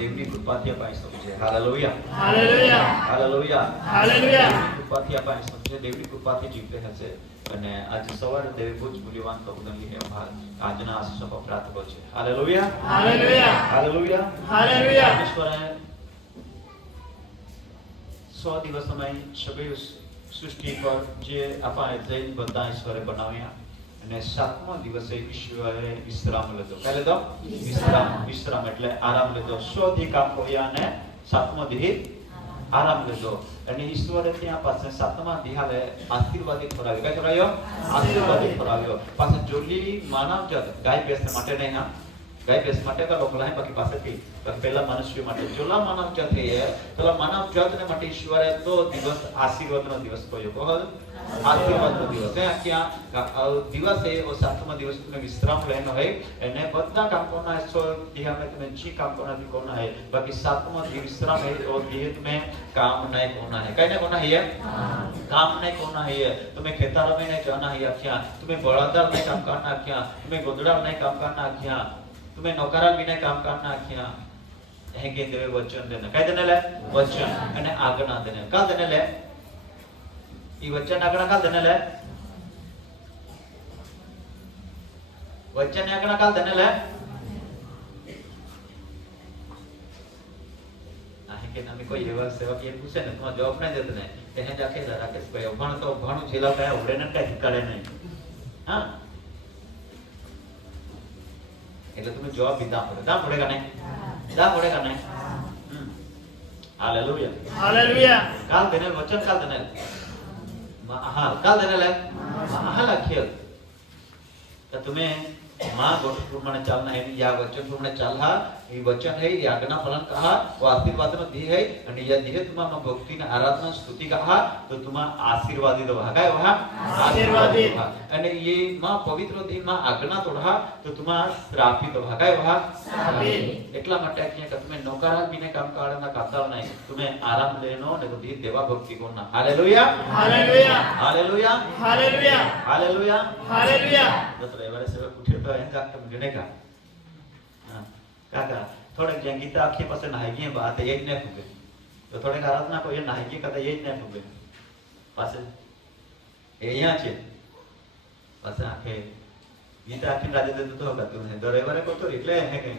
દેવની કૃપાથી અપાઈ શકું છે. Hallelujah, hallelujah, hallelujah, hallelujah. દેવની કૃપાથી અપાઈ શકું છે. દેવની કૃપાથી જીવતે હશે. અને આજે સવારે દેવ બહુ જ મૂલ્યવાન પ્રબોધન લઈને આજના આશીષો પ્રાપ્ત કર્યો છે. Hallelujah, hallelujah, hallelujah, hallelujah. ઈશ્વરે 100 દિવસમાં સભ્ય સૃષ્ટિ પર જે આપણે જૈન બધા ઈશ્વરે બનાવ્યા અને 7મા દિવસે ઈશ્વરે વિશ્રામ લીધો. કહે લીધો વિશ્રામ. વિશ્રામ એટલે આરામ લીધો. 100 દી કામ કર્યા અને 7મા દી આરામ લીધો. અને ઈશ્વરે ત્યાં પાસે 7મા દિહાલે આશીર્વાદિત કરાવ્યો. કઈ કરાવ્યો? આશીર્વાદિત કરાવ્યો. પાસે જોલી માનવજાત ગાય ભેંસ માટે નહીં, હા ગાય ભેંસ માટે કા લોકો લાય બાકી પાસેથી પહેલા મનુષ્ય માટે જોલા માનવજાત છે. પેલા માનવજાતને માટે ઈશ્વરે તો દિવસ આશીર્વાદનો દિવસ કહ્યો. કહો આશીર્વાદનો દિવસ. ક્યાં દિવસે 7મા દિવસ તમે વિશ્રામ લેનો હોય અને બધા કામ કોના છો દિહામે તમે જી કામ કોના દી કોના है बाकी 7મા दिन विश्राम है और दिह में काम नहीं होना है. कहीं ना कोना है काम नहीं होना है. तुम्हें खेतार में नहीं जाना है क्या, तुम्हें बड़ादार नहीं काम करना क्या, तुम्हें गोदड़ा नहीं काम करना क्या, तुम्हें नौकराल भी नहीं काम करना क्या. है के देवे वचन देना. कह देने ले वचन અને આજ્ઞા દેને. કા દેને લે ઈ વચન આજ્ઞા કા દેને લે વચન આજ્ઞા કા દેને લે આ કે તમે કોઈ એવા સેવક એ પૂછે ને તો જવાબ ના દેતો ને એને જાકે રાકેશ ભાઈ ભણ તો ભણું છેલા કાય ઓડે ને કાય શીખવાડે નહીં. હા એટલે તમે જવાબ દીધા પડે. દા પડેગા નહીં, દા પડેગા નહીં. Hallelujah, hallelujah. કાલ દેને વચન કાલ દેને હા કાલ દેને લે હા લખ્યો તો તમે मां गोट प्रमाणे चलना है. या वचन प्रमाणे चलहा ये वचन है, ये आज्ञा पालन कहा, वो आशीर्वाद में दी है. અને ય દીહે તમારા ભક્તિ ને આરાધના સ્તુતિ કहा તો તમા આશીર્વાદિત વહા. કાય વહા આશીર્વાદિત. અને ये मां पवित्र दी मां आज्ञा तोड़हा તો તમા શ્રાપિત વહા. કાય વહા શ્રાપિત. એટલા માટે કે તમે નોકરાલ બીને કામ કાઢના કાતાલ નહીં, તમે આરામ લેનો ને તો દી દેવા ભક્તિ કોના. Hallelujah, hallelujah, hallelujah, hallelujah, hallelujah, hallelujah. તો એવારે સેવક ઉઠ્યો તો એમ કાક ગણે કા કાકા થોડે જ્યાં ગીતા આખી પાસે નાહી બાત એ જ ન ફૂગે તો થોડે આરાધના કોઈ નાહી કદા એ જ ન ફૂગે પાસે એ અહીંયા છે પાસે આખે ગીતા આખી રાજે તો હોતું ને દરેવરે કોતો એટલે હે કઈ.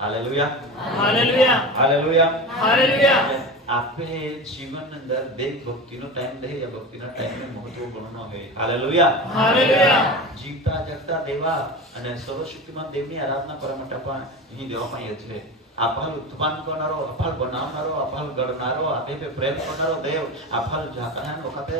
Hallelujah, hallelujah, hallelujah, hallelujah. આપે જીવન અંદર દેવ ભક્તિનો ટાઈમ દે या ભક્તિના ટાઈમને મહત્વ ગણનો હે. Hallelujah, hallelujah. જીવતા જગતા દેવા અને સર્વશક્તિમાન દેવની આરાધના કરવા માટે પણ અહીં દેવા પાઈએ છે. આફાલ ઉત્પન્ન કરનારો, આફાલ બનાવનારો, આફાલ ગણનારો, આપે પ્રેમ કરનારો દેવ આફાલ જાકણા વખતે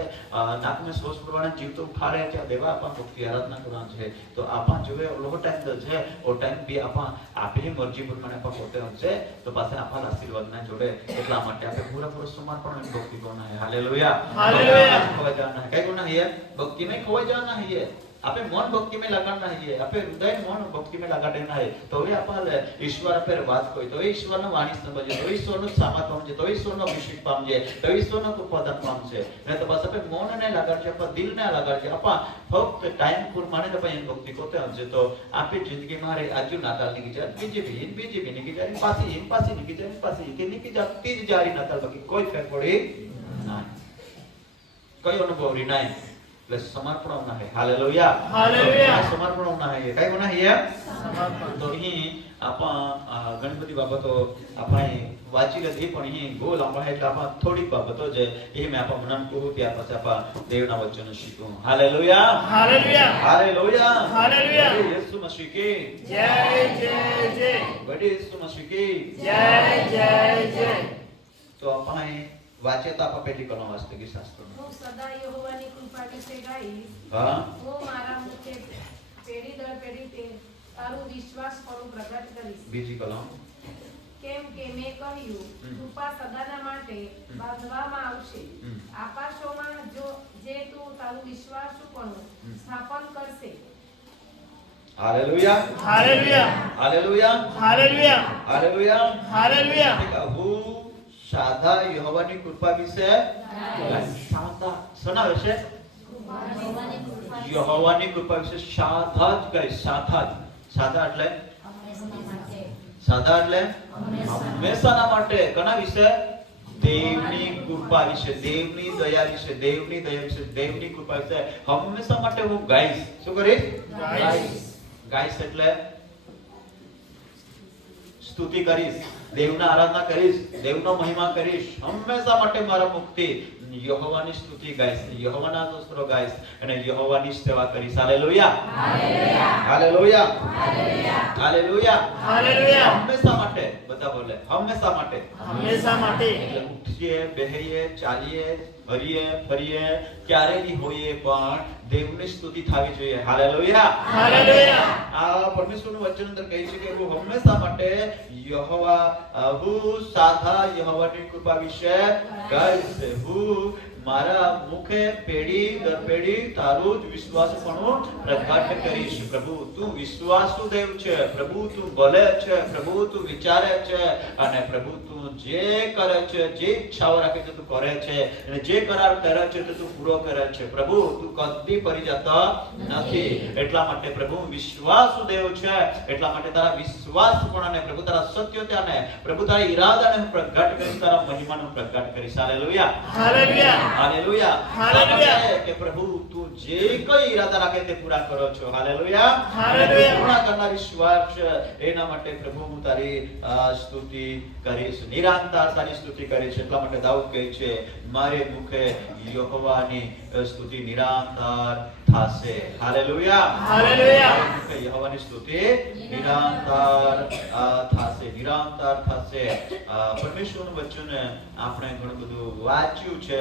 નાકમે સોચ પ્રમાણે જીવતો ઉઠાડે છે દેવા આપા ભક્તિ આરાધના કરવાનું છે. તો આપા જોવે લોકો ટાઈમ દે છે ઓ ટાઈમ બી આપા આપે મરજી પ્રમાણે આપા પોતે છે તો પાસે આપા આશીર્વાદ ના જોડે. એટલા માટે આપે પૂરા પૂરા સમર્પણ ભક્તિ કોના હે. Hallelujah, hallelujah. ખોવાઈ જવાના હે. કઈ કોના હે? ભક્તિ में खोई जाना है. आपे मन भक्ति में लगाना है, आपे हृदय मन भक्ति में लगा देना है. तो ये अपन ईश्वर पे बात कोई तो ईश्वर नो वाणी समझे, तो ईश्वर नो सामत समझे, तो ईश्वर नो अभिषेक पामजे, तो ईश्वर नो कृपादान पामजे. नहीं तो बस आपे मन ने लगा छे, अपन दिल ने लगा छे, अपन फक्त टाइम प्रमाणे तो अपन भक्ति कोते हमसे. तो आपे जिंदगी मारे आजू नाताल निकी जाए, बीजेपी निकी जाए, पासी निकी जाए, पासी के निकी जाती जारी नाताल बाकी कोई फेर पड़े नहीं, कोई अनुभव री नहीं. એટલે સમર્પણ હોના है. Hallelujah, hallelujah. સમર્પણ હોના है. કઈ હોના है? તો અહીં આપા ઘણી બધી બાબતો આપણે વાંચી લીધી પણ અહીં ગોલ આપણે એટલે આપા થોડીક બાબતો છે એ મેં આપા મનન કહું ત્યાર પછી આપા દેવના વચનો શીખું. Hallelujah, hallelujah, hallelujah, hallelujah. Yesu Masih કી જય, જય, જય. બડી યેસુ મસીહ કી જય, જય, જય. તો આપણે વાંચે તો આપા પેલી કનો વાસ્તે કે શાસ્ત્ર હું સદા યહોવાની કૃપા વિશે ગાઈશ. હા હું મારા મુખે પેઢી દર પેઢી તે તારું વિશ્વાસ પણ પ્રગટ કરીશ. બીજી કલમ કેમ કે મેં કહ્યું કૃપા સદાના માટે બાંધવામાં આવશે. આકાશોમાં જો જે તું તારું વિશ્વાસુપણું સ્થાપન કરશે. Hallelujah, hallelujah, hallelujah, hallelujah, hallelujah, hallelujah. હું સાધા યહોવાની કૃપા વિશે સાધા સના વિશે યહોવાની કૃપા વિશે સાધા જ કહે. સાધા એટલે સદા એટલે હંમેશાના માટે કના વિશે દેવની કૃપા વિશે, દેવની દયા વિશે, દેવની દયા વિશે, દેવની કૃપા વિશે હંમેશા માટે હું ગાઈશ. શું કરીશ? ગાઈશ એટલે સ્તુતિ કરીશ, દેવના આરાધના કરીશ, દેવનો મહિમા કરીશ. હંમેશા માટે મારા મુક્તિ યહોવાની સ્તુતિ ગાઈશ, યહોવાના સ્તોત્રો ગાઈશ અને યહોવાની સેવા કરીશ. Hallelujah, hallelujah, hallelujah, hallelujah. હંમેશા માટે, બધા બોલે હંમેશા માટે. હંમેશા માટે. એટલે ઉઠીએ, બેહીએ, ચાલીએ, હરીએ, ફરીએ, ક્યારે બી હોઈએ પણ દેવની સ્તુતિ થવી જોઈએ. Hallelujah, hallelujah. આ પરમેશ્વરનું વચન અંદર કહે છે કે હું હંમેશા માટે હું સાધા યહોવાની કૃપા વિશે ગાઈશ. હું મારા મુખે પેઢી દર પેઢી તારું જ વિશ્વાસપણું પ્રગટ કરીશ. પ્રભુ તું વિશ્વાસુ દેવ છે, પ્રભુ તું બોલે છે, પ્રભુ તું વિચારે છે અને પ્રભુ તું જે કરે છે, જે ઈચ્છાઓ રાખે છે તું કરે છે અને જે કરાર કરે છે તે તું પૂરો કરે છે. પ્રભુ તું કદી પડી જતો નથી. એટલા માટે પ્રભુ વિશ્વાસુ દેવ છે. એટલા માટે તારા વિશ્વાસપણાને, પ્રભુ તારા સત્યતાને, પ્રભુ તારા ઈરાદાને હું પ્રગટ કરીશ, તારા મહિમાને હું પ્રગટ કરીશ. Hallelujah, hallelujah, hallelujah, hallelujah. કે પ્રભુ તું જે કોઈ ઈરાદા રાખે તે પૂરા કરો છો. Hallelujah, hallelujah. પૂરા કરનાર વિશ્વાસ છે. એના માટે પ્રભુ હું તારી સ્તુતિ કરીશ, નિરંતર તારી સ્તુતિ કરીશ. એટલા માટે દાઉદ કહે છે મારે મુખે યહોવાની સ્તુતિ નિરંતર થાશે. Hallelujah, hallelujah. મુખે યહોવાની સ્તુતિ નિરંતર થાશે, નિરંતર થાશે. પરમેશ્વરનું વચન આપણે ઘણું બધું વાંચ્યું છે,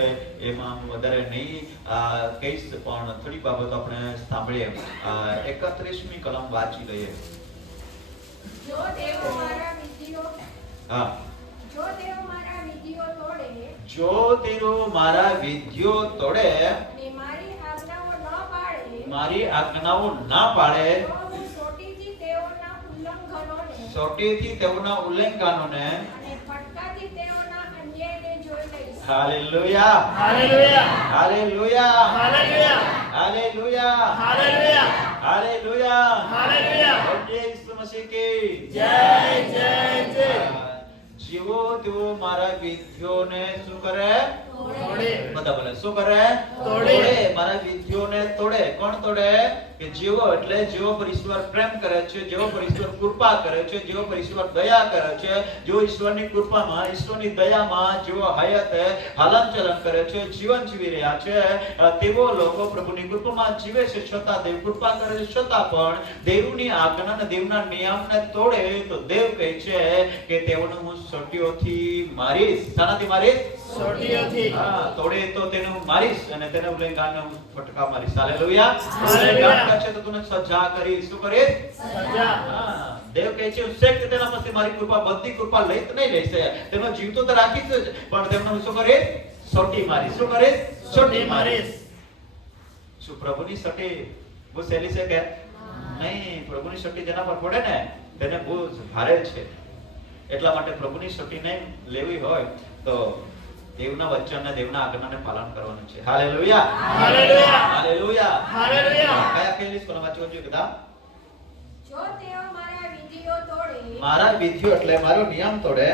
એમાં હું વધારે નહીં કહીશ પણ થોડી બાબત આપણે સાંભળીએ. 31મી કલમ વાંચી લઈએ. જો દેવ મારા વિધિઓ હા, જો દેવ મારા વિધિઓ તોડે જો તેરો મારા વિધિઓ તોડે અને મારી આજ્ઞાઓ ન પાળે, મારી આજ્ઞાઓ ના પાળે તો હું સોટીથી તેઓના ઉલ્લંઘનોને સોટીથી તેઓના ઉલ્લંઘનોને અને ફટકાથી તેઓના અન્યાયને જોઈ લઈશ. Hallelujah, hallelujah, hallelujah, hallelujah, hallelujah, hallelujah, hallelujah, hallelujah. બોલીએ ઈસુ મસીહ કી જય, જય, જય. જીવો તેઓ મારા વિધિઓને શું કરે? તોડે. બધા બોલે શું કરે? તોડે. મારા વિધિઓને તોડે. કોણ તોડે? કે જેવો એટલે જેવો પર ઈશ્વર પ્રેમ કરે છે, જેવો પર ઈશ્વર કૃપા કરે છે, જેવો પર ઈશ્વર દયા કરે છે, જેવો ઈશ્વરની કૃપામાં, ઈશ્વરની દયામાં જેવો હયાતે હલનચલન કરે છે, જીવન જીવી રહ્યા છે, તેવો લોકો પ્રભુની કૃપામાં જીવે છે. છતાં દેવ કૃપા કરે છે, છતાં પણ દેવની આજ્ઞા અને દેવના નિયમને તોડે તો દેવ કહે છે કે તેઓને હું સોટીઓથી મારીશ. શાનાથી મારીશ? સોટીઓથી. હા, તોડે તો તેને હું મારીશ અને તેને ઉલ્લંઘનને હું ફટકા મારીશ. Hallelujah, hallelujah. છે તો તુને સજા કરીશ. શું કરીશ? સજા. હા, દેવ કહે છે શક્ય તેના પાસે મારી કૃપા, બધી કૃપા લઈ તો નહીં લેશે, તેનો જીવ તો રાખીશ જ, પણ તેમને હું શું કરીશ? સોટી મારીશ. શું કરીશ? સોટી મારીશ. શું પ્રભુની સોટી બહુ સહેલી છે કે નહીં? પ્રભુની સોટી જેના પર પડે ને તેને બહુ ભારે છે. એટલા માટે પ્રભુની સોટી નહીં લેવી હોય તો દેવના વચનને, દેવના આજ્ઞાને પાલન કરવાનું છે. Hallelujah, hallelujah, hallelujah, hallelujah. કયા કેલી કોના વાંચવા જોઈએ બધા? જો તેઓ મારા વિધિઓ તોડે મારા વિધિઓ એટલે મારો નિયમ તોડે,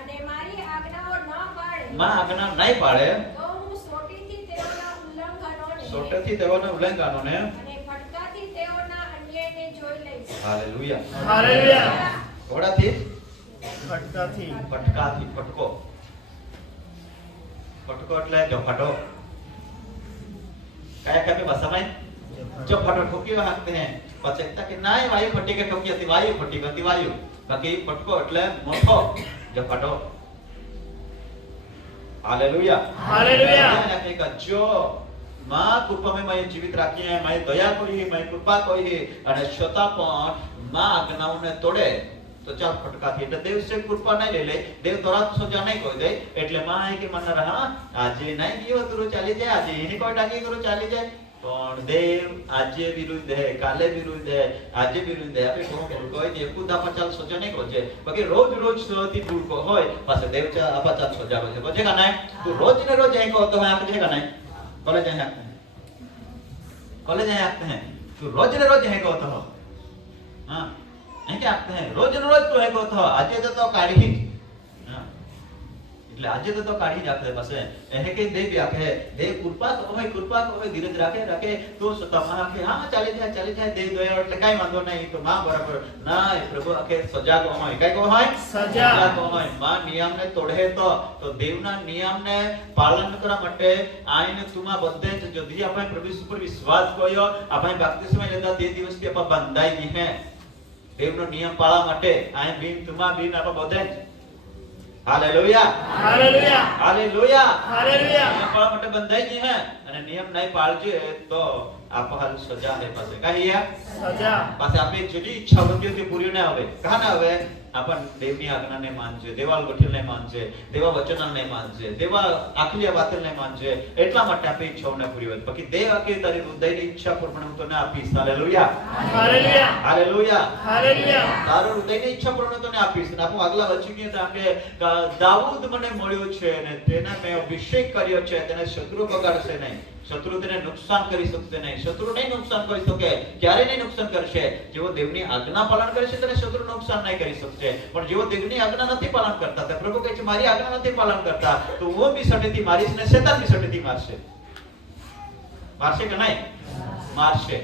અને મારી આજ્ઞાઓ ન પાળે, માં આજ્ઞા નહીં પાડે, તો હું સોટીથી તેઓના ઉલ્લંઘનોને સોટેથી તેઓને ઉલ્લંઘનોને અને ફટકાથી તેઓના અન્યાયને જોઈ લઈશ. Hallelujah, hallelujah. ઘોડાથી ફટકાથી. ફટકાથી, ફટકો, ફટકો એટલે ઝપાટો. કયા કયા ભાષામાં ઝપાટો ठोकी हाकते हैं. પછી એકતા કે ના વાયુ ફટી કે ઠોકી હતી, વાયુ ફટી ગઈ વાયુ. બાકી ફટકો એટલે મોટો ઝપાટો. Hallelujah, hallelujah. કે જો માં કૃપામાં મેં જીવિત રાખીએ, મેં દયા કરી, મેં કૃપા કરી અને છતાં પણ માં આજ્ઞાઓને તોડે તો ચાલ ફટકાથી. એટલે દેવ સે કૃપા નહીં લઈ લે, દેવ તરત સજા નહીં કહી દે. એટલે માં કે મને હા આજે નહીં ગયો તો ચાલી જાય, આજે એની કોઈ ટાંકી કરો ચાલી જાય. પણ દેવ આજે વિરુદ્ધ હે, કાલે વિરુદ્ધ હે, આજે વિરુદ્ધ હે. આપણે કોણ ભૂલ કોઈ દે ખુદ આપા ચાલ સજા નહીં કહે. બાકી રોજ રોજ સતી ભૂલ કો હોય પાસે દેવ આપા ચાલ સજા કહે. કહે કે નહીં તું રોજ ને રોજ અહીં કહો તો આંખ દેगा नहीं कॉलेज અહીં આંખते हैं, कॉलेज અહીં આંखते हैं, તું રોજ ને રોજ અહીં કહો તો હા એ કે આપતે રોજ રોજ તો હેકો થો આજે તો કાઢી હા એટલે આજે તો કાઢી જ આપતે પાસે એ કે દે આખે દે કૃપા હોય ધીરજ રાખે તો તમારા કે હા ચાલી જાય દે દયા એટલે કાઈ વાંધો નહીં તો માં બરાબર ના પ્રભુ આખે સજા કો હોય કાઈ કો હોય સજા કો હોય માં નિયમને તોડે તો દેવના નિયમને પાલન કરવા માટે આઈને તુમા બધે જ যদি આપણે પ્રભુ ઉપર વિશ્વાસ કર્યો આપણે બાપ્તિસ્મ લેતા તે દિવસથી આપણે બંધાઈ ગઈ હે દેવનો નિયમ પાળવા માટે આય બીન તુમા બીન આપણે બધે જ હાલેલુયા હાલેલુયા હાલેલુયા હાલેલુયા નિયમ પાળવા માટે બંધાઈ ગઈ હે અને નિયમ નહીં પાળજે તો આપહાલ સજા હે પાસે કહીયા સજા પાસે આપણી જેટલી ઈચ્છા વૃત્તિઓ પૂરી ન આવે કહા ના આવે આપણ દેવની આજ્ઞાને માનજે દેવાલ ગઠીલને માનજે દેવા વચનને માનજે દેવા આખલી વાતને માનજે એટલા માટે આપણી ઈચ્છાઓને પૂરી હોય બાકી દેવ આખી તારી હૃદયની ઈચ્છા પૂર્ણ તો ના આપીશ હાલેલુયા હાલેલુયા હાલેલુયા હાલેલુયા તારો હૃદયની ઈચ્છા પૂર્ણ તો ના આપીશ આપો આગલા વચનીએ તો કે દાઉદ મને મળ્યો છે અને તેને મેં અભિષેક કર્યો છે તેને શત્રુ બગાડશે નહીં શત્રુ તેને નુકસાન કરી શકશે નહીં શત્રુ નહીં નુકસાન કરી શકે ક્યારે નહીં નુકસાન કરશે જેવો દેવની આજ્ઞા પાલન કરે છે તેને શત્રુ નુકસાન નહીં કરી શકશે પણ જેવો દેવની આજ્ઞા નથી પાલન કરતા તે પ્રભુ કહે છે મારી આજ્ઞા નથી પાલન કરતા તો હું બી સટેથી મારીશ ને શેતાન બી સટેથી મારશે કે નહીં મારશે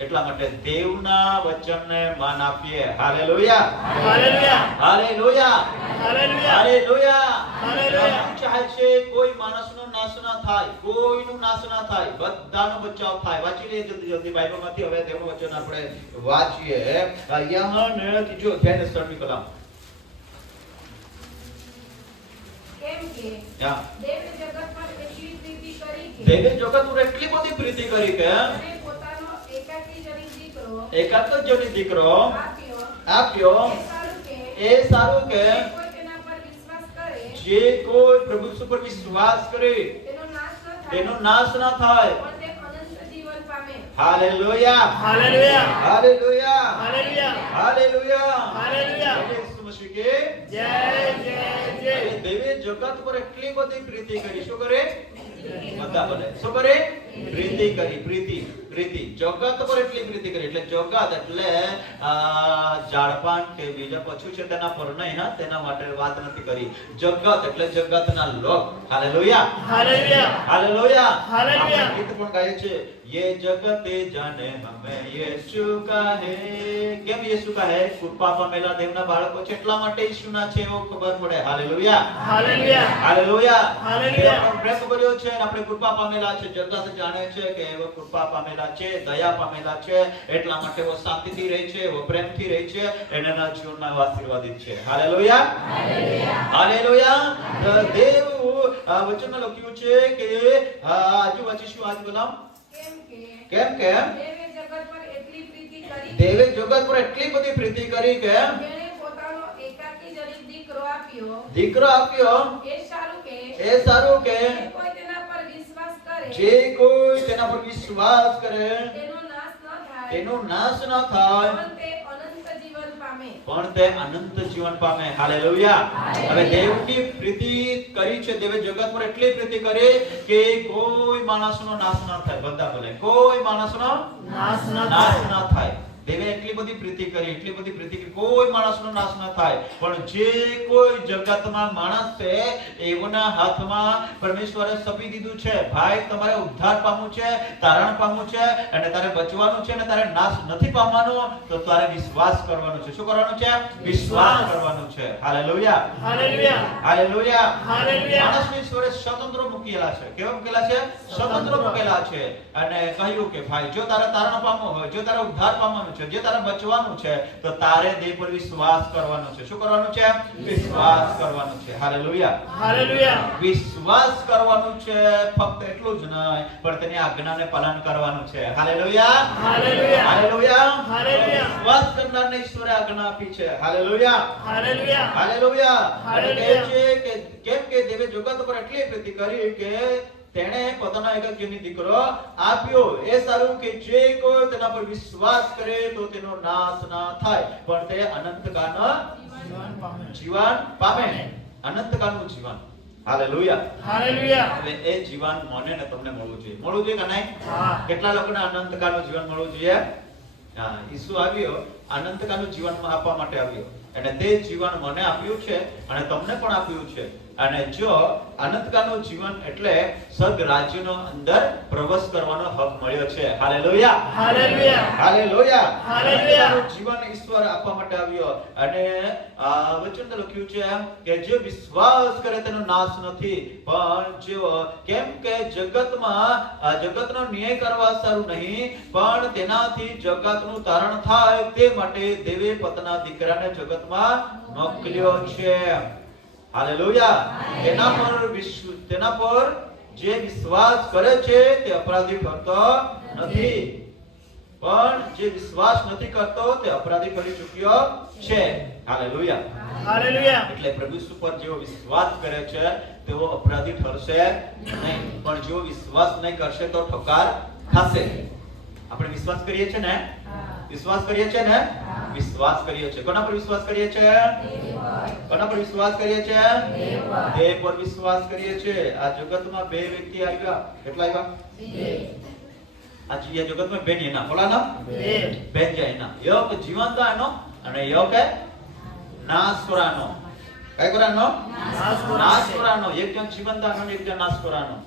એટલા માટે દેવના વચનને માન આપીએ hallelujah hallelujah hallelujah hallelujah hallelujah hallelujah ચાહે છે કોઈ માણસનો નાશ ના થાય કોઈનો નાશ ના થાય બધાનો બચાવ થાય વાંચી લઈએ જલ્દી બાઇબલમાંથી હવે દેવનું વચન આપણે વાંચીએ અહીંયા ને ત્રીજો અધ્યાય 16મી કલમ કેમ કે દેવે જગત પર એટલી પ્રીતિ કરી કે દેવે જગત પર એટલી બધી પ્રીતિ કરી કે એકાદ જ દીકરો આપ્યો એ સારું કે જે કોઈ પ્રભુ ઉપર વિશ્વાસ કરે તેનો નાશ ના થાય hallelujah hallelujah hallelujah hallelujah hallelujah hallelujah Yesu Masih કે જય જય જય દેવે જગત પર એટલી બધી પ્રીતિ કરી શું કરે બધા બોલે શું કરે પ્રીતિ કરી પ્રીતિ જગત પર એટલી પ્રીતિ કરી એટલે જગત એટલે ઝાડપાન કે બીજા પશુ છે તેના પર નહીં હા તેના માટે વાત નથી કરી જગત એટલે જગતના લોક હાલેલુયા હાલેલુયા હાલેલુયા હાલેલુયા ગીત પણ ગાય છે ये जगते जाने हमें यीशु का है કેમ યેસુ કા હે કૃપા પામેલા દેવના બાળકો છે એટલા માટે ઈસુના છે એવો ખબર પડે હાલેલુયા હાલેલુયા હાલેલુયા હાલેલુયા પ્રેમ કર્યો છે અને આપણે કૃપા પામેલા છે જગત જાણે છે કે એવો કૃપા પામેલા છે દયા પામેલા છે એટલા માટે એવો શાંતિથી રહે છે એવો પ્રેમથી રહે છે એના જીવનમાં આશીર્વાદિત છે હાલેલુયા હાલેલુયા હાલેલુયા દેવ વચનમાં લખ્યું છે કે આજુ વાંચીશું આજ બોલામ કેમ કે દેવે જગત પર એટલી બધી પ્રીતિ કરી કે જેણે પોતાનો એકાકી જનિત દીકરો આપ્યો એ સારું કે કોઈ તેના પર વિશ્વાસ કરે જે કોઈ તેના પર વિશ્વાસ કરે તેનો નાશ ન થાય પણ તે અનંત જીવન પામે હાલેલુયા હવે દેવની પ્રીતિ કરી છે દેવે જગત પર એટલી પ્રીતિ કરી કે કોઈ માણસનો નાશ ન થાય બધા બોલે કોઈ માણસનો નાશ ન થાય દેવે એટલી બધી પ્રીતિ કરી કોઈ માણસનો નાશ ન થાય પણ જે કોઈ જગતમાં માણસ છે એવના હાથમાં પરમેશ્વરે સોંપી દીધું છે ભાઈ તમારે ઉદ્ધાર પામવું છે તારણ પામવું છે અને તારે બચવાનું છે અને તારે નાશ નથી પામવાનો તો તારે વિશ્વાસ કરવાનો છે શું કરવાનું છે વિશ્વાસ કરવાનો છે હાલેલુયા હાલેલુયા હાલેલુયા હાલેલુયા માણસને ઈશ્વરે સ્વતંત્ર મૂકેલા છે કેવા મૂકેલા છે સ્વતંત્ર મૂકેલા છે અને કહ્યું કે ભાઈ જો તારે તારણ પામવું હોય જો તારે ઉદ્ધાર પામવાનું જે તારે બચવાનું છે તો તારે દેવ પર વિશ્વાસ કરવાનો છે શું કરવાનું છે વિશ્વાસ કરવાનો છે હાલેલુયા હાલેલુયા વિશ્વાસ કરવાનું છે ફક્ત એટલું જ નહીં પણ તેની આજ્ઞાને પાલન કરવાનું છે હાલેલુયા હાલેલુયા હાલેલુયા હાલેલુયા વિશ્વાસ કરનારને ઈશ્વરે આજ્ઞા આપી છે હાલેલુયા હાલેલુયા હાલેલુયા હાલેલુયા કહે છે કે કેમ કે દેવે જગત પર એટલી પ્રીતિ કરી કે તેણે પોતાનો એકજની દીકરો આપ્યો એ સારું કે જે કોઈ તેના પર વિશ્વાસ કરે તો તેનો નાશ ના થાય પણ તે અનંતકાળનો જીવન પામે અનંતકાળનું જીવન હાલેલુયા હાલેલુયા હવે એ જીવન મને ને તમને મળવું જોઈએ કે નહીં કેટલા લોકોને અનંતકાળનું જીવન મળવું જોઈએ હા, ઈસુ આવ્યો અનંતકાળનું જીવનમાં આપવા માટે આવ્યો અને તે જીવન મને આપ્યું છે અને તમને પણ આપ્યું છે. અને જો અનંતકાળનું જીવન એટલે સ્વર્ગ રાજ્યનો અંદર પ્રવેશ કરવાનો હક મળ્યો છે. Hallelujah, hallelujah, hallelujah. હાલેલુયા. અનંતકાળનું જીવન ઈશ્વર આપવા માટે આવ્યો અને વચન લખ્યું છે કે જે વિશ્વાસ કરે તેનો નાશ નથી, પણ જેઓ કેમ કે જગતનો ન્યાય કરવા સારું નહીં, પણ તેનાથી જગતનું તારણ થાય તે માટે દેવે પોતાના દીકરાને જગતમાં મોકલ્યો છે. હાલેલુયા. તેના પર જે વિશ્વાસ કરે છે તે અપરાધી ઠરતો નથી, પણ જે વિશ્વાસ નથી કરતો તે અપરાધી કરી ચૂક્યો છે. Hallelujah, hallelujah. એટલે પ્રભુ ઈસુ પર જેવો વિશ્વાસ કરે છે તેઓ અપરાધી ઠરશે નહીં, પણ જેવો વિશ્વાસ નહીં કરશે તો ઠોકાર ખાશે. આપણે વિશ્વાસ કરીએ છીએ ને? વિશ્વાસ કરીએ છીએ ને? વિશ્વાસ કરીએ છીએ. કોના પર વિશ્વાસ કરીએ છીએ? કોના પર વિશ્વાસ કરીએ છીએ? દેવ પર વિશ્વાસ કરીએ છીએ. આ જગતમાં બે વ્યક્તિ આવ્યા. કેટલા આવ્યા? આ જગતમાં બે એના બોલાના બે જાય યોગ જીવન દાનો અને યોગ નાશ કરાનો. કઈ કરાનો? નાશ કરાનો. એક જણ જીવન દાનો અને એક જણ નાશ કરાનો.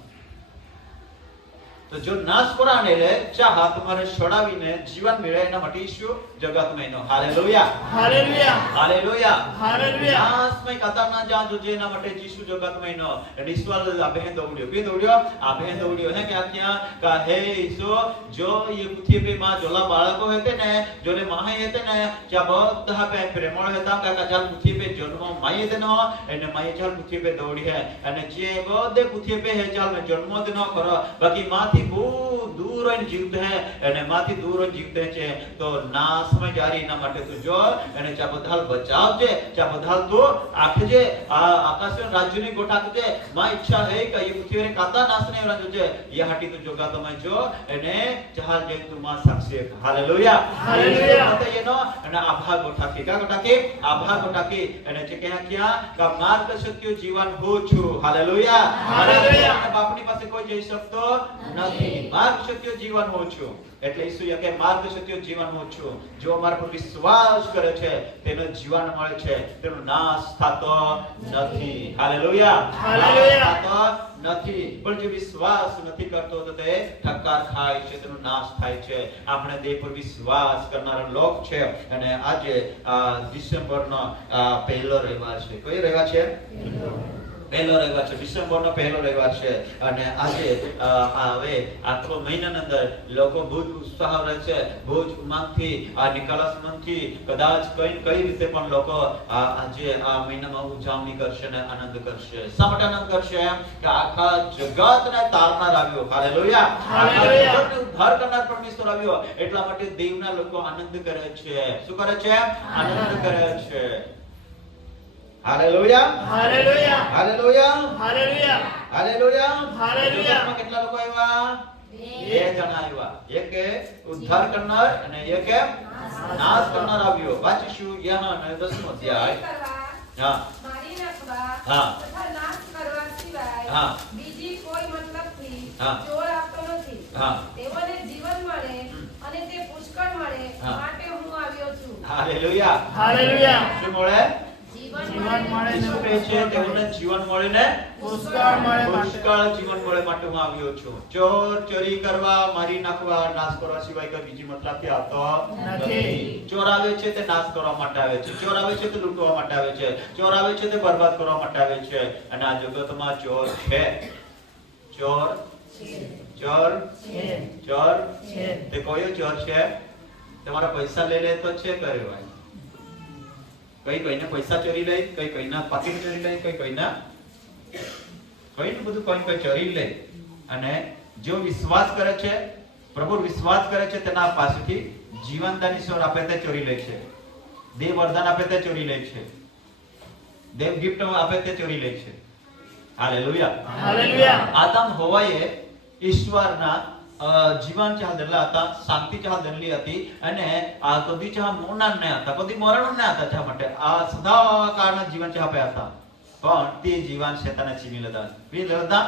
તો જો નાશ કરાને લે ચાહ તમારે છોડાવીને જીવન મેળવે એના માટે ઈસુ જગતમાં એનો. Hallelujah, hallelujah, hallelujah, hallelujah. નાશમય કથા ના જાણ જોજે એના માટે ઈસુ જગતમાં એનો. અને ઈશ્વર આ બહેન દોડ્યો. કે દોડ્યો? આ બહેન દોડ્યો હે કે ક્યાં કા હે ઈસુ જો ये पृथ्वी पे मां जोला बाळको हेते ने जोले माहे हेते ने ज्या બધા पे प्रेमळ હતા કાકા ચાલ પૃથ્વી पे જન્મ માયે દેનો અને માયે ચાલ પૃથ્વી पे દોડી હે અને જે બધે પૃથ્વી पे હે ચાલ મે જન્મ દેનો કરો બાકી માથી બહુ દૂર રહીને જીવતે હે અને માથી દૂર રહીને જીવતે છે તો નાશમાં જારી એના માટે તું જો અને ચા બધાલ બચાવજે ચા બધાલ તો આખજે આ આકાશના રાજ્યની ગોઠાકજે માં ઈચ્છા હે કે ये पृथ्वी रे કાતા નાશને રાજ્યજે ये હાટી તું જોગા તમે જો અને ચાલ જે તું માં સાક્ષી. Hallelujah, hallelujah. તો એનો અને આભા ગોઠાકી કા ગોઠાકી આભા ગોઠાકી અને જે ક્યાં કા માર્ગ સત્ય જીવન હું છું. Hallelujah, hallelujah. બાપની પાસે કોઈ જઈ શકતો નથી. માર્ગ સત્ય જીવન હું છું એટલે ઈસુએ કે માર્ગ સત્ય જીવન હું છું. જો અમારા પર વિશ્વાસ કરે છે તેનો જીવન મળે છે, તેનો નાશ થતો નથી. Hallelujah, hallelujah. થતો નથી, પણ જે વિશ્વાસ નથી કરતો તો તે ઠક્કાર ખાય છે, તેનો નાશ થાય છે. આપણે દેહ પર વિશ્વાસ કરનારા લોક છે અને આજે ડિસેમ્બરનો પહેલો રવિવાર છે. કયો રવિવાર છે? પહેલો રવિવાર છે. ડિસેમ્બરનો પહેલો રવિવાર છે અને આજે હવે આટલો મહિનાની અંદર લોકો બહુ જ ઉત્સાહ રહે છે, બહુ જ ઉમંગથી નિકાલસ મનથી કદાચ કઈ રીતે પણ લોકો આજે આ મહિનામાં ઉજવણી કરશે ને આનંદ કરશે. શા માટે આનંદ કરશે? કે આખા જગતને તારનાર આવ્યો. Hallelujah, hallelujah. જગતને ઉદ્ધાર કરનાર પરમેશ્વર આવ્યો એટલા માટે દેવના લોકો આનંદ કરે છે. શું કરે છે? આનંદ કરે છે. Hallelujah, hallelujah, hallelujah, hallelujah, hallelujah, hallelujah. કેટલા લોકો આવ્યા? બે જણા આવ્યા. એક ઉદ્ધાર કરનાર અને એક નાશ કરનાર આવ્યો. વાંચીશું યહાન 10મો અધ્યાય. હા, મારી નાખવા હા, તથા નાશ કરવા સિવાય હા, બીજી કોઈ મતલબથી હા, જોર આપતો નથી. હા. તેઓને જીવન મળે અને તે પુષ્કળ મળે હા. માટે હું આવ્યો છું. Hallelujah, hallelujah. શું મળે? જીવન જીવન મળે મળે ઈસુ કહે છે તેઓને જીવન મળે ને પુષ્કળ મળે માટે. પુષ્કળ જીવન મળે માટે હું આવ્યો છું. ચોર ચોરી કરવા, મારી નાખવા, નાશ કરવા સિવાય કઈ બીજી મતલબથી આવતો નથી. ચોર આવે છે તે નાશ કરવા માટે આવે છે, ચોર આવે છે તે લૂંટવા માટે આવે છે, ચોર આવે છે તે બરબાદ કરવા માટે આવે છે. અને આ જગતમાં ચોર છે, ચોર ચોર ચોર તે કયો ચોર છે? તમારા પૈસા લઈ લે તો છે કહેવાય. કઈ કઈને પૈસા ચોરી લે, કઈ કઈના પાકીટ ચોરી લે, કઈ કઈના કઈ બધું કઈ ચોરી લે. અને જો વિશ્વાસ કરે છે, પ્રભુ વિશ્વાસ કરે છે તેના પાસેથી જીવનદાન ઈશ્વર આપે તે ચોરી લે છે, દેવ વરદાન આપે તે ચોરી લે છે, દેવ ગિફ્ટ આપે તે ચોરી લે છે. Hallelujah, hallelujah. આદમ હવાએ ઈશ્વરના જીવન ચાહ દેલા હતા, શાંતિ ચાહ દેલી હતી અને આ કદી ચાહ મોના ન હતા, કદી મરણ ન હતા. ચા માટે આ સદાકાળના જીવન ચાહ આપ્યા હતા. पण ती जीवन शैतानाची मिळता मी लेता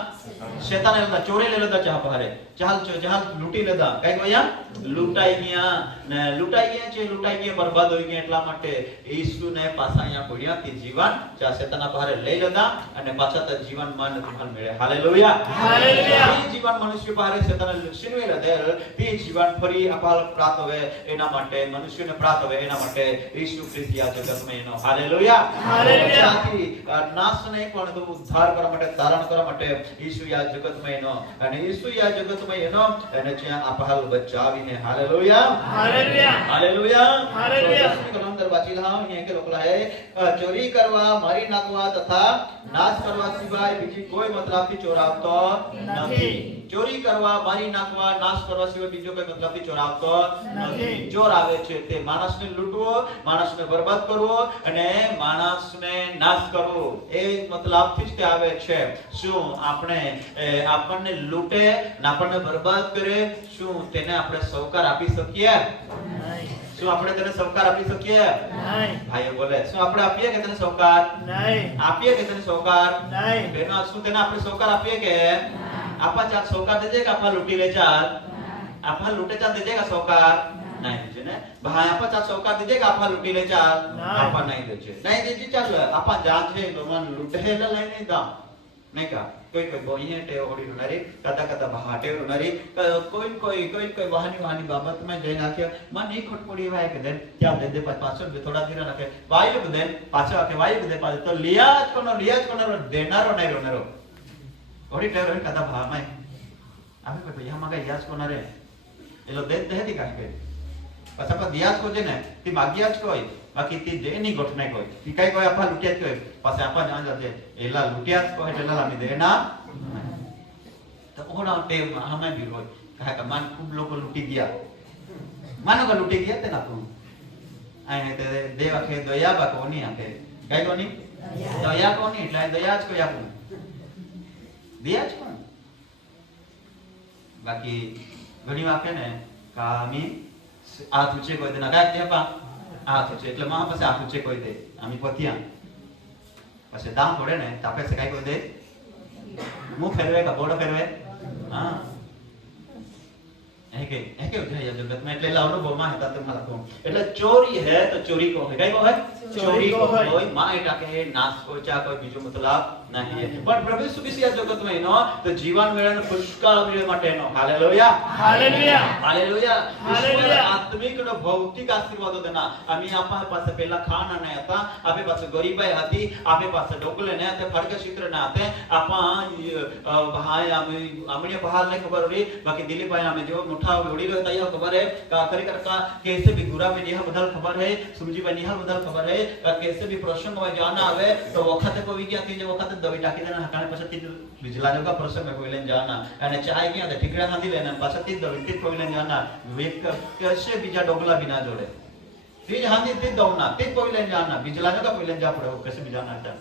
शैताने लेता चोरे लेता चाह पहारे चाल चाल लूटी लेता કઈ ગયા લૂંટાઈ ગયા છે બરબાદ હોઈ ગયા એટલા માટે ઈસુને પાછા અહીંયા પડ્યા તે જીવન ચા શૈતાના પહારે લઈ લેતા અને પાછા તે જીવન માં નથી મળે હાલેલુયા હાલેલુયા તે જીવન મનુષ્ય પહારે શૈતાને છીનવી લીધે તે જીવન ફરી અપાલ પ્રાપ્ત હોય એના માટે મનુષ્યને પ્રાપ્ત હોય એના માટે ઈસુ ખ્રિસ્ત આ જગતમાં એનો હાલેલુયા હાલેલુયા નાશ નહીં પણ તો ઉદ્ધાર કરવા માટે ધારણ કરવા માટે ઈસુ આ જગતમાં એનો અને ઈસુ આ જગતમાં એનો અને જ્યાં અપાલ બચાવીને હાલેલુયા હાલેલુયા હાલેલુયા હાલેલુયા કલંદર વાંચી લાવ અહીંયા કે લખેલા હે ચોરી કરવા મારી નાખવા તથા નાશ કરવા સિવાય બીજી કોઈ મતલબથી ચોરાવતો નથી ચોરી કરવા મારી નાખવા નાશ કરવા સિવાય બીજો કોઈ મતલબથી ચોરાવતો નથી ચોર આવે છે તે માણસને લૂંટવો માણસને બરબાદ કરવો અને માણસને નાશ કરવો એ મતલબથી જ તે આવે છે શું આપણે આપણને લૂંટે ને આપણને બરબાદ કરે શું તેને આપણે સહકાર આપી શકીએ નહીં શું આપણે તેને સહકાર આપી શકીએ નહીં ભાઈઓ બોલે શું આપણે આપીએ કે તેને સહકાર નહીં આપીએ કે તેને સહકાર નહીં બેનો શું તેને આપણે સહકાર આપીએ કે આપા ચાલ સહકાર દેજે કે આપા લૂંટી લે ચાલ આપા લૂંટે ચાલ દેજે કે સહકાર નહીં દેજે ને ભાઈ આપા ચાલ સહકાર દેજે કે આપા લૂંટી લે ચાલ આપા નહીં દેજે ચાલ આપા જાન છે તો મન લૂંટે એટલે લઈ નહીં દા નહીં કા કોઈ બોઈએ ટેવ હોડી નરી કદા બહાટે નરી કોઈ વાહની બાબતમાં જઈ નાખ્યો મન એક ખટપડી વાય કે દે ત્યાં દે પાછળ બે થોડા દીરા નાખે વાય કે દે પાછળ કે વાય કે દે પાછળ તો લિયા કોનો દેનારો નહીં રોનારો હોડી ટેવ રે કદા ભામાય આપણે કોઈ યહ મગા યાસ કોના રે એલો દે દી કાઈ કે પાછા પર દિયાસ કો જે ને તી માગ્યા જ કોઈ બાકી તી દેની ગોઠ નહીં કોઈ તી કઈ કોઈ આપા લૂટ્યા જ કોઈ પાછા આપા જાણ જશે એલા લૂટ્યા જ કોઈ એટલે લામી દેના તો ઓડા ટેવ હમે ભી હોય કહે કે માન ખૂબ લોકો લૂટી ગયા માનો કે લૂટી ગયા તે ના તું આને તે દેવા કે દયા બા કોની આપે કઈ કોની દયા કોની એટલે દયા જ કોઈ આપું દયા જ કોણ બાકી ઘણી વાર કે ને કામી હાથ ઊંચે કોઈ દે ના ગાય તે પા હાથ ઊંચે એટલે માં પાસે હાથ ઊંચે કોઈ દે આમી પતિયા પછી દામ પડે ને તાપે સે કાઈ કોઈ દે मुंह फेरवे का बोड़ो फेरवे हां एके उठाया जगत में એટલે અનુભવ માં હતા તે मला को એટલે ચોરી है तो चोरी को है कई को है चोरी को कोई मां एटा के नाश को चा कोई બીજો મતલબ નહીં है પણ પ્રભુ ઈસુ ખ્રિસ્ત જગત में નો तो जीवन मेळाનો પુષ્કળ મેળ માટેનો હાલેલુયા હાલેલુયા હાલેલુયા હાલેલુયા આત્મિક નો ભૌતિક આશીર્વાદો દેના અમે આપા પાસે પહેલા ખાના ન હતા આપે પાસે ગરીબાઈ હતી આપે પાસે ડોકલે ન હતા ફડકે ચિત્ર ન હતા આપા ભાઈ આમણે બહાર નહીં ખબર રહી બાકી દિલીપ ભાઈ અમે જો મોટા ઉડી રહ્યો તૈયાર ખબર है का करे का कैसे भी गुरा में निहा बदल खबर है सुमजी भाई निहा बदल खबर है कैसे भी प्रसंग में जाना आवे तो वखत को भी गया थी जो वखत दवाई टाकी देना हकाने पाछा ती बिजला जो का प्रसंग में कोई लेन जाना અને ચાય ગયા તો ઠીકરા ખાધી લેના પાછા તી દવાઈ તી કોઈ લેન જાના વેક कैसे બીજા ડોગલા बिना जोड़े ती हांदी ती दौना ती कोई लेन जाना बिजला जो का कोई लेन जा पड़े कैसे भी जाना था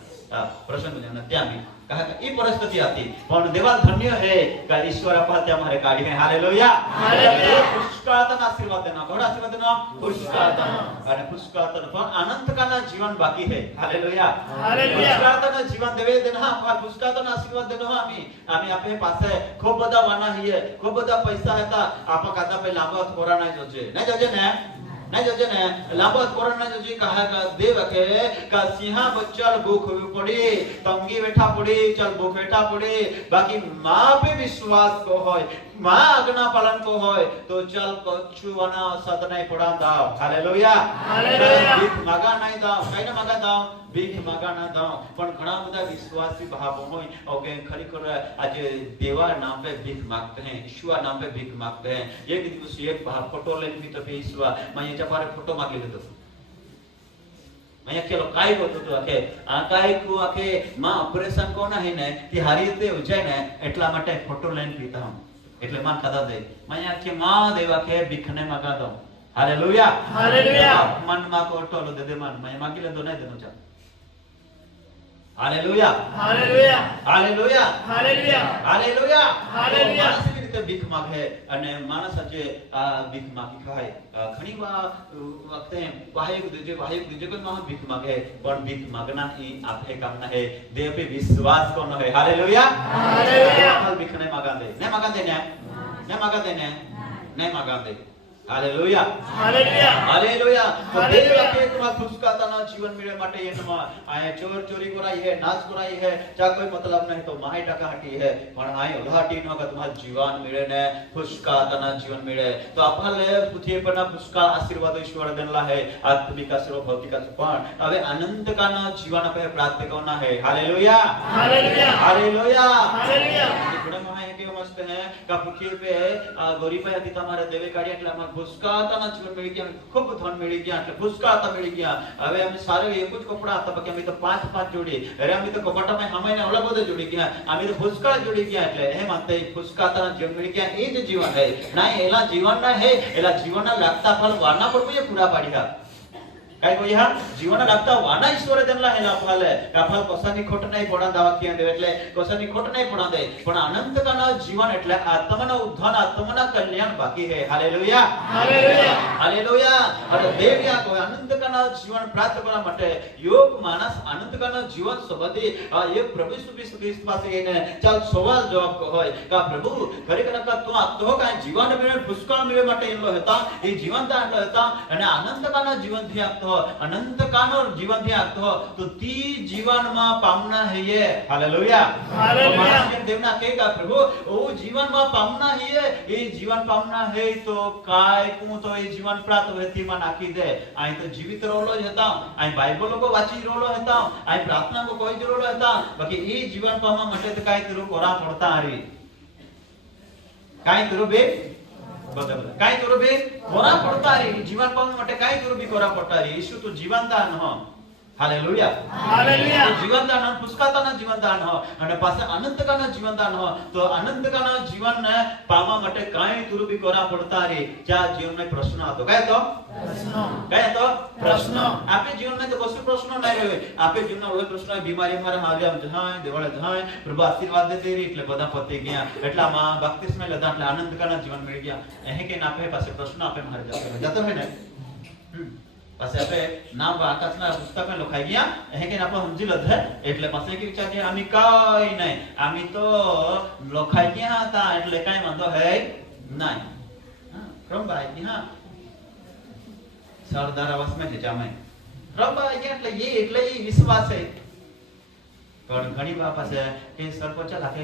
प्रसंग में जाना ત્યાં भी कहा ई परिस्थिति आती पण देवा धन्य है का ईश्वर आपा हमारे काढ़ी है हालेलुया हालेलुया पुष्कळतन आशीर्वाद देना घोड़ा आशीर्वाद देना पुष्कळतन અને પુષ્કળતન પણ અનંત કાળના જીવન બાકી है हालेलुया हालेलुया પુષ્કળતન જીવન દેવે દેના આ પુષ્કળતન આશીર્વાદ દેનો આમી આપે પાસે ખૂબ બધા વાના હે ખૂબ બધા પૈસા હતા આપા કાતા પે લાંબા થોરા ના જોજે नहीं जोजे ने लांबा कोरोना जोजी कहा का देव के का सिंहा बच्चल भूख पड़ी तंगी बैठा पड़ी चल भूख बैठा पड़ी बाकी मां पे विश्वास को होय मां आज्ञा पालन को होय तो चल कछुवाना सत नहीं पड़ा दाव हालेलुया हालेलुया भीख मागा नहीं दाव कईने मागा दाव भीख मागा ना दाव पण घणा બધા વિશ્વાસી ભાવો હોય ઓકે ખરેખર આજે દેવા નામ पे भीख मांगते हैं ईश्वर नाम पे भीख मांगते हैं एक दिवस एक फोटो लेने भी तो पे ईश्वर मैं ये जबारे फोटो मांगी लेतो मैं केलो काय होतो तो आके आ काय को आके मां ऑपरेशन कोना है ने ती हारी રીતે ઉજાય ને એટલા માટે ફોટો લઈને પીતા હું એટલે માન કદા દે मैं आके मां देवा के ભીખને માગા દઉં हालेलुया हालेलुया मन मा को टोलो दे दे मन मैं मांगी ले दो नहीं देनो चा hallelujah hallelujah hallelujah hallelujah hallelujah hallelujah રીતે ભીખ માંગે અને માણસ આજે આ ભીખ માંગી ખાય ઘણી વખતે વાહિગુરુ દેજે કોઈ માણસ ભીખ માંગે પણ ભીખ માંગના ही आपके कामना है देव पे विश्वास करना है हालेलुया हालेलुया भीख नहीं मांगते नहीं मांगते नहीं मांगते हालेलुया हालेलुया हालेलुया तो देव के तुम्हारा खुशकाता ना जीवन मिले माटे ये नमा आए चोरी कराई है नाच कराई है चा कोई मतलब नहीं तो माही टका हटी है पण आए उल्हाटी नो का तुम्हारा जीवन मिले ने खुशकाता ना जीवन मिले तो आपले पृथ्वी पर ना खुशका आशीर्वाद ईश्वर देनला है आत्मिक आशीर्वाद भौतिक पण હવે अनंत का ना जीवन पे प्राप्त करना है हालेलुया हालेलुया हालेलुया हालेलुया गुण माहे के मस्त है का पृथ्वी पे गरीब है ती તમારે દેવે કાઢ્યા એટલે અમાર ભૂસકાતાના જીવન મળી ગયા ખૂબ ધન મળી ગયા એટલે ભૂસકાતા મળી ગયા હવે અમે સારે એક જ કપડા હતા બાકી અમે તો પાંચ જોડી અરે અમે તો કપડામાં હમાઈને ઓલા બધે જોડી ગયા અમે તો ભૂસકા જોડી ગયા એટલે એમ આતે ભૂસકાતાના જીવન મળી ગયા એ જ જીવન है ના એલા જીવન ના है એલા જીવનના લાગતા ફળ વાના પર કોઈ પૂરા પાડ્યા काय कोई हा जीवन लागता वाना ईश्वर देनला है आपले काफल कोसानी खोट नहीं पडा दावा किया दे એટલે कोसानी खोट नहीं पडा दे पण अनंत का जीवन એટલે आत्मना उद्धान आत्मना कल्याण बाकी है हालेलुया हालेलुया हालेलुया અને દેવ્યા કોઈ अनंत का जीवन प्राप्त કરવા માટે योग मानस अनंत का जीवन संबंधी एक प्रभु सुविश्वास પાસે એને ચાલ સવાલ જવાબ હોય का प्रभु ખરેખર તો આપતો का जीवन में पुष्कळ मिले માટે એનો હતા એ જીવન દાન હતા અને अनंत का जीवन થી આપતો अनंत कानो जीवन थी आतो तो ती जीवन में पामना है ये हालेलुया हालेलुया देवना कहेगा प्रभु ओ जीवन में पामना है ये जीवन पामना है तो काय को तो ये जीवन प्राप्त होती में नाखी दे आई तो जीवित रोलो હતા आई बाइबल को वाची रोलो હતા आई प्रार्थना को कोई रोलो હતા बाकी ये जीवन पामा માટે તો काय તરો કોરા પડતા હારી काय तरो बे काय करू बे कोरा पडता रे जीवन पावून માટે काय करू बी कोरा पडता रे येशू तो जीवनदान हो हालेलुया हालेलुया जीवनदान पुष्काताना जीवनदान हो અને પાછા અનંતકાના જીવનદાન हो तो અનંતકાના જીવનને પામવા માટે કાઈ કरू બી કોરા પડતા રે જ્યાં જીવનમાં પ્રશ્ન હતો काय तो प्रश्न आपे जीवन में तो कशो प्रश्न नहीं रहे आपे जीवन में ओले प्रश्न बीमारी हमारे हालिया जहां देवळे जहां प्रभु आशीर्वाद देते रे એટલે બધા પતી ગયા એટલા માં બપ્તિસ્મા લેતા એટલે આનંદકાના જીવન મળી ગયા એહે કે નાપે પાસે પ્રશ્ન આપે મારે જતો है ને પાસે આપે નામ આકાશના પુસ્તકમાં લખાઈ ગયા એહે કે આપણે સમજી લધે એટલે પાસે કે વિચાર કે આમી કાઈ નહીં આમી તો લખાઈ ગયા હતા એટલે કાઈ વાંધો હે નહીં હા ક્રમ ભાઈ હા सरदार आवाज में जामे रब એટલે એ વિશ્વાસ છે પણ ઘણી વાર પાસે કે સરપંચ લાગે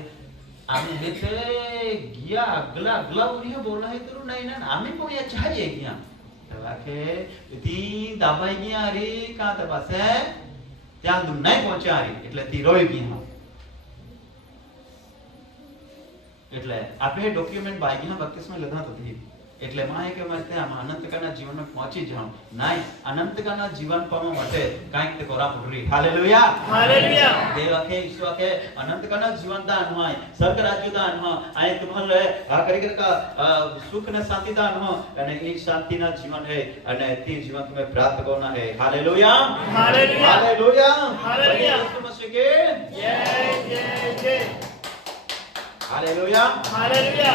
આમે हेते ગયા અગલા ઉરીઓ બોલાય તો નહીં ને આમે કોઈ ચાહીએ ગયા લાગે તી દબાઈ ગયા રે કા તો પાસે ત્યાં દુન નહીં પહોંચ્યા રે એટલે તી રોઈ ગયા એટલે આપણે ડોક્યુમેન્ટ બાગીના બક્તિસ્મા લીધા હતી એટલે માં કે મારે ત્યાં અનંતકાના જીવનમાં પહોંચી જાઉં નહીં અનંતકાના જીવન પામવા માટે કાંઈક તે કોરા પડરી હાલેલુયા હાલેલુયા દેવ કે ઈશ્વર કે અનંતકાના જીવન દાન હોય સ્વર્ગ રાજ્ય દાન હોય આ તમારે આ કરી का सुख ने शांति दान हो અને એ શાંતિના જીવન है અને તે જીવન તમે પ્રાપ્ત કરना है हालेलुया हालेलुया हालेलुया हालेलुया यीशु मसीह के जय जय जय हालेलुया हालेलुया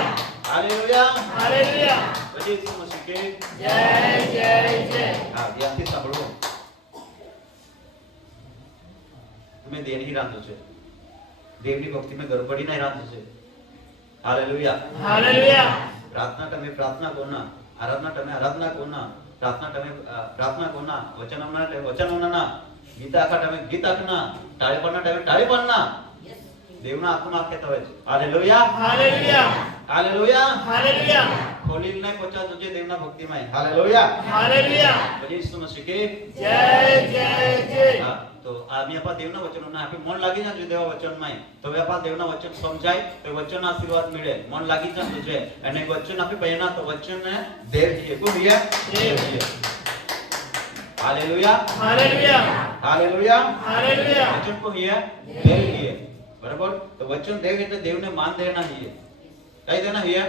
हालेलुया हालेलुया बजे यीशु मसीह के जय जय जय हां ध्यानથી સાંભળો तुम्हें देन ही रांधो छे देवनी भक्ति में गड़बड़ी नहीं रांधो छे हालेलुया हालेलुया प्रार्थना टाइम प्रार्थना कोना आराधना टाइम आराधना कोना प्रार्थना टाइम प्रार्थना कोना वचनोना ना गीता का टाइम गीता ना टाळेपणना टाइम टाळेपणना देवना आत्मा कहता है हालेलुया हालेलुया हालेलुया हालेलुया खोली नहीं पहुंचा तुझे देवना भक्ति में हालेलुया हालेलुया बजे यीशु मसीह के जय जय जय हां तो आम्ही आपा देवना वचनोना आपे मन लागी जा देवा वचन में तो आपा देवना वचन समजाय तो वचन आशीर्वाद मिले मन लागी जा तुझे અને वचन आपे पयना तो वचन ने देव दिए को दिया देव दिए हालेलुया हालेलुया हालेलुया हालेलुया वचन को दिया देव दिए बराबर तो वचन देव એટલે દેવને માન દેना ही है કઈ દેना ही है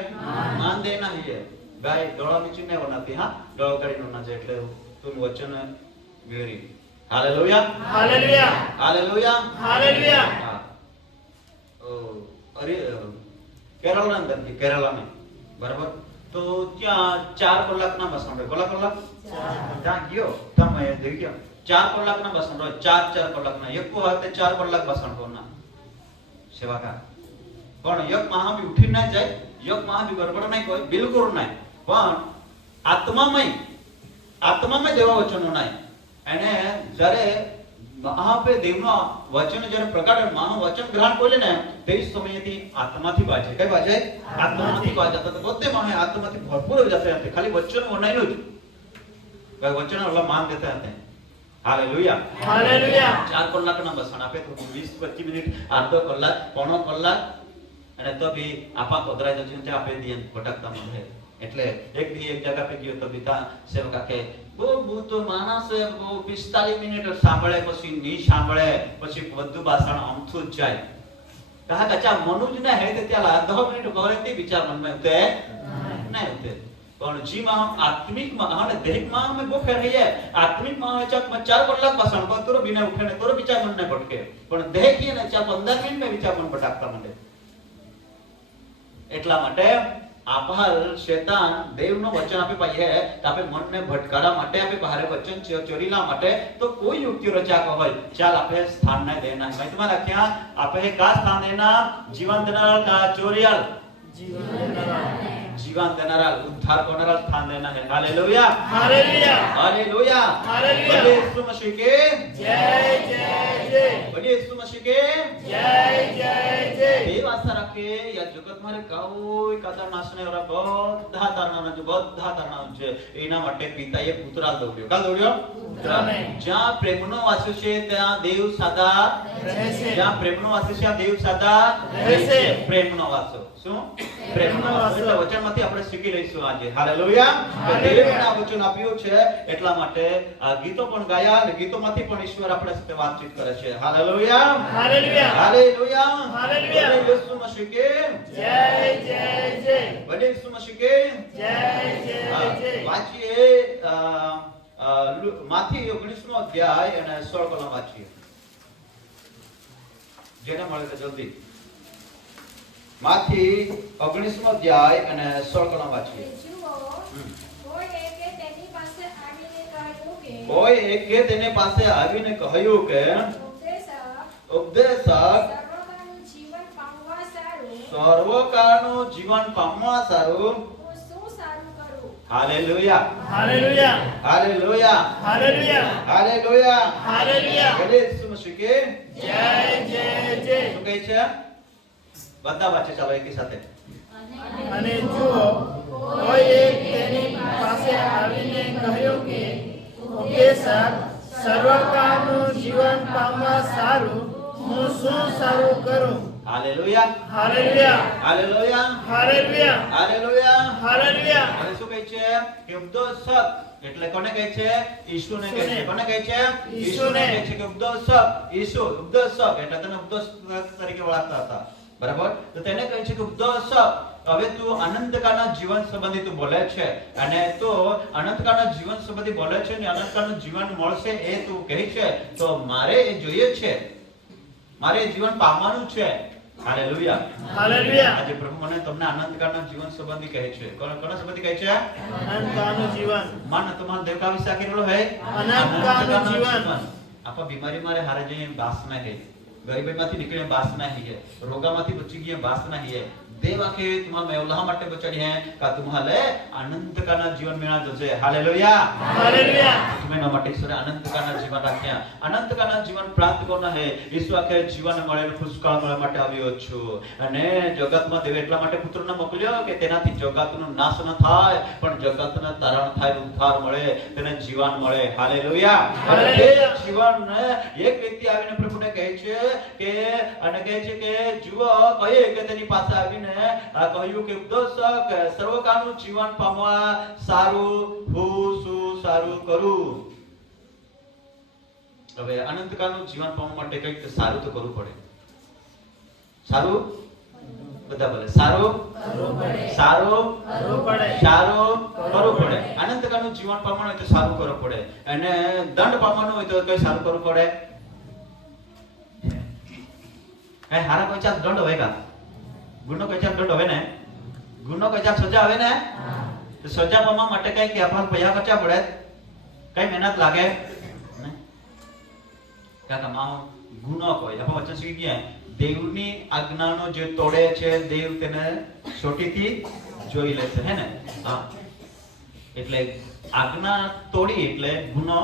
मान देना ही है गाय डोळा बीची नहीं बनाती हां डोळा करी होना चाहिए એટલે तुम वचन मेरी हालेलुया हालेलुया हालेलुया हालेलुया हां ओ अरे કેરળની અંદરથી, કેરળની, બરાબર? તો ત્યાં 4 કલાકના બસ હોય. કેટલા કલાક? ત્યાં ગયો તમે જોઈ ગયો 4 કલાકના બસ હોય, 4 કલાકના, એક વખતે 4 કલાક બસણ કોના સેવાકાર. પણ એક મહાબી ઉઠી ના જાય, એક મહાબી ગરબડ નહીં કોઈ, બિલકુલ નહીં. પણ આત્મામાં દેવા વચનો નહીં. એને જ્યારે મહાપે દેવનો વચન જ્યારે પ્રકાટ મહા વચન ગ્રહણ કરે ને તે સમયથી આત્માથી વાંચે. કઈ વાંચે? આત્માથી વાંચતા તો બધે માહે આત્માથી ભરપૂર જશે હતી. ખાલી વચન વનાયું જ કઈ વચન ઓલા માન દેતા હતા. Hallelujah, hallelujah. 4 કલાકના બસણ આપે તો 20-25 મિનિટ, અડધો કલાક, પોણો કલાક, અને તો બી આપા કોદરાઈ જશે ત્યાં આપે દે ભટકતા મળે. એટલે એક જગ્યા પે ગયો તો બીતા સેવકા કે બહુ તો માણસ બહુ 45 મિનિટ સાંભળે, પછી નહીં સાંભળે, પછી બધું બાસણ અમથું જ જાય. કહા કચા મનુજ ને હે તે ત્યાં 10 મિનિટ કરે તે વિચાર મનમાં ઉતે નહીં ઉતે. પણ જીમાં આત્મિકમાં અને દેહમાં અમે બહુ ફેર રહીએ. આત્મિકમાં અમે ચક 4 કલાક બાસણ પર તોરો બિના ઉઠે ને તોરો વિચાર મન ન ભટકે. પણ દેહ કે ને ચા 15 મિનિટ મેં વિચાર મન ભટકતા માંડે. એટલા માટે આભાર શેતાન દેવનો વચન આપે પાઈએ તો આપે મનને ભટકાડા માટે આપે ભારે વચન ચોરીલા માટે તો કોઈ યુક્તિ રચા હોય. ચાલ આપે સ્થાન ના દેના મેં તમારા ક્યાં આપે કા સ્થાન દેના? જીવન દેનારા કા ચોરિયાલ? जीवन देनारा, उद्धार करनारा स्थान देना है. Hallelujah, hallelujah, hallelujah, hallelujah. बोले यीशु मसीह के जय जय जय, बोले यीशु मसीह के जय जय जय. देव आशा रखे या जगत मारे कोई कदर नाशने वाला બધા તારણા જો બધા તારણા છે એના માટે પિતાએ પુત્રા દોડ્યો. કા દોડ્યો? પુત્રને. જ્યાં પ્રેમનો વાસ છે ત્યાં દેવ સદા રહે છે. જ્યાં પ્રેમનો વાસ છે ત્યાં દેવ સદા રહે છે. પ્રેમનો વાસ. શું? પ્રેમનો વાસ. એટલે વચનમાંથી આપણે શીખી લઈશું આજે. હાલેલુયા. હાલેલુયા. દેવના વચન આપ્યું છે એટલા માટે આ ગીતો પણ ગાયા અને ગીતોમાંથી પણ ઈશ્વર આપણા સાથે વાતચીત કરે છે. Hallelujah, hallelujah, hallelujah, hallelujah. બોલે યીશુ મસીહ કે જય જય જય, બોલે યીશુ મસીહ કે જય જય જય. વાંચીએ માથી 19નો અધ્યાય અને 16 કલમ વાંચીએ. જેને મળે તો જલ્દી. માથી 19નો અધ્યાય અને 16 કલમ વાંચીએ. કોઈ એકે તેની પાસે આવીને કહ્યું કે કોઈ એકે તેની પાસે આવીને કહ્યું કે ઉપદેશક સર્વકાળનું જીવન પામવા સારું સર્વકાળનું જીવન પામવા સારું હું શું સારું કરું? Hallelujah, hallelujah, hallelujah, hallelujah, hallelujah, hallelujah. બોલે યીશુ મસીહ કે જય જય જય. શું કહે છે? બધા વાંચે ચાલો એકી સાથે. અને જુઓ કોઈ એક તેની પાસે આવીને કહ્યું કે ઉપદેશક સર્વકાળનું જીવન પામવા સારું હું શું સારું કરું? Hallelujah, hallelujah, hallelujah, hallelujah, hallelujah. Hallelujah. અને શું કહે છે? કે ઉપદેશક એટલે કોને કહે છે? ઈશુને કહે છે. કોને કહે છે? ઈશુને. કહે છે કે ઉપદેશક ઈશુ ઉપદેશક એટલે તેને ઉપદેશક તરીકે ઓળખતા હતા. બરાબર? તો તેને કહે છે કે ઉપદેશક હવે તું અનંતકાળના જીવન સંબંધી તું બોલે છે અને તો અનંતકાળના જીવન સંબંધી બોલે છે ને અનંતકાળનું જીવન મળશે એ તું કહે છે તો મારે એ જોઈએ છે, મારે એ જીવન પામવાનું છે. Hallelujah, hallelujah. આજે પ્રભુ મને તમને અનંતકાળના જીવન સંબંધી કહે છે. કોના સંબંધી કહે છે? અનંતકાળનું જીવન. માન તમારા દેવકા વિશે કરેલો હે અનંતકાળનું જીવન. આપા બીમારી મારે હારે જઈએ બાસ ના હે, ગરીબીમાંથી નીકળે બાસ ના હે, રોગામાંથી બચી ગયા બાસ ના હે. देव आके तुम्हारा मेवला માટે બચાડી હે કા तुम्हारे અનંતકાળના જીવન મેળા જશે. Hallelujah, hallelujah. तुम्हें માટે ઈશ્વરે અનંતકાળના જીવન રાખ્યા. અનંતકાળના જીવન પ્રાપ્ત કોના હે? ઈસુ આકે જીવન મળેલું પુષ્કળ મળવા માટે આવ્યો છું અને જગતમાં દેવ એટલા માટે પુત્રને મોકલ્યો કે તેનાથી જગતનો નાશ ન થાય પણ જગતને તારણ થાય, ઉદ્ધાર મળે, તેને જીવન મળે. હાલેલુયા. અને તે જીવન એક વ્યક્તિ આવીને પ્રભુને કહે છે કે જુઓ કહીએ કે તેની પાસે આવીને કહ્યું કે ઉપદેશક સર્વકાળનું જીવન પામવા સારું હું શું સારું કરું? હવે અનંતકાળનું જીવન પામવા માટે કંઈક સારું તો કરવું પડે. સારું બધા બોલે સારું સારું સારું કરવું પડે. અનંતકાળનું જીવન પામવાનું હોય તો સારું કરવું પડે અને દંડ પામવાનું હોય તો કઈ સારું કરવું પડે? હે હારા કોઈ ચાલ દંડ હોય કા ગુનો કચાક દંડ હવે ને ગુનો કચાક સજા હવે ને તો સજા પામવા માટે કઈ કે આપણને પૈસા ખર્ચા પડે કઈ મહેનત લાગે ને કાકા માં ગુનો કોઈ આપણે વચન શીખી ગયા દેવની આજ્ઞાનો જે તોડે છે દેવ તેને સોટીથી જોઈ લે છે હે ને હા એટલે આજ્ઞા તોડી એટલે ગુનો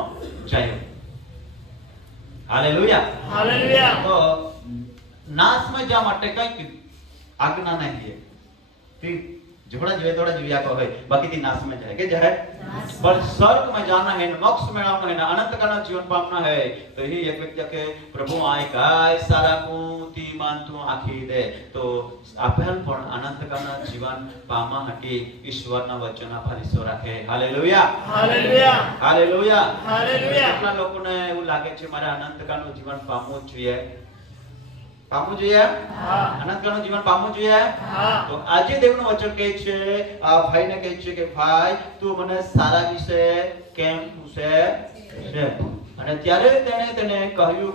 જાય હાલેલુયા हालेलुया તો નાશમાં જવા માટે કઈ આજ્ઞા નહીં ઠીક झगड़ा जो है थोड़ा जुया को है बाकी तीन नाश में जाएगा जो है पर स्वर्ग में जाना है मोक्ष में आना है अनंत का जीवन पाना है तो ही एक व्यक्ति के प्रभु आए काय सारा कुती मान तू आखी दे तो आपन पण अनंत का जीवन पामा हटी ईश्वर ना वचन पर ईश्वर रखे हालेलुया हालेलुया हालेलुया हालेलुया કેટલા લોકોને એવું લાગે છે મારે અનંત કાળનું જીવન પામવું જ જોઈએ પામવું જોઈએ હા અનંત કાળનું જીવન પામવું જોઈએ હા તો આજે દેવનું વચન કહે છે આ ભાઈને કહે છે કે ભાઈ તું મને સારા વિશે કેમ પૂછે છે અને ત્યારે તેને કહ્યું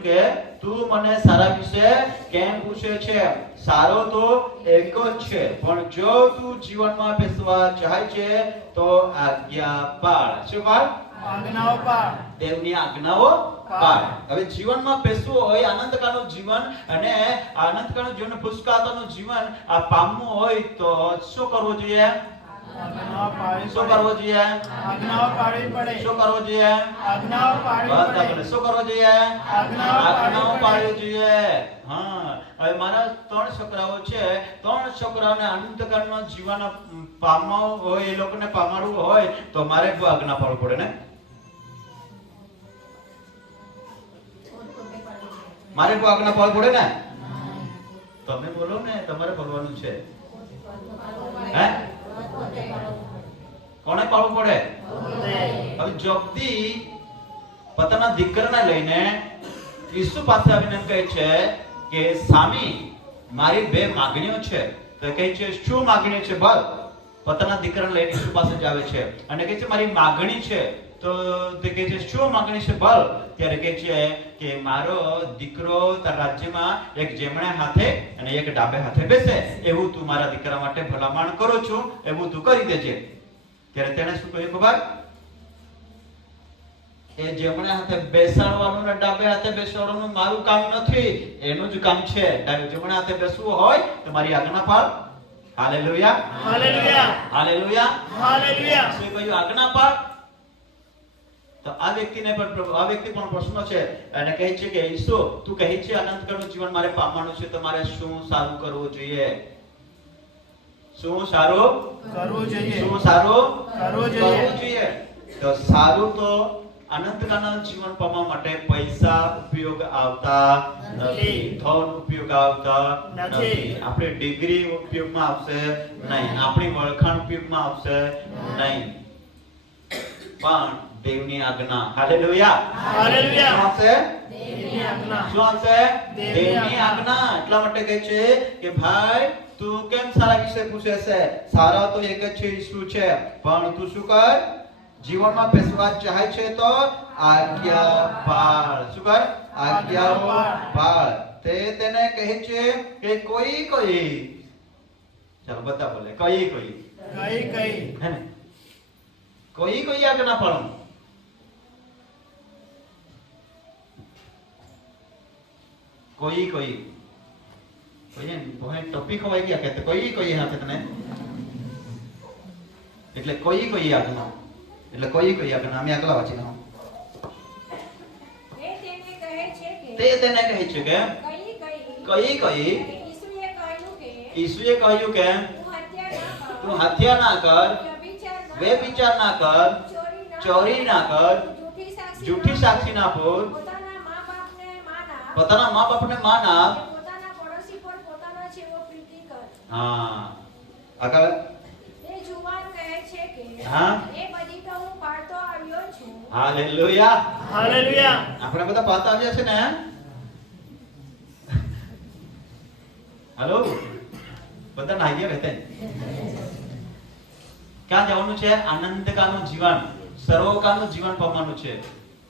કે તું મને સારા વિશે કેમ પૂછે છે સારો તો એક જ છે પણ જો તું જીવનમાં બેસવા ચાહે છે તો આજ્ઞા પાળ શું પાળ આજ્ઞાઓ પાળ દેવની આજ્ઞાઓ પાળ હવે જીવનમાં બેસવું હોય આનંદકાળનું જીવન અને આનંદકાળનું જીવન પુષ્કાતાનું જીવન આ પામવું હોય તો શું કરવું જોઈએ આજ્ઞાઓ પાળવી શું પડે કરવું જોઈએ આજ્ઞાઓ પાળવી પડે શું કરવું જોઈએ આજ્ઞાઓ પાળવી બધા પડે બોલે શું કરવું જોઈએ આજ્ઞાઓ પાળવી જોઈએ હા હવે મારા 3 છોકરાઓ છે 3 છોકરાઓને આનંદકાળનું જીવન પામવું હોય એ લોકોને પામવું હોય તો મારે આજ્ઞા પાળવું પડે ને મારે કોઈ આજ્ઞા પાળવું પડે ને તમે બોલો ને તમારે બોલવાનું છે હે કોને પાળવું પડે હવે જોગતી પોતાના દીકરાને લઈને ઈસુ પાસે આવીને કહે છે કે સ્વામી મારી 2 માંગણીઓ છે તો કહે છે શું માંગણી છે બોલ પોતાના દીકરાને લઈને ઈસુ પાસે જ આવે છે અને કહે છે મારી માંગણી છે તો તે કહે છે શું માંગણી છે બોલ ત્યારે કહે છે કે મારો દીકરો તારા રાજ્યમાં એક જમણે હાથે અને એક ડાબે હાથે બેસે એવું તું મારા દીકરા માટે ભલામણ કરો છો એવું તું કરી દેજે ત્યારે તેણે શું કહ્યું ખબર એ જમણે હાથે બેસાડવાનું ને ડાબે હાથે બેસાડવાનું મારું કામ નથી એનું જ કામ છે જમણે હાથે બેસવું હોય તો મારી આજ્ઞા પાળ હાલેલુયા હાલેલુયા હાલેલુયા હાલેલુયા શું કહ્યું આજ્ઞા પાળ તો આ વ્યક્તિને પણ આ વ્યક્તિ પણ પ્રશ્ન છે અને કહે છે કે ઈસુ તું કહે છે અનંતકાળનું જીવન મારે પામવાનું છે તો મારે શું સારું કરવું જોઈએ શું સારું કરવું જોઈએ શું સારું કરવું જોઈએ કરવું જોઈએ તો સારું તો અનંતકાળનું જીવન પામવા માટે પૈસા ઉપયોગ આવતા નથી ધન ઉપયોગ આવતા નથી આપણી ડિગ્રી ઉપયોગમાં આવશે નહીં આપણી વળખાણ ઉપયોગમાં આવશે નહીં પણ દેવની આજ્ઞા હાલેલુયા હાલેલુયા શું આવશે દેવની આજ્ઞા શું આવશે દેવની આજ્ઞા એટલા માટે કહે છે કે ભાઈ તું કેમ સારા વિશે પૂછે છે સારા તો એક જ છે ઈસુ છે પણ તું શું કર જીવનમાં બેસવા ચાહે છે તો આજ્ઞા પાળ શું કર આજ્ઞાઓ પાળ તેને કહે છે કે કોઈ ચાલો બધા બોલે કોઈ કઈ હે ને કોઈ આજ્ઞા પાળો કોઈ ટોપિક હોય ગયા કે કોઈ હાથે તને એટલે કોઈ આજ્ઞા એટલે કોઈ આજ્ઞા અમે આગલા વાંચી નાખો તે તેને કહે છે કે કઈ ઈસુએ કહ્યું કે તું હત્યા ના કર વ્યભિચાર ના કર ચોરી ના કર જૂઠી સાક્ષી ના બોલ પોતાના મા બાપને માન આપ હા આગળ હા હાલેલુયા હાલેલુયા આપણે બધા પાતા આવ્યા છે ને હેલો બધા નાગ્યા રહેતા ક્યાં જવાનું છે આનંદકાનું જીવન સર્વકાનું જીવન પામવાનું છે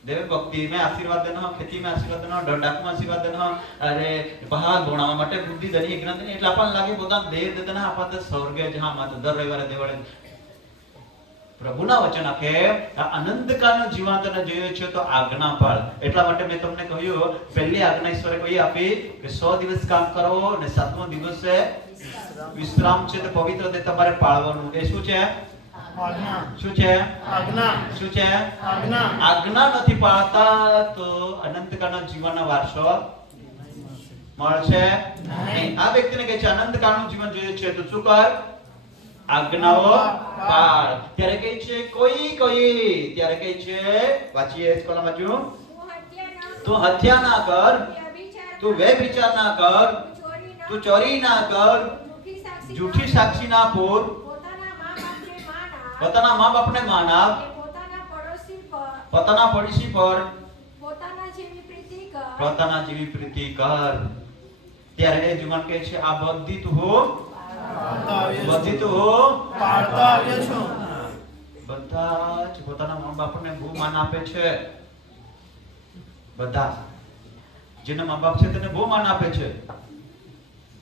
देवे भक्ति में आशीर्वाद देना, खेती में आशीर्वाद देना, डाक में आशीर्वाद देना, अरे पहाड़ गोणा માટે બુદ્ધિ દેની જ્ઞાન દેની એટલે આપણને લાગે પોતાને દેહ દેના આપણે સ્વર્ગે જહા માતે દર રવિવારે દેવળે પ્રભુના વચન આખે અનંતકાળનો જીવન તને જોયો છે તો આજ્ઞા પાળ. એટલા માટે મેં તમને કહ્યું પહેલી આજ્ઞા ઈશ્વરે કોઈ આપી કે 100 દિવસ કામ કરો અને 7મો દિવસે વિશ્રામ છે તે પવિત્ર તે તમારે પાળવાનું. એ શું છે? આજ્ઞા. શું છે? આજ્ઞા. શું છે? આજ્ઞા. આજ્ઞા નથી પાળતા તો અનંતકાળનો જીવનનો વારસો મળશે નહીં. આ વ્યક્તિને કહે છે અનંતકાળનું જીવન જોઈએ છે તો શું કર? આજ્ઞાઓ પાળ. ત્યારે કહે છે કોઈ ત્યારે કહે છે વાંચીએ કોના બાજુ? તું હત્યા ના કર, તું વ્યભિચાર ના કર, તું ચોરી ના કર, જૂઠી સાક્ષી ના પૂર, પોતાના મા બાપને માન આપ, પોતાના પડોશી પર પોતાના જેવી પ્રીતિ કર. ત્યારે એ જુવાન કહે છે આ બધી તું હો બધી તું હો પાળતા આવ્યો છું. બધા જ પોતાના મા બાપને બહુ માન આપે છે. બધા જેના મા બાપ છે તેને બહુ માન આપે છે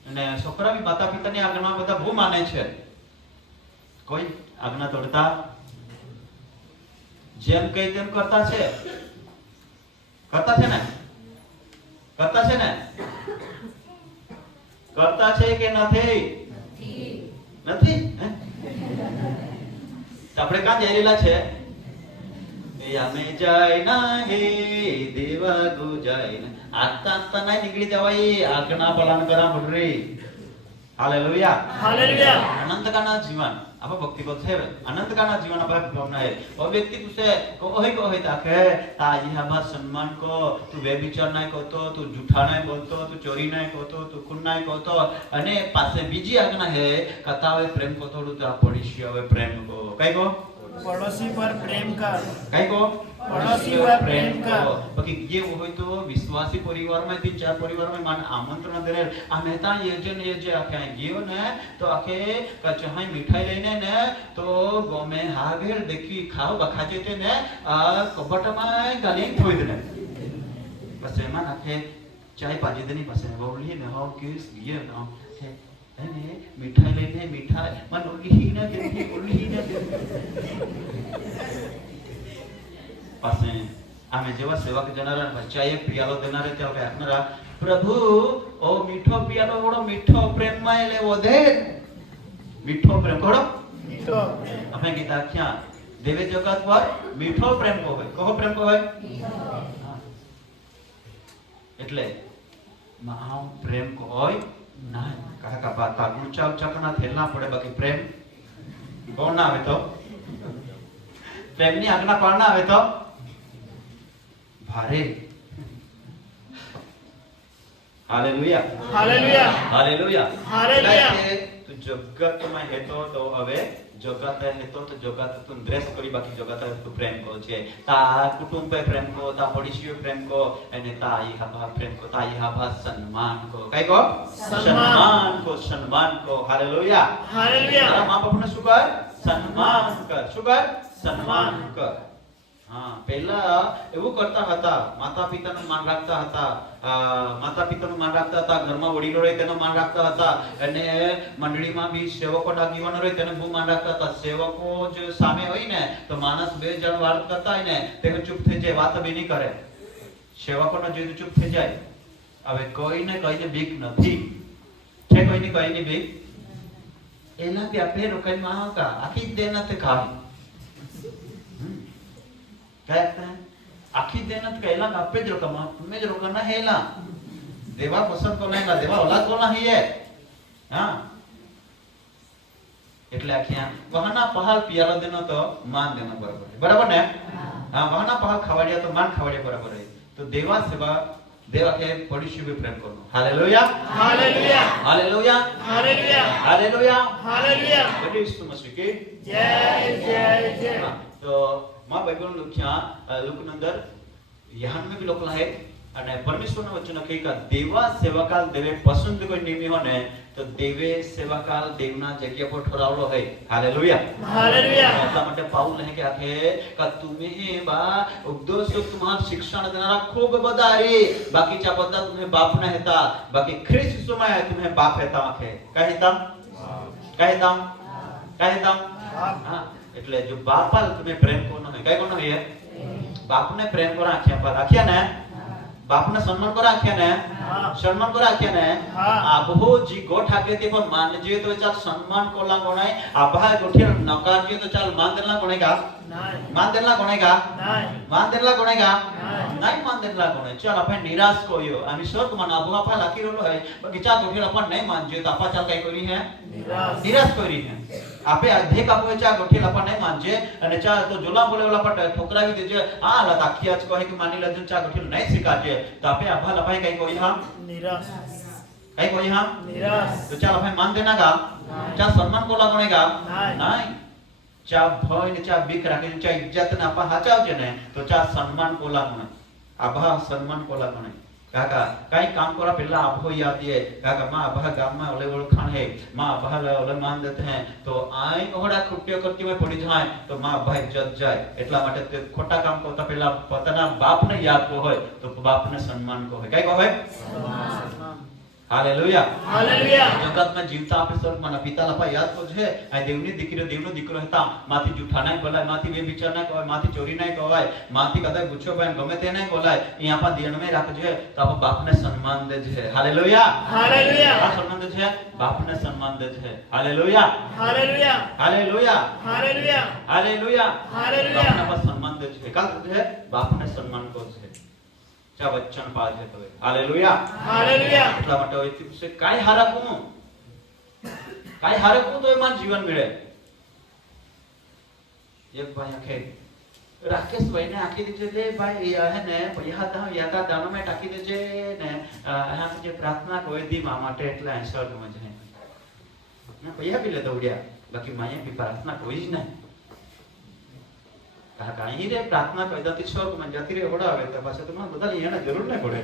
અને છોકરા બી માતા પિતાની આજ્ઞા બધા બહુ માને છે. કોઈ આજ્ઞા તોડતા જેમ કહે તેમ કરતા છે. કરતા છે ને? કરતા છે ને? કરતા છે કે નથી? નથી. આપણે ક્યાં જઈ રહેલા છે? અમે જાય નહીં દેવા ગો જાય ને આતા નહીં નીકળી જવાય. આજ્ઞા પાલન કરા ભડરી. હાલેલુયા. હાલેલુયા. અનંતકાળના જીવન આપણે ભક્તિ को છે अनंतकाळના जीवन આપણે ભાવના है और व्यक्ति तुसे कोई ताके ताजी हवा सम्मान को तू व्यभिचार नहीं करतो, तू झूठा नहीं बोलतो, तू चोरी नहीं करतो, तू खून नहीं करतो અને પાસે બીજી આજ્ઞા है કતાવે પ્રેમ को થોડું તો પડોશી હવે પ્રેમ को કઈ को પડોશી પર પ્રેમ કર. કઈ को પડોશી પર પ્રેમ કર. બાકી જે હોય તો વિશ્વાસી પરિવારમાં 3-4 પરિવારમાં માન આમંત્રણ દે અમે તા જે આખે ગયો ને તો આખે કચહાઈ મીઠાઈ લઈને ને તો ગમે હાગેલ દેખી ખાવ બખાજે તે ને આ કપટમાં ગાલી થોઈ દે બસ એમાં આખે ચાય પાજી દેની પાસે બોલી ને હો કિસ ગયો ને એને મીઠાઈ લઈને મીઠાઈ મન ઓલી ના દે પાસે આમે જેવા સેવક જનારા બચ્ચાએ પિયાલો દેનારે ત્યાં આપનારા પ્રભુ ઓ મીઠો પિયાલો ઓડો મીઠો પ્રેમ માં એટલે વધે મીઠો પ્રેમ કોડો મીઠો. આપણે કીધા ક્યાં દેવે જગત પર મીઠો પ્રેમ કો હોય. કહો પ્રેમ કો હોય એટલે મહા પ્રેમ કો હોય ના કાકા બાતા ઊંચા ઊંચા કના થેલના પડે બાકી પ્રેમ કોણ ના આવે તો પ્રેમની આજ્ઞા કોણ ના આવે તો ભારે. હાલેલુયા. હાલેલુયા. હાલેલુયા. હાલેલુયા. તો જગતમાં હેતો તો હવે જગત હેતો તો જગત તું દ્વેષ કરી બાકી જગત તું પ્રેમ કો છે. તા કુટુંબ पे પ્રેમ કો, તા પડોશીઓ પ્રેમ કો અને તા ઈહા પ્રેમ કો, તા ઈહા સન્માન કો. કઈ કો? સન્માન કો. હાલેલુયા. હાલેલુયા. તારા મા બાપને શું કર? સન્માન કર. શું કર? સન્માન કર. હા પહેલા એવું કરતા હતા. માતા પિતાનું માન રાખતા હતા. માતા પિતાનું માન રાખતા હતા. ઘરમાં વડીલો રહે તેનું માન રાખતા હતા અને મંડળીમાં બી સેવકો આગેવાનો રહે તેને બહુ માન રાખતા હતા. સેવકો જ સામે હોય ને તો માણસ 2 જણ વાત કરતા હોય ને તે ચૂપ થઈ જાય, વાત બી નહીં કરે. સેવકોનો જોઈને ચૂપ થઈ જાય. હવે કોઈને કઈને બીક નથી છે. કોઈને કઈને બીક એલા બી આપણે રોકાઈમાં આવતા આખી દે નથી ખાવી कहते हैं आखी देनत कहला आपे जो कमा तुम्हें जो करना है ला देवा पसंद को नहीं देवा औलाद को नहीं है हां એટલે આખ્યા વહાના પહાલ પિયાલો દેનો તો માન દેનો બરાબર ને હા વહાના પહાલ ખવાડિયા તો માન ખવાડિયા બરાબર है तो देवा सेवा देवा के પડોશી भी प्रेम करनो. Hallelujah. Hallelujah. Hallelujah. Hallelujah. Hallelujah. Hallelujah. प्रभु यीशु मसीह की जय. तो मां बाइबल लुक्या लुक नंदर यहां में भी लोकला है અને પરમેશ્વરનું વચન કહે કે દેવા સેવાકાલ દેવે પસંદ કોઈ નિમી હો ને તો દેવે સેવાકાલ દેવના જગ્યા પર ઠરાવલો હોય. હાલેલુયા. હાલેલુયા. એટલા માટે પાઉલ કહે કે આખે કે તમે બા ઉપદેશો તમાર શિક્ષણ દેનારા ખૂબ બધા રે બાકીચા બધા તમે બાપ ના હતા બાકી ખ્રિસ્ત ઈસુમાં તમે બાપ હતા આખે કહેતા હા એટલે જો બાપા તમે પ્રેમ કોનો હોય કઈ કોનો હોય બાપને પ્રેમ કરો આખ્યા ને બાપને સન્માન કરો આખ્યા ને સન્માન કરો આખ્યા ને આબહો જી ગોઠ આપ્યો તે પણ માનજે તો ચાલ સન્માન કોલા ગણાય આભા ગોઠે નકારજે તો ચાલ માનદેલા ગણાય કા માનદેલા ગણાય કા માનદેલા ગણાય કા નહીં માનદેલા ગણાય ચાલ આપણે નિરાશ કોયો આમી સ્વર્ગ માં આબહો આપા લાખી રહેલો હોય બાકી ચા ગોઠે આપણ નહીં માનજે તો આપા ચાલ કઈ કરી હે નિરાશ કરી હે આપે અધેક આપો ચા ગોઠે આપણ નહીં માનજે અને ચા તો જોલા બોલે ઓલા પર ઠોકરાવી દેજે આ લત આખિયા જ કહે કે માની લેજો ચા ગોઠે નહીં સ્વીકારજે તો આપે આભા લભાઈ કઈ કોઈ હા નિરાશ कहीं कोई हाँ निराश तो चल अपन मान देना का चा सम्मान को लागने का नहीं चा भय ने चा बिक रखे चा इज्जत ना अपन हाचाव जे ने तो चा सम्मान को लागने आभा सम्मान को लागने काका कई काम करा पहला आभो याद ये काका मां आभा गाम में ओले ओळखाण है मां आभा ओले मान देते हैं तो आई ओहड़ा कृत्य करती में पड़ी जाए तो मां आभा इज्जत जाए એટલા માટે તે ખોટા કામ કરતા પહેલા પોતાના બાપને યાદ કો હોય તો બાપને સન્માન કો હોય કઈ કો હોય हालेलुया हालेलुया जगत में जीवता आपे स्वर्ग में पिता लपा याद को है आ देवनी दीकरो હતા માથી જૂઠા નહીં બોલાય માથી બેબિચાર નહીં કહેવાય માથી ચોરી નહીં કહેવાય માથી કદાચ ગુચ્છો ભાઈ ગમે તે નહીં બોલાય એ આપા ધ્યાન में રાખજે તો આપા બાપને સન્માન દેજે હાલેલુયા हालेलुया આ સન્માન દેજે બાપને સન્માન દેજે hallelujah hallelujah hallelujah hallelujah hallelujah hallelujah બાપને બસ સન્માન દેજે કાલ દેજે બાપને સન્માન કરજે चा वचन पाळजे तो हालेलुया हालेलुया એટલા માટે હોય તે કાઈ હારકું તો એમાં જીવન મળે એક ભાઈ આખે રાકેશ ભાઈ ને આખી દીજે લે ભાઈ હે ને યાતા દાનો में टाकी देजे ने આ જે પ્રાર્થના કોઈ દી માં માટે એટલે આંસર ગમે છે ને ભૈયા બી લે દોડ્યા બાકી માયા બી પ્રાર્થના કોઈ જ નહીં कहीं रे प्रार्थना पैदा थी स्वर्ग में जाती रे होड़ा आवे तो पाछे तुम्हारे बदल ये ना जरूर नहीं पड़े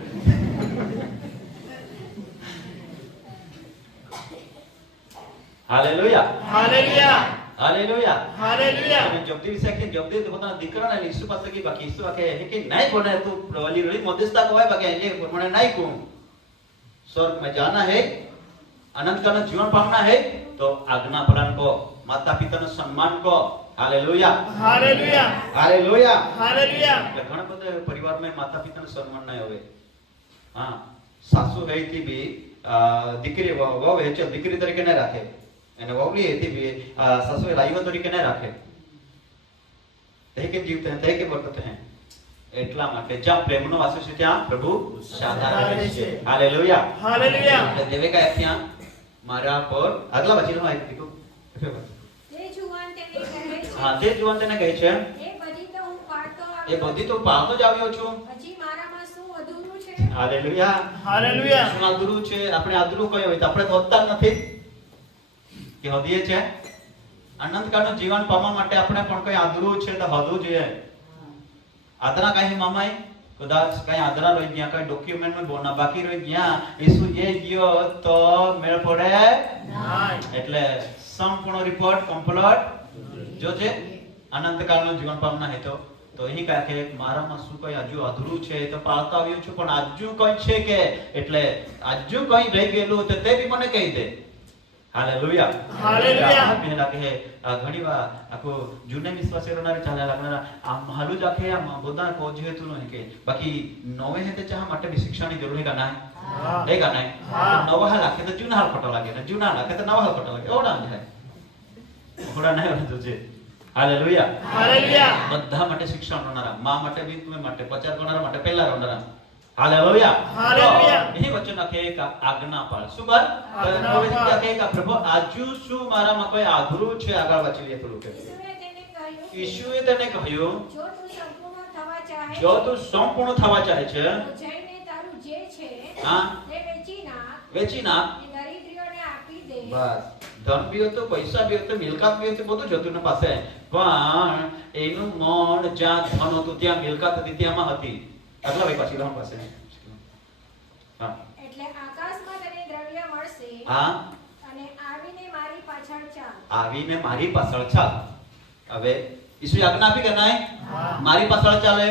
हालेलुया हालेलुया हालेलुया हालेलुया जब दी से कि जब दी तो पता दिकरा ना ईसु पास की बाकी ईसु आके है कि नहीं कोने तू वाली रही मध्यस्थता को है बाकी ये प्रमाण नहीं को स्वर्ग में जाना है अनंत का जीवन पाना है तो आज्ञा पालन को माता पिता ने सम्मान को हालेलुया हालेलुया हालेलुया हालेलुया घણા બધા પરિવાર में माता पिता ने सम्मान नहीं होवे हां सासू है थी भी દીકરી વહુ है चल દીકરી તરીકે ન રાખે અને વહુલી હતી भी सासू લાઈવા તરીકે ન રાખે તે કે જીવતે हैं તે કે વર્તते हैं એટલા માટે જ્યાં પ્રેમનો વાસ છે ત્યાં પ્રભુ શાંતિ રહે છે હાલેલુયા हालेलुया દેવે કા ત્યાં મારા પર આગલા વચનો આઈ દીકો હા તે જુવાન તેને કહે છે એ બધી તો પાળતો જ આવ્યો છું હજી મારામાં શું અધૂરું છે હાલેલુયા हालेलुया શું અધૂરું છે આપણે અધૂરું કયો હોય તો આપણે તો હોતા નથી કે હોદીએ છે અનંતકાળનું જીવન પામવા માટે આપણે પણ કઈ અધૂરું છે તો હોદવું જોઈએ આદરા કઈ મામાઈ કદાચ કઈ આદરા રહી ગયા કઈ ડોક્યુમેન્ટ માં બોના બાકી રહી ગયા ઈસુ જે ગયો તો મેળ પડે એટલે સંપૂર્ણ રિપોર્ટ કમ્પ્લીટ જો છે અનંતકાળનું જીવન પામના હેતો તો અહીં કહે કે મારામાં શું કઈ હજુ અધૂરું છે તો પાળતા આવ્યો છું પણ આજુ કઈ છે કે એટલે આજુ કઈ રહી ગયેલું તો તે બી મને કહી દે હાલેલુયા હાલેલુયા પહેલા કહે ઘણીવાર આખો જૂને વિશ્વાસેરોના ચાલે લાગનારા આ મારું જ આખે આ બધા કોજ હેતુ નહીં કે બાકી નવે હેતે ચાહ માટે બી શિક્ષાની જરૂર હે કા નહીં હે કા નહીં નવા હાલ આખે તો જૂના હાલ પટો લાગે ને જૂના લાગે તો નવા હાલ પટો લાગે ઓડા જાય ઓડા નહીં હોતું છે હાલેલુયા हालेलुया બધા માટે શિક્ષણ હોનારા માં માટે બી તમે માટે પ્રચાર કરનારા માટે પહેલા હોનારા હાલેલુયા હાલેલુયા એ વચન કહે કે આજ્ઞા પાળ શું બર પ્રભુ કહે કે પ્રભુ આજુ શું મારામાં કોઈ અધૂરું છે આગળ વાંચી લે થોડું કે ઈશુએ તેને કહ્યું જો તું સંપૂર્ણ થવા ચાહે છે જઈને તારું જે છે હા તે વેચી નાખ એ દરિદ્રોને આપી દે બસ ધન બી હતું પૈસા બી હતું મિલકત બી હતી બધું જ હતું ને પાસે પણ એનું મન જ્યાં ધન હતું ત્યાં મિલકત હતી ત્યાંમાં હતી આગલા ભાઈ પાછી પાસે હા એટલે આકાશમાં તને દ્રવ્ય મળશે હા અને આવીને મારી પાછળ ચાલ. આવીને મારી પાછળ ચાલ. હવે ઈસુએ આજ્ઞા આપી કે નહીં? હા. મારી પાછળ ચાલે.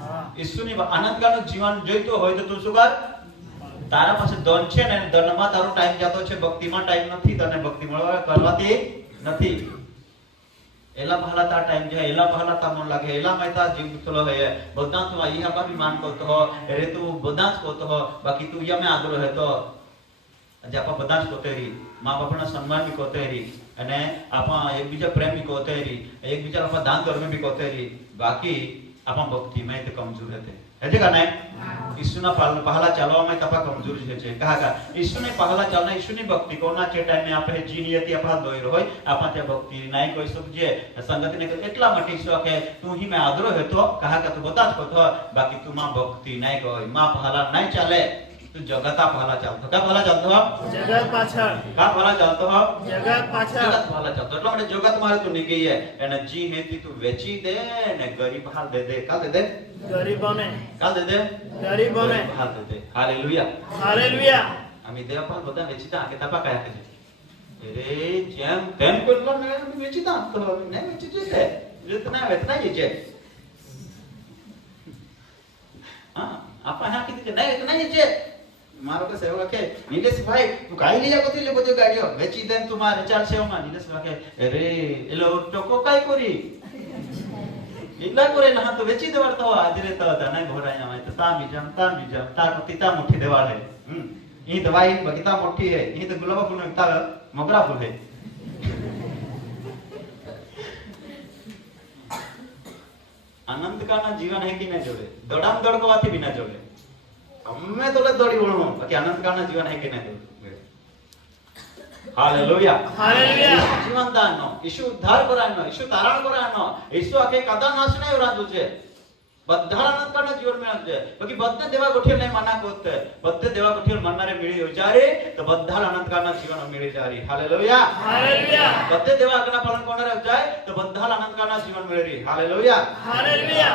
હા. ઈસુની આનંદકાળનું જીવન જોઈતો હોય તો તું શું કર? તારા પાસે ધન છે ને, ધનમાં તારો ટાઈમ જતો છે, ભક્તિમાં ટાઈમ નથી, તને ભક્તિ મળવા કરવાતી નથી. એલા બહાલા તાર ટાઈમ જાય, એલા બહાલા તા મન લાગે, એલા માં તા જીવ થલો હે, બધા તું આઈ હબા વિમાન કરતો હો, અરે તું બધા જ કોતો હો, બાકી તું યમે આગ્રહ હેતો આજે આપા બધા જ કોતેરી, મા બાપના સન્માન બી કોતેરી, અને આપા એકબીજા પ્રેમ બી કોતેરી, એકબીજા આપા દાન ધર્મ બી કોતેરી, બાકી આપા ભક્તિ में तो कमजोर रहते है का नहीं? ईश्वरना पहला चलवा में तपा कमजोर છે कहा का ईश्वरने पहला चलना, ईश्वरनी भक्ति कोना છે टाइम में આપણે જીનિયતી આપા દોઈ હોય, આપા તે ભક્તિ નહીં કોઈ સુખજે સંગતિ ને એટલા માટે ઈશ્વર કે તું ही मैं आदरो है तो कहा का तू बता को तो बाकी तू मां भक्ति नहीं कोई मां पहला नहीं चले, तू जगता पहला चलतो. का पहला चलतो हो? जगत पाछળ. का पहला चलतो हो? जगत पाछળ. जगत पहला चलतो. એટલા માટે જગત મારે તું નીકળી है એને જી હેતી તું વેચી દે ને ગરીબ હાલ દે દે. કા દે દે? ગરીબોને. કા દે દે? ગરીબોને. હાલ દે દે. હાલેલુયા. હાલેલુયા. અમે દેવ પર બધા વેચીતા કે તપા કયા કે અરે જેમ તેમ કોલ્લો ને વેચીતા તો ને વેચી છે વેચના જ છે. હા આપા હા કીધું કે નહીં વેચના જ છે. મારો કે સેવક કે નીલેશ ભાઈ તું કાઈ લઈ જાવ કોથી લે બધું ગાડીઓ વેચી દેમ તું મારે ચાલ છે માં. નીલેશ ભાઈ કે અરે એલો ટોકો કાઈ કરી એટલા કરે ના તો વેચી દેવાડ તો આજરે તો તને ઘોરાયા માં તો તા બીજામ તા પિતા મુઠ્ઠી દેવાડે. ये दवाई बगीता मोटी है, ये तो गुलाब फूल में मोगरा फूल है. अनंत का ना जीवन है कि नहीं जोड़े, दौड़ाम दौड़ को आती भी ना जोड़े. हमें तो ले दौड़ी बोलो बाकी अनंत का ना जीवन है कि नहीं जोड़े. हालेलुया. हालेलुया. जीवन दानो, यीशु उद्धार करानो, यीशु तारण करानो, यीशु आके कदा नाश नहीं हो रहा तुझे. બધા અનંતકાળના જીવન મેળવે છે. બાકી બધે દેવા ગોઠિયલ નહીં માના કોતે, બધે દેવા ગોઠિયલ મનનારે મેળી ઉજારે તો બધા અનંતકાળના જીવન મેળી જારી. હાલેલુયા. હાલેલુયા. બધે દેવા આજ્ઞા પાલન કરનારે જાય તો બધા અનંતકાળના જીવન મેળવી. હાલેલુયા. હાલેલુયા.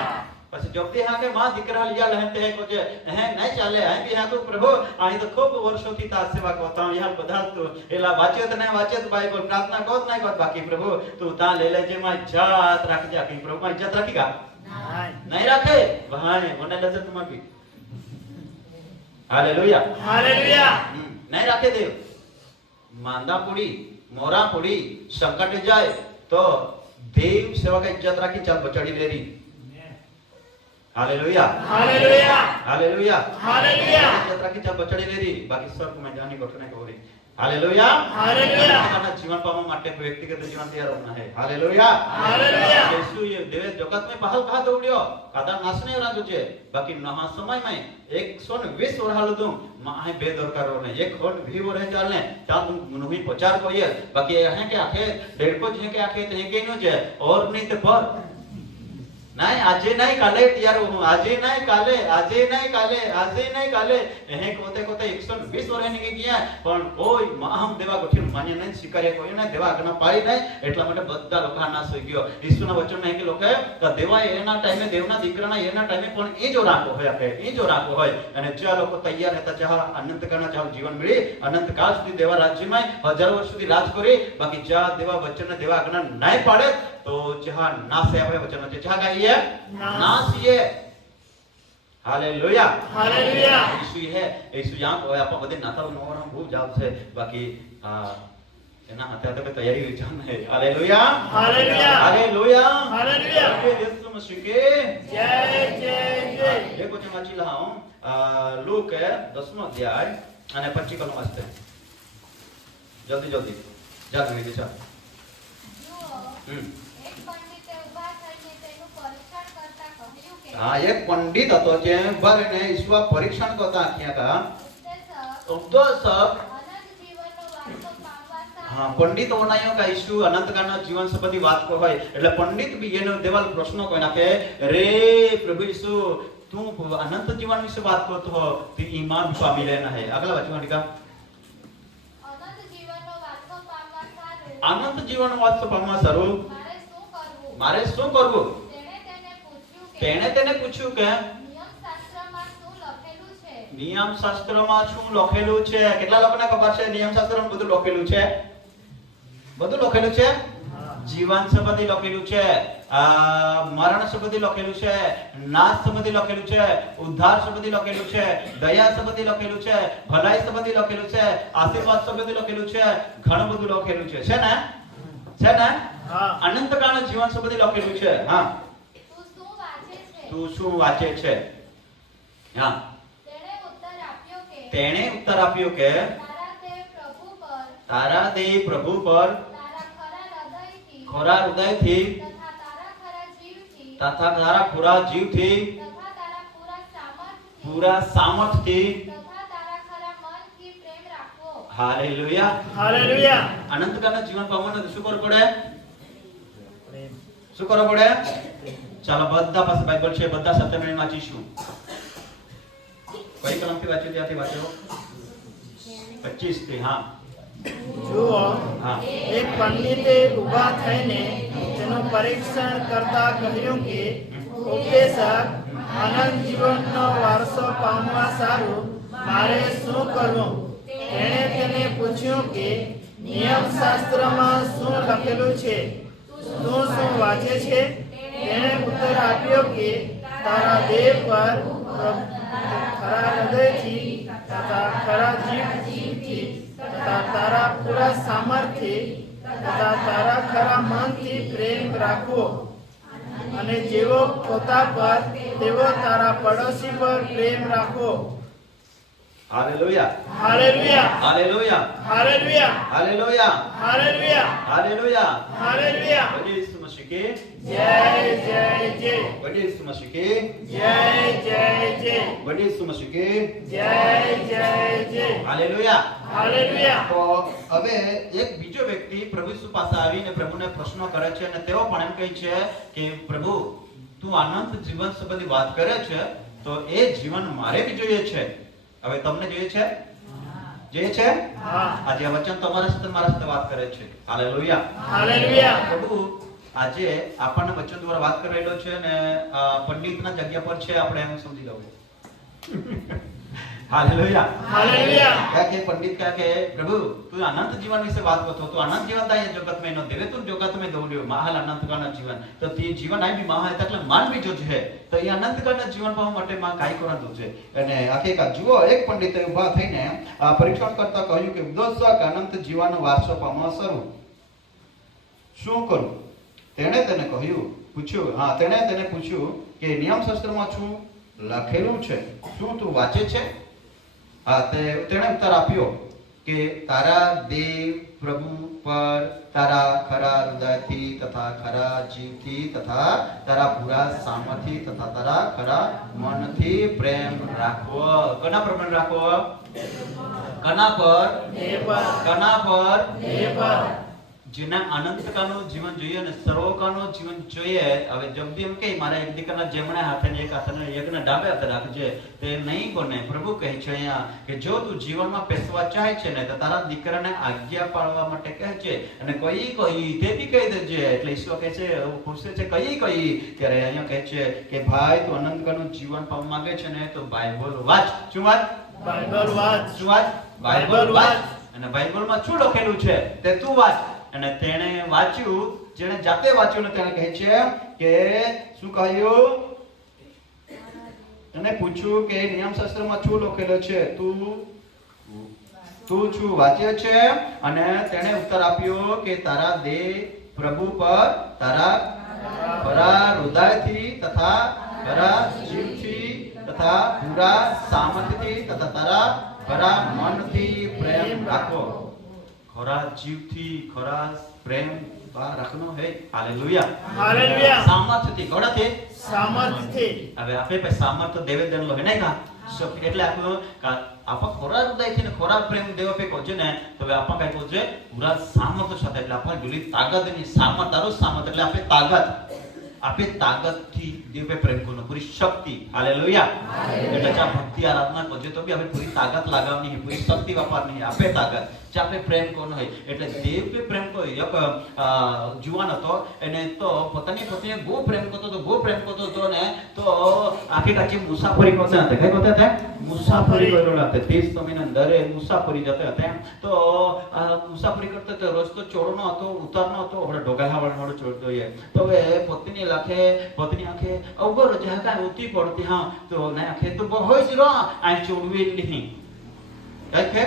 પછી જોગતી હા કે માં દીકરા लिया લહેતે હે કોજે હે નહીં ચાલે હે બી હા તો પ્રભુ અહીં તો ખૂબ વર્ષોથી તાર સેવા કરતા હું યાર બધા તો એલા વાંચ્યો તો નહીં વાંચ્યો તો બાઈબલ પ્રાર્થના કોત નહીં કોત બાકી પ્રભુ તું તા લે લેજે માં ઇજ્જત રાખી જા કે પ્રભુ માં ઇજ્જત રાખીગા नहीं रखे भाई મને લજત માં भी. हालेलुया. हालेलुया. नहीं रखे देव मांदा पुड़ी मोरा पुड़ी संकट जाए तो देव सेवा का इज्जत राखी चल बचड़ी लेरी. हालेलुया. हालेलुया. हालेलुया. हालेलुया. इज्जत राखी चल बचड़ी लेरी बाकी सब मैं जानी घटना को रही. हालेलुया. हालेलुया. अपना जीवन पावा માટે વ્યક્તિગત જીવન તૈયાર होना है. हालेलुया. हालेलुया. यीशु ये देव जगत में पहल कहा दौड़ियो कादा नाश नहीं रहा तुझे बाकी नहा समय में 120 वर्ष हाल तुम माहे बेदरकार होने एक खोट भी वो रह चालने ता तुम नुही प्रचार कोई बाकी है के आखे 150 है के आखे ते के नो जे और नहीं ते पर नहीं आजे नहीं काले तैयार हूं आजे नहीं काले आजे नहीं काले आजे नहीं काले हे कोते कोते 120 वर्ष ની ગયા પણ કોઈ મહામ દેવા ગોઠીનું માન્ય નહીં સ્વીકાર્ય કોઈ નહીં દેવા આજ્ઞા પાળી નહીં એટલા માટે બધા લોકો નાશ થઈ ગયો. ઈશ્વરના વચન નહીં કે લોકો કે દેવા એના ટાઈમે દેવના દીકરાના એના ટાઈમે પણ એ જો રાખો હોય આપે એ જો રાખો હોય અને જે લોકો તૈયાર હતા ચાહ અનંતકાળના ચાહ જીવન મળી અનંતકાળ સુધી દેવા રાજ્યમાં હજારો વર્ષ સુધી રાજ કરી બાકી જ્યાં દેવા વચનને દેવા આજ્ઞા નહીં પાડે तो जहां नाश है अपने वचन में जहां का ये नाश ये. हालेलुया. हालेलुया. यीशु है यीशु यहां को अपन बदे नाताल नोर हम भूल जाव से बाकी एना हाथे हाथे तैयारी हुई जान है. हालेलुया. हालेलुया. हालेलुया. हालेलुया. यीशु मसीह के जय जय जय. देखो जो वाची लाऊं लूक 10वां अध्याय અને 25 કલમ વાંચते हैं जल्दी जल्दी जल्दी में दिशा. हाँ एक पंडित હતો જે ભરને ઈશ્વર પરીક્ષણ કરતા આખ્યા કા તો सब हाँ पंडित होनायो का ईश्वर अनंत कालना जीवन संबंधी बात को હોય એટલે पंडित भी એનો દેવાલ પ્રશ્ન કોઈ નાખે રે प्रभु यीशु तू अनंत जीवन विषय बात करतो हो तू ईमान पामी लेना है. अगला वाचो हटिका अनंत जीवन वास्तव पामवा सारू मारे શું કરવું તેણે તેને પૂછ્યું કે નિયમ શાસ્ત્રમાં શું લખેલું છે? કેટલા લોકોને ખબર છે નિયમ શાસ્ત્રમાં બધું લખેલું છે? બધું લખેલું છે. જીવન સંબંધી લખેલું છે, મરણ સંબંધી લખેલું છે, નાશ સંબંધી લખેલું છે, ઉદ્ધાર સંબંધી લખેલું છે, દયા સંબંધી લખેલું છે, ભલાઈ સંબંધી લખેલું છે, આશીર્વાદ સંબંધી લખેલું છે, ઘણું બધું લખેલું છે. છે ને? છે ને? અનંતકાળના જીવન સંબંધી લખેલું છે. હા, તું શું વાંચે છે? હા, તેણે ઉત્તર આપ્યો કે તારા દેહ પ્રભુ પર ખરા હૃદયથી તથા તારા ખરા જીવથી પૂરા સામર્થથી હાલેલુયા હાલેલુયા. અનંતકાળના જીવન પામવાનું શું કરવું પડે? શું કરવું પડે? ચાલો બધા પાસે બાઇબલ છે, બધા સાથે મળીને વાંચીશું. કઈ કલમથી વાંચ્યું? ત્યાંથી વાંચો 25 થી. હા, જુઓ, હા. એક પંડિતે ઊભા થઈને તેનું પરીક્ષણ કરતા કહ્યું કે ઉપદેશક, અનંત જીવનનો વારસો પામવા સારું મારે શું કરવું? તેણે તેને પૂછ્યું કે નિયમશાસ્ત્રમાં શું લખેલું છે? તું શું વાંચે છે? તેણે ઉત્તર આપ્યો કે તારા દેહ પર ખરા હૃદયથી તથા ખરા જીવથી તથા તારા પૂરા સામર્થ્યથી તથા તારા ખરા મનથી પ્રેમ રાખવો, અને જેવો પોતા પર તેવો તારા પડોશી પર પ્રેમ રાખવો. Hallelujah hallelujah hallelujah hallelujah hallelujah hallelujah hallelujah. Hallelujah. વડી ઈસુ મસીહ કી જય જય જય. વડી ઈસુ મસીહ કી જય જય જય. વડી ઈસુ મસીહ કી જય જય જય. હાલેલુયા. હાલેલુયા. તો હવે એક બીજો વ્યક્તિ પ્રભુ ઈસુ પાસે આવીને પ્રભુને પ્રશ્ન કરે છે, અને તેઓ પણ એમ કહે છે કે પ્રભુ, તું અનંત જીવન સંબંધી વાત કરે છે, તો એ જીવન મારે બી જોઈએ છે. હવે તમને જોઈએ છે? જોઈએ છે? હા. આજે આ વચન તમારા સાથે મારા સાથે વાત કરે છે. Hallelujah hallelujah. પ્રભુ આજે આપણને વચન દ્વારા વાત કરી રહ્યો છે, અને પંડિતના જગ્યા પર છે, આપણે એમ સમજી લઈએ. Hallelujah hallelujah. क्या के पंडित क्या के प्रभु तू अनंत जीवन विषय बात करतो, तू अनंत जीवन ताई जगत में न देवे, तू जगत में दौड़्यो महाल अनंत का जीवन, तो ती जीवन आई भी महा એટલે માનવી જો છે, તો એ અનંત કાળના જીવન પામવા માટે માં કાઈ કરવાનું છે? અને આખેકા જુઓ, એક પંડિતે ઊભા થઈને પરીક્ષણ કરતા કહ્યું કે ઉપદેશક, અનંત જીવનનો વારસો પામવા શરૂ શું કરું? તેણે તેને પૂછ્યું કે નિયમશાસ્ત્રમાં શું લખેલું છે? શું તું વાંચે છે? તેણે ઉત્તર આપ્યો કે તારા દેવ પ્રભુ પર તારા ખરા હૃદયથી તથા ખરા જીવથી તથા તારા પૂરા સામર્થ્યથી તથા તારા ખરા મનથી પ્રેમ રાખવો. કોના પર પ્રેમ રાખવો? કોના પર? દેહ પર. કોના પર? દેહ પર. જેને અનંતકાળનું જીવન જોઈએ અને સર્વકાળનું જીવન જોઈએ. હવે જબદી એમ કે મારા એક દીકરાના જમણે હાથે ને એક હાથે એકને ડાબે હાથે રાખજે, તે નહીં બને. પ્રભુ કહે છે અહીંયા કે જો તું જીવનમાં પેસવા ચાહે છે ને, તો તારા દીકરાને આજ્ઞા પાળવા માટે કહે છે, અને કઈ તે બી કહી દેજે. એટલે ઈશ્વર કહે છે, પૂછે છે કઈ ત્યારે અહીંયા કહે છે કે ભાઈ, તું અનંતકાળનું જીવન પામવા માંગે છે ને, તો બાઇબલ વાંચ. શું વાંચ? બાઇબલ વાંચ. શું વાંચ? બાઇબલ વાંચ. અને બાઇબલમાં શું લખેલું છે તે તું વાંચ. અને તેણે વાંચ્યું, જેણે જાતે વાંચ્યું ને તેણે કહે છે કે શું કહ્યું? તેને પૂછ્યું કે નિયમશાસ્ત્રમાં શું લખેલું છે? તું શું વાંચે છે? અને તેણે ઉત્તર આપ્યો કે તારા દેહ પ્રભુ પર તારા ખરા હૃદયથી તથા ખરા જીવથી તથા પૂરા સામર્થ્યથી તથા તારા ખરા મનથી પ્રેમ રાખો. ખરા જીવથી ખરા પ્રેમ રાખનો હે. Hallelujah hallelujah. સામર્થ્યથી કોણાથી? સામર્થ્યથી. હવે આપણે પાસે સામર્થ્ય દેવે દેણલો હે નહીં કા? એટલે આપા ખોરા હૃદયથી ને ખોરા પ્રેમ દેવ પે કહો છે ને, તો હવે આપા કઈ કહો છે? પૂરા સામર્થ્ય સાથે. એટલે આપા જોલી તાકાતની સામર્થ્ય, તારું સામર્થ્ય એટલે આપણે તાકાત. આપે તાકાતથી દેવને પ્રેમ કરવાનો, પૂરી શક્તિ. હાલેલુયા. એટલે જ્યાં ભક્તિ આરાધના કરજો તો બી આપણે પૂરી તાકાત લગાવવાની છે, પૂરી શક્તિ વાપરવાની છે. આપે તાકાત જે આપણે પ્રેમ કરવાનો હોય. એટલે દેવને પ્રેમ કરો. એક જુવાન હતો, એને તો પોતાની પત્નીને બહુ પ્રેમ કરતો હતો, બહુ પ્રેમ કરતો હતો ને તો આખી કાચી મુસાફરી કરતા હતા. કઈ કરતા હતા? મુસાફરી કરેલા હતા. તે સમયના અંદર મુસાફરી જતા હતા. તો મુસાફરી કરતા તો રસ્તો ચોડનો હતો, ઉતારનો હતો. આપણે ઢોગાહા વાળો ચોડતો હોય તો હવે પત્ની લાખે પત્ની આંખે અવગર જ્યાં કાંઈ ઉતી પડતી. હા તો ના આંખે તો બહુ જ રો આ ચોડવી જ નહીં. કઈ કે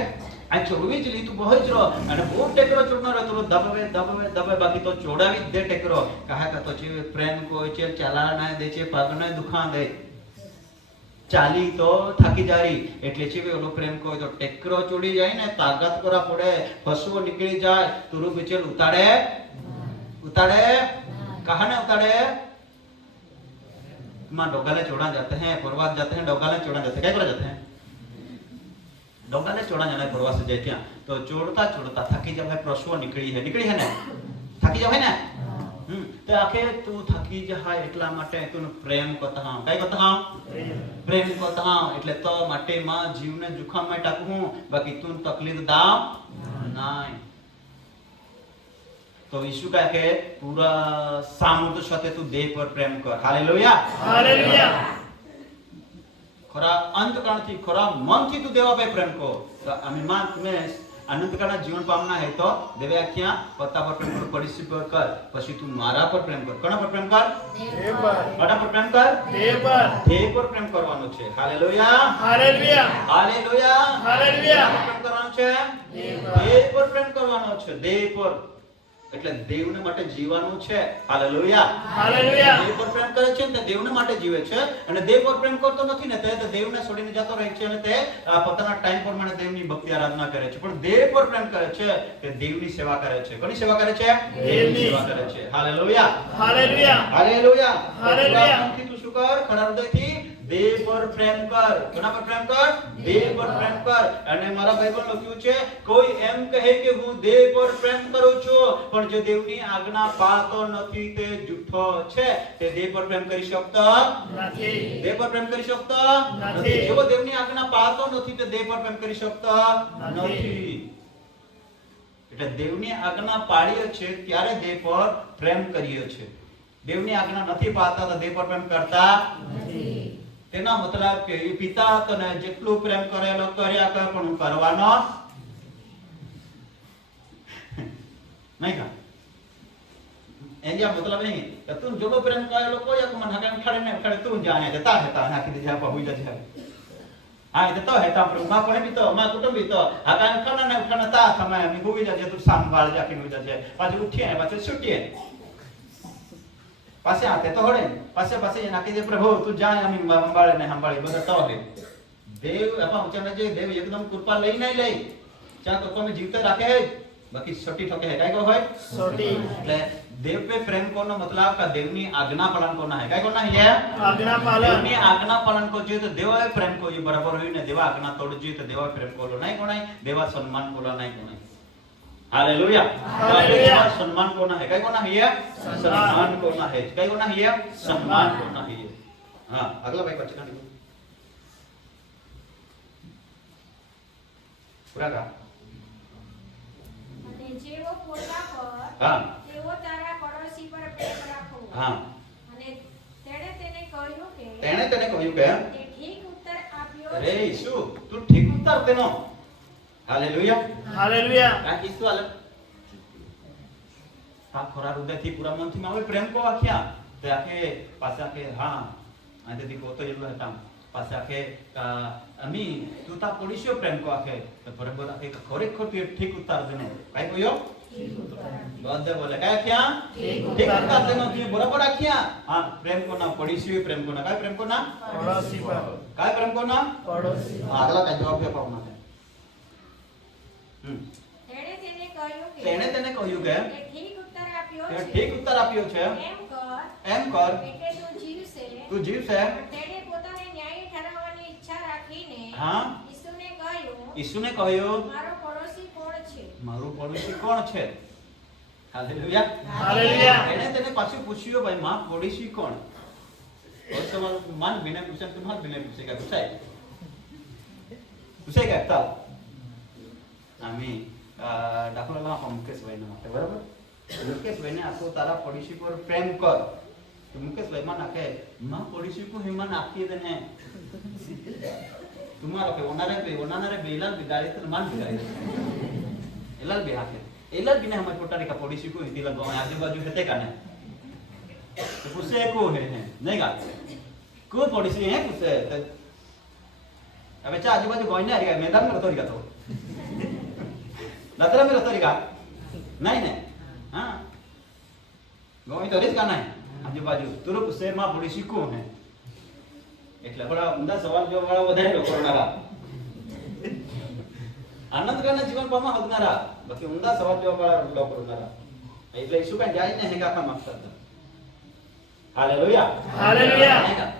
આ ચોડવી જ લીધું બહુ જ રો અને બહુ ટેકરો ચોડનો રહેતો દબાવે દબાવે દબાવે બાકી તો ચોડાવી જ દે ટેકરો. કહા કા તો છે પ્રેમ કોઈ છે ચાલા ના દે છે, પગ ના દુખાન દે, ચાલી તો થાકી જારી. એટલે છે કે ઓલો પ્રેમ કોઈ તો ટેકરો ચોડી જાય ને તાકાત કરા પડે, પશુઓ નીકળી જાય તુરુ બિચેલ ઉતાડે उतारे कहाँ ने उतारे? मां डोगाले चोड़ा जाते हैं, प्रवास जाते हैं, डोगाले चोड़ा जाते हैं. क्या करा जाते हैं? डोगाले चोड़ा जाना है प्रवास से जाते हैं. तो चोड़ता चोड़ता थकी जब है प्रसव निकली है ना, थकी जब है ना तो आखे तू थकी જાય એટલા માટે તું પ્રેમ કરતા હા. કઈ કરતા હા? પ્રેમ કરતા હા. એટલે તો માટે માં જીવને જોખમમાં ટાકું બાકી તું તકલીફ દાવ નહીં. तो यीशु का के पूरा सामर्थ्य साथे तू देह पर प्रेम कर. हालेलुया. हालेलुया. खरा अंतकरणथी खरा मनथी तू देवा पे प्रेम को. तो आम्ही मान तुम्हें अनंतकाळना जीवन पामना है तो देवे आख्या पत्ता पर प्रेम कर, परिस्थिति पर कर, પછી તું મારા પર પ્રેમ કર. કોના પર પ્રેમ કર? દેવ પર. કોના પર પ્રેમ કર? દેવ પર. દેવ પર પ્રેમ કરવાનો છે. હાલેલુયા. હાલેલુયા. હાલેલુયા. હાલેલુયા. પ્રેમ કરવાનો છે. દેવ પર પ્રેમ કરવાનો છે. દેવ પર એટલે દેવને માટે જીવવાનું છે. હાલેલુયા. હાલેલુયા. દેવ પર પ્રેમ કરે છે ને દેવને માટે જીવે છે અને દેવ પર પ્રેમ કરતો નથી ને તે દેવને છોડીને જતો રહે છે અને તે પોતાના ટાઈમ પ્રમાણે દેવની ભક્તિ આરાધના કરે છે. પણ દેવ પર પ્રેમ કરે છે તે દેવની સેવા કરે છે. કોની સેવા કરે છે? દેવની સેવા કરે છે. હાલેલુયા. હાલેલુયા. હાલેલુયા. હાલેલુયા. તું શું કર? ખરા હૃદયથી દેવ પર પ્રેમ કર. કોના પર પ્રેમ કર? દેવ પર પ્રેમ કર. અને મારા બાઇબલમાં લખ્યું છે કોઈ એમ કહે કે હું દેવ પર પ્રેમ કરું છું પણ જે દેવની આજ્ઞા પાળતો નથી તે જૂઠો છે. તે દેવ પર પ્રેમ કરી શકતો નથી. દેવ પર પ્રેમ કરી શકતો નથી. જેવો દેવની આજ્ઞા પાળતો નથી તે દેવ પર પ્રેમ કરી શકતો નથી. એટલે દેવની આજ્ઞા પાળીએ છે ત્યારે દેવ પર પ્રેમ કરીએ છે. દેવની આજ્ઞા નથી પાળતા તો દેવ પર પ્રેમ કરતા નથી. તેના મતલબ કે એ પિતા તને જેટલું પ્રેમ કરેલો કર્યા કરે પણ હું કરવાનો नहीं का एंजा मतलब नहीं कि तू जो प्रेम करेलो कोई एक मन हकन खड़े नहीं खड़े तू जाने देता है ता ना कि जा पहुंच जा हां ये तो है ता पर मां कोई भी तो मां कुटुंब भी तो हकन खना नहीं खना ता समय में हुई जा तू संभाल जा के हुई जा पाछे उठिए पाछे छुटिए पासे आते तो होड़े पासे पासे ना कि प्रभु तू जाए हम संभाळे ने संभाळी बधा तो है देव अपा उचने जे देव एकदम कृपा लई नहीं लई चा तो में जीवते रखे है बाकी छोटी ठोके है काय को होय छोटी. એટલે દેવ पे प्रेम करनो मतलब का देवनी आज्ञा पालन करना है. काय करना है? आज्ञा पालन. देवनी आज्ञा पालन को जो तो देवा प्रेम को ये बराबर होई ने देवा आज्ञा तोड़ जो तो देवा प्रेम को नहीं कोनाई देवा सम्मान कोला नहीं कोनाई. हालेलुया. हालेलुया. सम्मान करना है. काय करना है? सम्मान करना है. काय करना है? सम्मान करना है. हां अगला भाई बच्चा नहीं पूरा का અને જેવો પોતા પર हां તેવો તારા પડોશી પર પ્રેમ રાખો. हां અને તેણે તેને કહ્યું કે तेने कहूं के તે ઠીક ઉત્તર આપ્યો अरे છે. यीशु तू ठीक उत्तर देनो. हालेलुया. हालेलुया. का यीशु आले आ खरा हृदय थी पूरा मन थी में प्रेम को आख्या ते आखे पासे आखे हां आते दी को तो येलो हता पासे आखे अमी तू ता पोलिसियो प्रेम को आखे तो बराबर आखे खरेखर तू ठीक उत्तर देनो. काय कयो? बदे बोले काय आख्या ठीक उत्तर देनो. तू बराबर आख्या हां प्रेम को ना पोलिसियो प्रेम को ना काय प्रेम को ना पड़ोसी पर. काय प्रेम को ना पड़ोसी. अगला काय जवाब दे पाऊना है. તેણે તેને કહ્યું કે तेने तेने કહ્યું કે તે ઠીક ઉત્તર આપ્યો તે છે. ઠીક ઉત્તર આપ્યો છે. એમ એમ કર કર એટલે તું જીવશે. તું જીવશે. પણ તેણે પોતાને ન્યાયી ઠરાવવાની ઈચ્છા રાખીને હા ઈસુને કહ્યું ઈસુને કહ્યું મારો પડોશી કોણ છે? મારું પડોશી કોણ છે? હાલેલુયા. હાલેલુયા. એને તેને પાછું પૂછ્યું ભાઈ માં પોડીશી કોણ? और सवाल मान बिना पूछे तुम्हारे बिना पूछेगा પૂછાય તા આમી દાખલા લાવો મુકેશભાઈ ના માટે બરાબર. મુકેશભાઈ ને આખો તારા પોડીશી પર પ્રેમ કર તો મુકેશભાઈ માં નાખે માં પોડીશી કો હિમા નાખી દેને तुम्हारा पे ओनारे बेलाल बिगाड़ी तो मान बिगाड़ी एलाल भी हाके एलाल बिना हमारे पोटारी का पोडिसी को हिंदी लगवाओ आजू बाजू हेते का ने तो पूछे को है नहीं गा को पोडिसी है पूछे अबे चा आजू बाजू गोइने आ गया मैदान में तो रिगा तो नतरा में तो रिगा नहीं नहीं हां गोई तो रिस का नहीं आजू बाजू तुरु पूछे मां पोडिसी को है એટલે થોડા ઊંડા સવાલ જો વાળા વધારે લોકો કરનારા આનંદકાના જીવન પામા હદનારા બાકી ઊંડા સવાલ જો વાળા લોકો કરનારા એટલે શું કાઈ જાય ને હેગા કામ કરતા હાલેલુયા हालेलुया.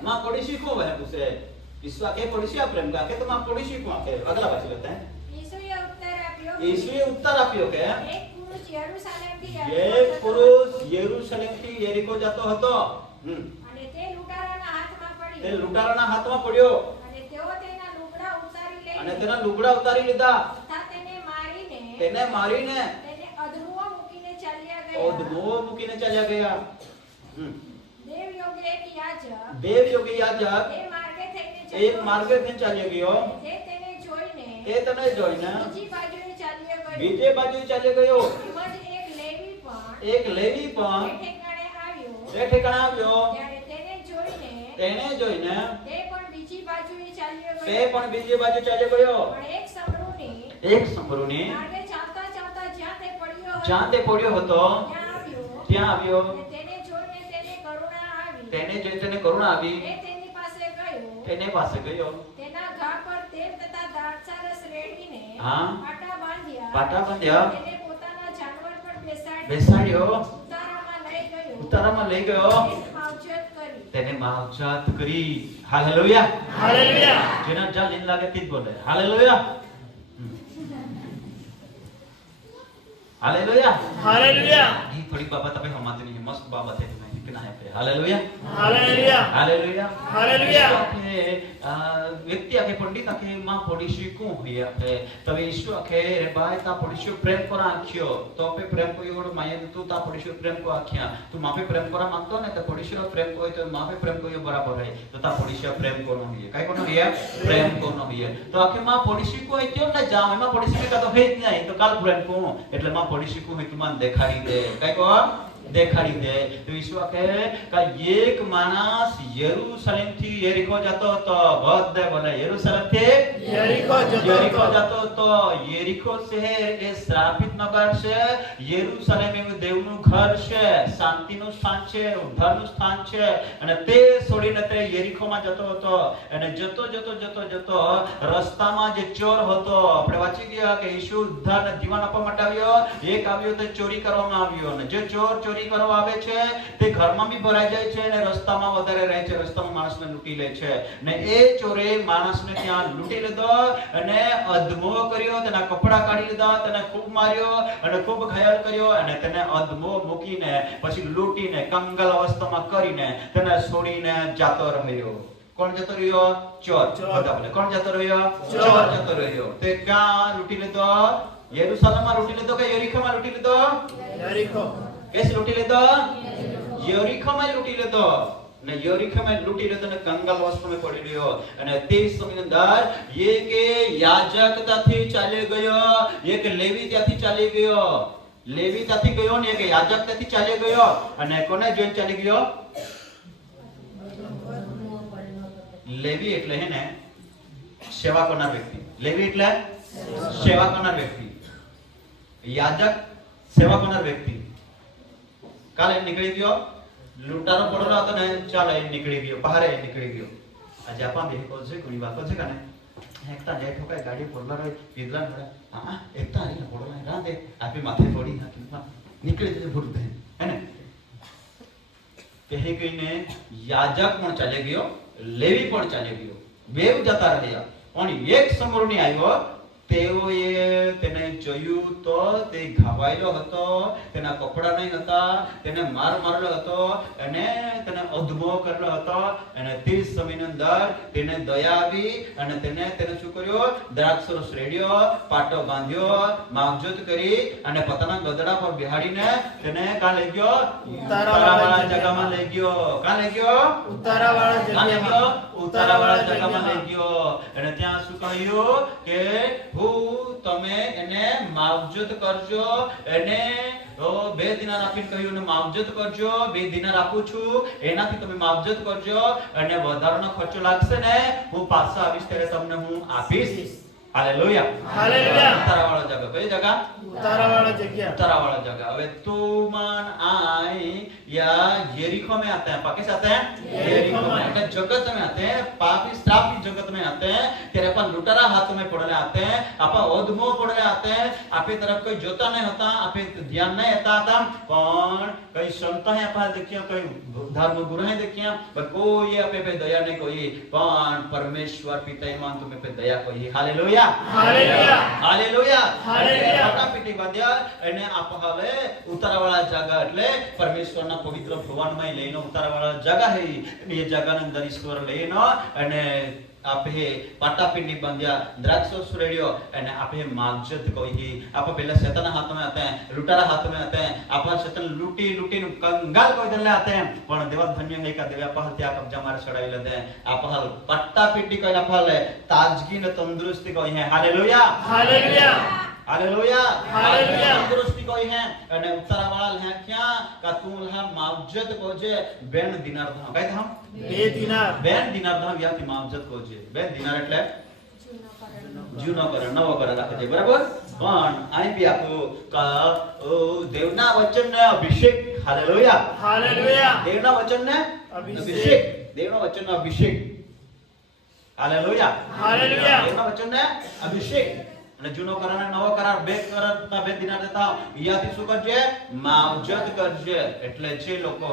मां पड़ोसी को है पूछे ईश्वर के पड़ोसी आप प्रेम का के तो मां पड़ोसी को आके अगला बात लेते हैं ઈસુએ ઉત્તર આપ્યો, यीशुए उत्तर આપ્યો કે એક પુરુષ યરૂશાલેમથી એક પુરુષ યરૂશલેમ થી યરીકો જતો હતો અને તે લૂંટારાના હાથમાં તે પડ્યો લૂંટારાના હાથમાં પડ્યો અને તેઓ તેના લુગડા ઉતારી લઈ અને તેના લુગડા ઉતારી લીધા તથા તેને મારીને તેને મારીને તેને અધમુઓ મૂકીને ચાલ્યા ગયા. ઓદમો મૂકીને ચાલ્યા ગયા દેવયોગે એક યાજક દેવ યોગી યાજક એ માર્ગે થઈને એક જતો માર્ગે થી ચાલ્યો ગયો તે તેને જોઈને તે તને જોઈને બીજી બાજુએ ચાલ્યો ગયો. બીજે બાજુ ચાલ્યો ગયો તેમજ એક લેવી પણ એક લેવી તે પણ ઠેકાણે આવ્યો. તે ઠેકાણે આવ્યો ત્યારે તેને જોઈને તેને જોઈને તે પણ બીજી બાજુએ ચાલ્યો તે ગયો. પણ બીજે બાજુ ચાલ્યો ગયો પણ એક સમરૂની એક સમરૂની માર્ગે ચાલતા ચાલતા જ્યાં તે પડ્યો હતો, જ્યાં તે પડ્યો હતો ત્યાં આવ્યો. ત્યાં આવ્યો અને તેને જોઈને તેને કરુણા આવી. તેને જોઈને તેને કરુણા આવી તે તેની પાસે ગયો. તેને પાસે ગયો તેના ઘા પર તેલ તથા દ્રાક્ષારસ રેડીને હા. પાટા બાંધ્યા. પાટા બાંધ્યા. તેને પોતાના જાનવર પર બેસાડ્યો ઉતારામાં લઈ ગયો. ઉતારામાં લઈ ગયો તેને માવજત કરી. તેને માવજાત કરી હાલેલુયા हालेलुया. જેના જ્યાં લીન લાગે તે જ બોલે હાલેલુયા હાલેલુયા हालेलुया. ये थोड़ी बाबत अबे हमारे नहीं मस्त बाबत है तुम्हें लिखना है पे हालेलुया हालेलुया. Hallelujah hallelujah. आखे व्यक्ति आखे पंडित आखे मां पड़ोसी को हुई आखे तब यीशु आखे रे भाई ता पड़ोसी प्रेम करा आखियो तो पे प्रेम को योड माये तू ता पड़ोसी प्रेम को आखिया तू मां पे प्रेम करा मांगतो ने तो पड़ोसी रो प्रेम को तो मां पे प्रेम को यो बराबर है तो ता पड़ोसी प्रेम को हुई है काई को हुई है प्रेम को हुई है तो आखे मां पड़ोसी को आइयो ना जाओ मां पड़ोसी का तो है नहीं तो काल प्रेम को એટલે માં પડીશી કો હિતમાન દેખાડી દે કઈ કો દેખાડી દે તો ઈશ્વર કહે કે એક માણસ યરૂશલેમ થી યરીકો જતો હતો બધે બોલે યરૂશલેમ થી यरीको યરીકો जतो જતો હતો યરીકો શહેર એ શ્રાપિત નગર છે યરૂશલેમ એ દેવનું ઘર છે શાંતિનું સ્થાન છે ઉદ્ધારનું સ્થાન છે અને તે છોડીને તે યરીકોમાં જતો હતો અને જતો જતો જતો જતો રસ્તામાં જે ચોર હતો આપણે વાંચી ગયા કે ઈસુ ઉદ્ધારને જીવન આપવા માટે આવ્યો એક આવ્યો તે ચોરી કરવામાં આવ્યો અને જે ચોર ચોરી કરવા આવે છે તે ઘરમાં બી ભરાઈ જાય છે અને રસ્તામાં વધારે રહે છે રસ્તામાં માણસને લૂંટી લે છે ને એ ચોરે માણસને ત્યાં લૂંટી લીધો અને અધમો કર્યો તેના કપડા કાઢી લીધા તેને ખૂબ માર્યો અને ખૂબ ઘાયલ કર્યો અને તેને અધમો મૂકીને પછી લૂંટીને કંગાલ અવસ્થામાં કરીને તેને છોડીને જતો રહ્યો કોણ જતો રહ્યો ચોર બધા બોલે કોણ જતો રહ્યો ચોર જતો રહ્યો તે ક્યાં લૂંટી લીધો યરૂશલેમમાં લૂંટી લીધો કે યરીકોમાં લૂંટી લીધો यरीको કેસ લૂંટી લીધો યરીકોમાં લૂંટી લીધો ને યરીકોમાં લૂંટી લીધો ને કંગાલ અવસ્થામાં પડી રહ્યો અને તે સમયની અંદર એક યાજક ત્યાંથી ચાલી ગયો એક લેવી ત્યાંથી ચાલી ગયો લેવી ત્યાંથી ગયો ને એક યાજક ત્યાંથી ચાલી ગયો અને કોને જોઈને ચાલી ગયો લેવી એટલે હે ને સેવા કરનાર વ્યક્તિ લેવી એટલે સેવા કરનાર વ્યક્તિ યાજક સેવા કરનાર વ્યક્તિ કાલે નીકળી ગયો લૂંટારો પડેલો હતો ને ચાલો એ નીકળી ગયો બહાર એ નીકળી ગયો આજે આપા બે કોલ છે કોની વાત છે કાને એકતા જાય ઠોકાય ગાડી પડલા રહી પીદલા નડે હા એકતા આરી પડલા રાંદે આપી માથે પડી નાખી નીકળી જશે ભૂલ દે હે ને કહે કઈને યાજક પણ ચાલી ગયો લેવી પણ ચાલી ગયો બેવ જતા રહ્યા પણ એક સમરૂની આવ્યો તેઓએ તેને જોયું તો તે ઘવાયેલો હતો, તેના કપડા નહીં હતા, તેને માર મારેલો હતો અને તેને અધમો કરેલો હતો. અને તે જ સમયની અંદર તેને દયા આવી અને તેને શું કર્યું? દ્રાક્ષરસ રેડ્યો, પાટો બાંધ્યો, માવજત કરી અને પોતાના ગધડા પર બેહાડીને તેને કાં લઈ ગયો? ઉતારાવાળા જગામાં લઈ ગયો. કાં લઈ ગયો? ઉતારાવાળા જગામાં લઈ ગયો. અને ત્યાં શું કહ્યું કે તમે એને માવજત કરજો. એને 2 દિનાર આપીને કહ્યું ને માવજત કરજો, 2 દિનાર આપું છું, એનાથી તમે માવજત કરજો અને વધારાનો ખર્ચો લાગશે ને હું પાછો આવીશ ત્યારે તમને હું આપીશ. Hallelujah, hallelujah. ઉતારાવાળા જગા. કઈ જગા? उतारावाला जगह. उतारावाला जगह. अबे तुमान आए या यरीको में आते हैं. पाकिस आते हैं? यरीको में. जगत में आते हैं, पापी श्रापी जगत में आते हैं. तेरे अपन लुटारा हाथ में पड़ने आते हैं, आपा ओदमो पड़ने आते हैं. आपे तरफ कोई जोता नहीं होता, आपे ध्यान नहीं होता था. कौन कई संत है आपा देखिए, कोई धर्म गुरु है देखिए, पर कोई आपे पे दया नहीं कोई. कौन? परमेश्वर पिता ईमान तुम्हें पे दया कोई. Hallelujah, hallelujah, hallelujah, hallelujah. PT બાંધ્યા અને આપહાલે ઉતારાવાળા જાગા એટલે પરમેશ્વરના પવિત્ર ભવનમાં લઈને ઉતારાવાળા જાગા હે. એ જાગાની અંદર ઈશ્વર લઈને અને આપે પાટાપીંડી બાંધ્યા, દ્રાક્ષો સુરેડ્યો અને આપે માગજત કહી. આપા પહેલા શેતાના હાથમાં આતે हैं, लुटारा हाथ में आते हैं. आपा शैतान लूटी लूटी कंगाल कोई दले आते हैं, पण देवा धन्य है का देवा आपा त्या कब्जा मार चढ़ाई लेते हैं. आपा पाटापींडी कोई आपा ले ताजगी ने तंदुरुस्ती कोई है. Hallelujah, hallelujah, hallelujah, hallelujah. तंदुरुस्ती कोई है અને ઉતારાવાળા હે ક્યાં કા તું લહા માવજત કોજે 2 દિનાર ધામ. કઈ ધામ? 2 દિનાર. 2 દિનાર ધામ યાથી માવજત કોજે. 2 દિનાર એટલે જૂનો કરે, નવો કરે રાખે છે, બરાબર. પણ આઈ બી આપો કા દેવના વચનને અભિષેક. Hallelujah, hallelujah. દેવના વચનને અભિષેક. દેવના વચનનો અભિષેક. Hallelujah, hallelujah. દેવના વચનને અભિષેક. અને જૂનો કરાર અને નવો કરાર 2 દિનાર દેતા યાથી શું કરજે? માવજત કરજે. એટલે જે લોકો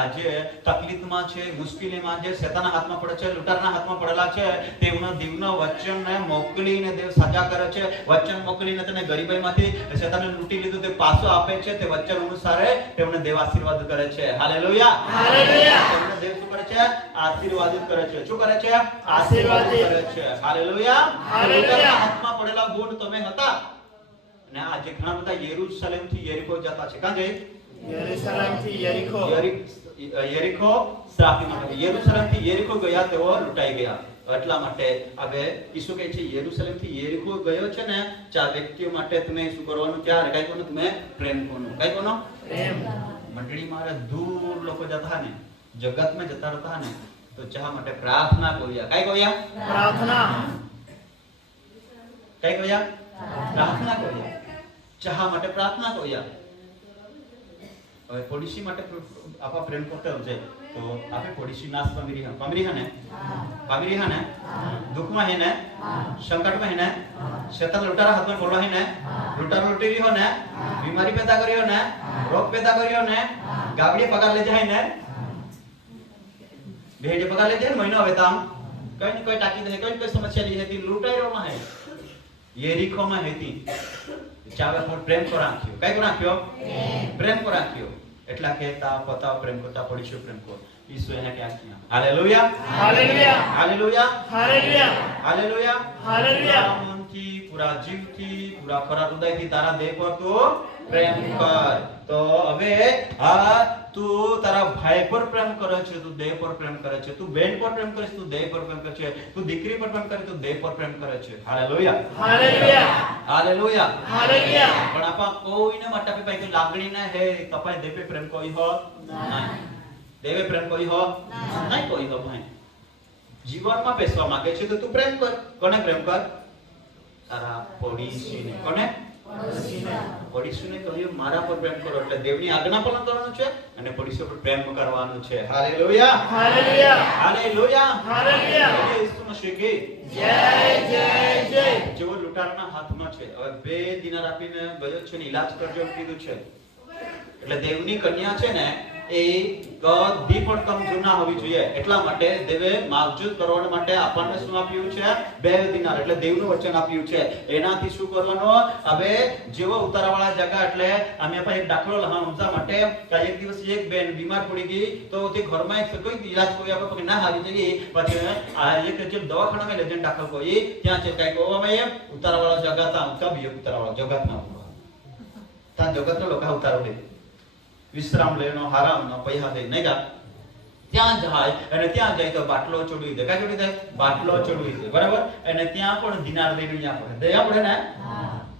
આજે તકલીફમાં છે, મુશ્કેલીમાં છે, શેતાના હાથમાં પડે છે, લૂંટારના હાથમાં પડેલા છે, તેઓના દેવના વચનને મોકલીને દેવ સજા કરે છે. વચન મોકલીને તેને ગરીબાઈમાંથી શેતાને લૂંટી લીધું તે પાછો આપે છે. તે વચન અનુસારે તેમને દેવ આશીર્વાદ કરે છે. Hallelujah, hallelujah. તેમને દેવ શું કરે છે? આશીર્વાદિત કરે છે. શું કરે છે? આશીર્વાદિત કરે છે. Hallelujah, hallelujah. હાથમાં પડેલા તમે હતા ને આજે ઘણા બધા યરૂશલેમ થી યરીકો જતા છે. કાં જાય? यरूशलेम थी यरीको. યરીકો શ્રાપી માટે. યરૂશલેમ થી યરીકો ગયા તેઓ લૂંટાઈ ગયા. એટલા માટે હવે ઈસુ કહે છે યરૂશલેમ થી યરીકો ગયો છે ને, ચાર વ્યક્તિઓ માટે તમે શું કરવાનું? ત્યારે કઈ કોનો? તમે પ્રેમ કોનો? કઈ કોનો? प्रेम. મંડળી મારે દૂર લોકો જતા ને, જગત માં જતા રહેતા ને, તો ચાહ માટે પ્રાર્થના કોયા. કઈ કોયા? प्रार्थना. કઈ કોયા? પ્રાર્થના કોયા. ચાહ માટે પ્રાર્થના કોયા. હવે પોડીસી માટે આપા પ્રેમ કરતા હોય તો આપણે પોડીસી નાશ પામી રહ્યા ને, પામી રહ્યા ને, દુઃખમાં હે ને, સંકટમાં હે ને, શેતાન લૂંટારા હાથમાં પડવા હે ને, લૂંટારો લૂંટી રહ્યો ને, બીમારી પેદા કર્યો ને, રોગ પેદા કર્યો ને, ગાબડી પગાર લઈ જાય ને, ભેજે પગાર લઈ જાય મહિનો હવે તામ કઈ ને કઈ ટાકી દે, કઈ સમસ્યા લઈ હતી, લૂંટાઈ રહ્યો માં હે યરીકો માં હતી. ચાવે પર પ્રેમ કો રાખ્યો. કઈ કો રાખ્યો? પ્રેમ કો રાખ્યો. એટલા કહેતા પતા પ્રેમ કરતા પડીશું પ્રેમ કો. ઈસુ એને ક્યાં કિયા? Hallelujah, hallelujah, hallelujah, hallelujah, hallelujah. Hallelujah. પૂરા મનથી, પૂરા જીવથી, પૂરા ખરા હૃદયથી તારા દેહ પર તું પ્રેમ કર. તો હવે આ તું તારા ભાઈ પર પ્રેમ કરે છે, તું દેહ પર પ્રેમ કરે છે, તું બેન પર પ્રેમ કરે છે, તું દેહ પર પ્રેમ કરે છે, તું દીકરી પર પ્રેમ કરે, તું દેહ પર પ્રેમ કરે છે. Hallelujah, hallelujah, hallelujah. हालेलुया. પણ આપા કોઈને માટે આપી પાસે લાગણી ના હે કપાય દેવે પ્રેમ કોઈ હો નહીં, દેવે પ્રેમ કોઈ હો નહીં, કોઈ હો ભાઈ. જીવનમાં બેસવા માંગે છે તો તું પ્રેમ કર. કોને પ્રેમ કર? તારા પડોશીને. કોને? પડોશીને કહ્યું મારા પર પ્રેમ કરો. એટલે દેવની આજ્ઞા પાલન કરવાનું છે અને પડોશી પર પ્રેમ કરવાનું છે. Hallelujah, hallelujah, hallelujah, hallelujah. Isu Masih કી जय जय जय. જેવો લૂંટારાના હાથમાં છે. હવે 2 દિનાર આપીને ગયો છે ને ઈલાજ કરજો એમ કીધું છે. એટલે દેવની કન્યા છે ને એ કદી પણ કમજોર ના હોવી જોઈએ. એટલા માટે દેવે માવજત કરવા માટે આપણને શું આપ્યું છે? 2 દિનાર એટલે દેવનું વચન આપ્યું છે. એનાથી શું કરવાનું? હવે જેવો ઉતારાવાળા જગા એટલે અમે પણ એક દાખલો સમજવા માટે કે એક દિવસ એક બેન બીમાર પડી ગઈ તો તે ઘરમાં એક કોઈ ઈલાજ કોઈ આપણે પકડી ના હારી જઈ પછી આ એક જે દવાખાનામાં લઈ જઈને દાખલ કોઈ ત્યાં છે કઈ કહવામાં ઉતારાવાળા જગા તા કબી ઉતારાવાળા જગત ના ત્યાં જગતના લોકો ઉતારો લે વિશ્રામ લેનો આરામ નો પૈસા દે નહીં કા ત્યાં જાય અને ત્યાં જાય તો બાટલો ચડવી દે. કા ચડવી દે? બાટલો ચડવી દે. બરાબર? અને ત્યાં પણ દિનાર દઈને ત્યાં પડે. દયા પડે ને?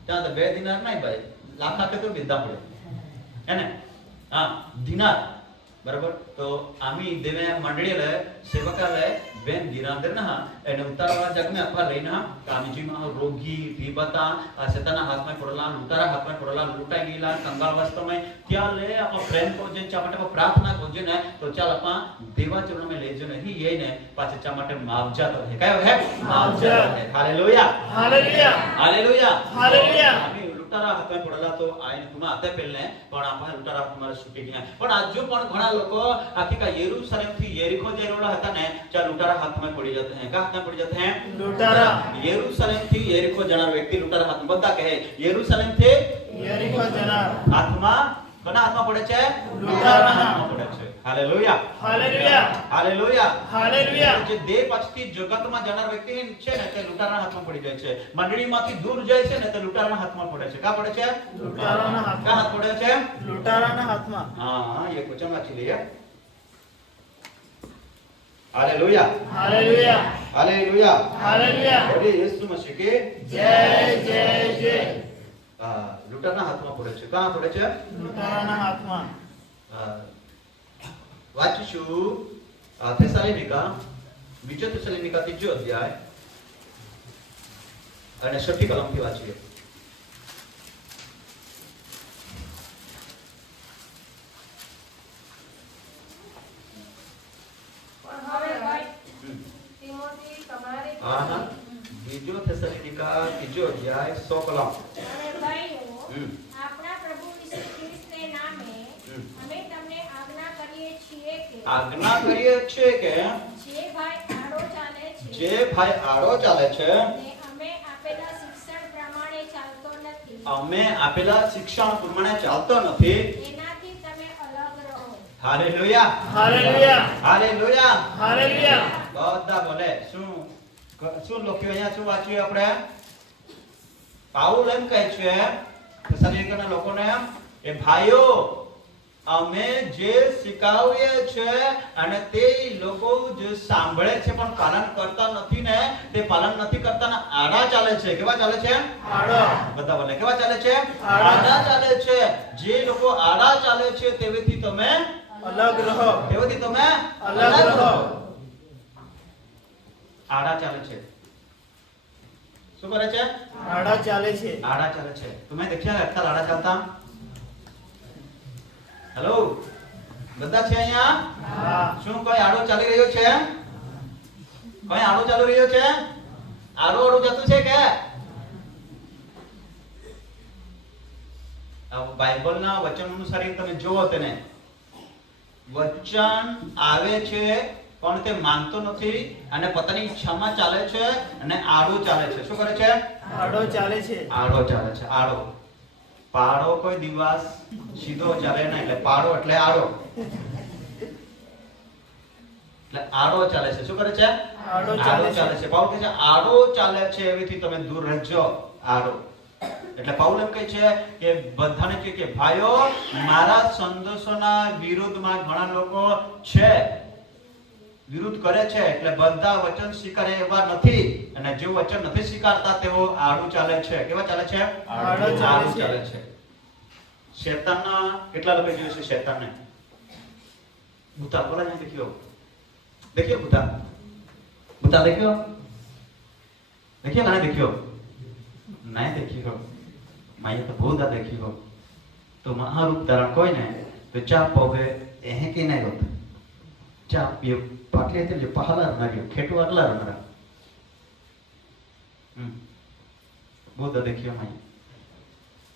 ત્યાં તો 2 દિનાર નહીં ભાઈ, લાખા કે તો દીધા પડે. હે ને? હા, દિનાર. બરાબર? તો આમી દેવે મંડળીલે સેવकाले બેન ગિરાંદર ના એને ઉતારવા જગને આપવા લઈને કામીજીમાં રોગી ભીબતા આ શેતાના હાથમાં પડેલા લૂંટારા હાથમાં પડેલા લૂંટાઈ ગયેલા કંગાળ અવસ્થામાં ત્યાં લે આપણે પ્રેમ કોજે ચા માટે પ્રાર્થના કોજે ને તો ચાલ આપા દેવા ચરણમાં લેજો ને હી યે ને પાછે ચા માટે માવજા તો હે કયો હે માવજા હે. Hallelujah hallelujah hallelujah hallelujah. આમી લૂંટારા હાથમાં પડેલા તો આઈને તુમા આતે પહેલે પણ આપા લૂંટારા હાથમાં છૂટી ગયા. પણ આજુ પણ ઘણા લોકો આખી કા યરૂશલેમ થી યરીખો જઈરોલા હતા ને ચા લૂંટારા हाथ में पड़ी जाते हैं. क्या हाथ में पड़ी जाते हैं? लुटारा. यरूशलेम थी यरीको जनार व्यक्ति लुटारा हाथ में બધા કહે यरूशलेम થી यरीको जनार હાથમાં કોના હાથમાં પડે છે? લૂંટારાના હાથમાં પડે છે. Hallelujah hallelujah hallelujah hallelujah. જે દેહ પછથી જગતમાં જનાર વ્યક્તિ છે ને તે લૂંટારાના હાથમાં પડી જાય છે. મંડળીમાંથી દૂર જાય છે ને તે લૂંટારાના હાથમાં પડે છે. કા પડે છે? લૂંટારાના હાથમાં. કા હાથ પડે છે? લૂંટારાના હાથમાં. હા, ये क्वेश्चन वाची लिए. Hallelujah hallelujah hallelujah hallelujah. बोलिए यीशु मसीह की जय जय जय. लूटाराना हाथમાં પડે છે. ક્યાં પડે છે? લૂંટારાના હાથમાં. વાંચીશું થેસાલોનિકા બીજો થેસાલોનિકા 3 અધ્યાય અને 6 કલમથી વાંચીએ. બીજો થેસાલોનિકા 3 અધ્યાય 6 કલમ. અને ભાઈઓ, આપણા પ્રભુ ઈસુ ખ્રિસ્તને નામે અમે તમને આજ્ઞા કરીએ છીએ કે જે ભાઈ આડો ચાલે છે ને અમે આપેલા શિક્ષણ પ્રમાણે ચાલતો નથી એનાથી તમે અલગ રહો. Hallelujah hallelujah hallelujah hallelujah. બધા બોલે શું લખ્યું અહીંયા? શું વાંચ્યું આપણે? પાઉલ એમ કહે છે થેસાલોનિકાના લોકોને એ ભાઈઓ અમે જે શીખવીએ છે અને તે લોકો જે સાંભળે છે પણ પાલન કરતા નથી ને તે પાલન નથી કરતા ને આડા ચાલે છે. કેવા ચાલે છે? આડા. બધા બોલે કેવા ચાલે છે? આડા ચાલે છે. જે લોકો આડા ચાલે છે તેવેથી તમે અલગ રહો. તેવેથી તમે અલગ રહો. આડા ચાલે છે. શું કરે છે? આડા ચાલે છે. આડા ચાલે છે. તમે દેખ્યા અત્યારે આડા ચાલતા? હેલો, બધા છે અહીંયા? હા. શું કોઈ આડો ચાલી રહ્યો છે? કોઈ આડો ચાલી રહ્યો છે? આડો જતું છે કે? બાઇબલના વચન અનુસાર તમે જોવો તેને વચન આવે છે પણ તે માનતો નથી અને પોતાની ઈચ્છામાં ચાલે છે અને આડો ચાલે છે. શું કરે છે? આડો ચાલે છે. આડો ચાલે છે. આડો. પાડો કોઈ દિવસ સીધો ચાલે નહીં એટલે પાડો એટલે આડો. એટલે આડો ચાલે છે. શું કરે છે? આડો ચાલે છે. પાઉલ કહે છે આડો ચાલે છે એવીથી તમે દૂર રહેજો. આડો એટલે પાઉલ એમ કહે છે કે બધાને કહે કે ભાઈઓ મારા સંદેશોના વિરુદ્ધમાં ઘણા લોકો છે, વિરુદ્ધ કરે છે એટલે બધા વચન સ્વીકારે એવા નથી અને જે વચન નથી સ્વીકારતા તેઓ આડું ચાલે છે. કેવા ચાલે છે? આડું ચાલે છે. શેતાનના કેટલા લોકો જોયું છે? શેતાનને ભૂતા બોલા જાય દેખ્યો ભૂતા દેખ્યો ના દેખ્યો નહીં દેખ્યો માયા તો ભૂતા દેખ્યો તો મહારૂપ ધારણ કોઈ ને તો ચા પોગે એહે કે નહીં હોત ચા પીએ પાટલી હતી પહાલા રનાર્યો ખેટું આટલા રનારા ભૂતા દેખ્યો માયા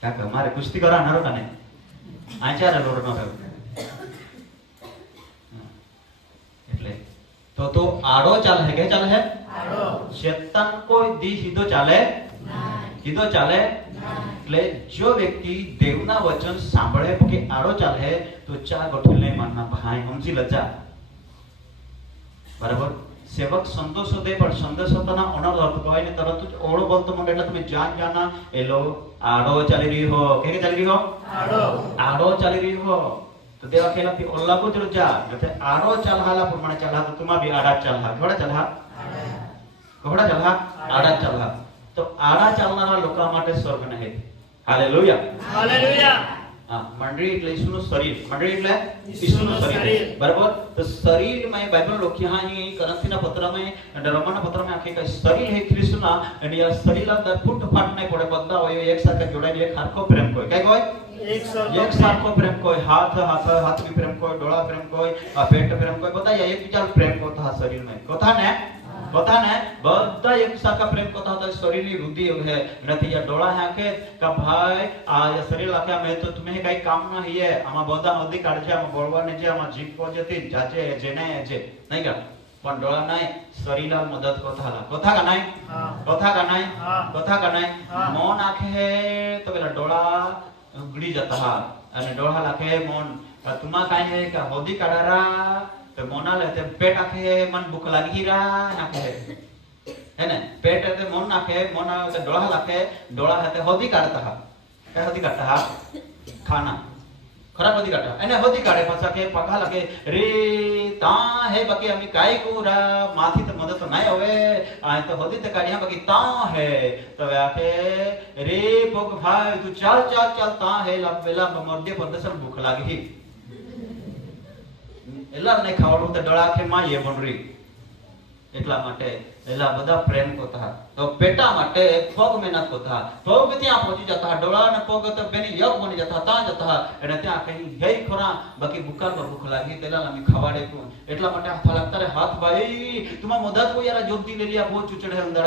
કાકા મારે કુસ્તી કરવા નારો કાને આચાર લોડ નો થયો तो आड़ो चाल है, क्या चाल है? આડો शैतान को दी सीधो चाले, सीधो चाले। એટલે જો વ્યક્તિ દેવના વચન સાંભળે કે આડો ચાલે તો ચા ગોઠવીને મનમાં ભાઈ સમજી લજા, બરાબર? સેવક સંદેશો દે પણ સંદેશોના ઓનર અર્થ કહે ને તરત જ ઓળો બોલતો મંડે એટલે તમે જાના એલો આડો ચાલી રહ્યો હો, કે ચાલી રહ્યો? આડો ચાલી રહ્યો હો તો દેવા કેલાથી ઓલાગો જરો જા એટલે આડો ચાલહાલા પ્રમાણે ચાલહા તો તુમા બી આડા ચાલહા, ઘોડા ચાલહા, ઘોડા ચાલહા, આડા ચાલહા। તો આડા ચાલનારા લોકો માટે સ્વર્ગ નહીં। Hallelujah, hallelujah. હા, મંડળી એટલે ઈસુનું શરીર, મંડળી એટલે ઈસુનું શરીર, બરાબર? તો શરીરમાં બાઇબલ લખ્યા અહીં કરંથીના પત્રમાં અને રોમનના પત્રમાં આખી કઈ શરીર હે ખ્રિસ્તના અને આ શરીરના અંદર ફૂટ ફાટ નહીં પડે, બધા હોય એક સાથે જોડાઈને એક સરખો પ્રેમ કોઈ કઈ કોઈ એક સરખો પ્રેમ કોઈ હાથ હાથ હાથ भी प्रेम कोई डोळा प्रेम कोई पेट प्रेम कोई બધા એક બીજા પ્રેમ કોતા શરીરમાં કોતા ને બધા એક સાકા પ્રેમ કોતા હતા શરીરની વૃદ્ધિ है નથી આ ડોળા है કે ભાઈ આ શરીર લાખ્યા મેં તો तुम्हें કઈ કામ ના હે આમાં બધા નદી કાઢજે આમાં બોલવાને જે આમાં જીભ પોજેતી જાજે જેને જે નહીં કા પણ ડોળા નહીં શરીરલા મદદ કોથાલા કોથા કા નહીં કોથા કા નહીં કોથા કા નહીં મૌન આંખે તો પેલા ડોળા ઉગડી જતા હા અને ડોળા લાખે મૌન तुमा काय है का होदी काढारा तो मोना लेते पेट आखे मन भूख लागी रा नाखे है ना पेट ते मोन नाखे मोना ते डोळा लाखे डोळा हाते होदी काढता हा काय होदी काढता हा खाना खराब होदी काढता અને હોદી કાઢે પાછા કે પગા લાગે રે તા હે બાકી અમે કાઈ કુરા માથી તો મદદ તો નહીં હવે આ તો હોદી તો કાઢ્યા બાકી તા હે તો આકે રે ભોગ ભાઈ તું ચાલ ચાલ ચાલ તા હે લા પેલા મરદે પ્રદર્શન ભૂખ લાગી એલા ને ખાવાનું તો ડળાખે માં એ બનરી એટલા માટે એલા બધા પ્રેમ કોતા તો પેટા માટે પગ મહેનત કોતા પગ ત્યાં પહોંચી જતા ડોળા ને પગ તો બેની યક બની જતા તા જતા અને ત્યાં કઈ ગઈ ખોરા બાકી ભૂકા ભૂખ લાગી તેલા અમે ખવાડે તું એટલા માટે હાથ લાગતા રે હાથ ભાઈ તુમા મદદ કો યાર જોતી ले लिया बहुत चुचड़े अंदर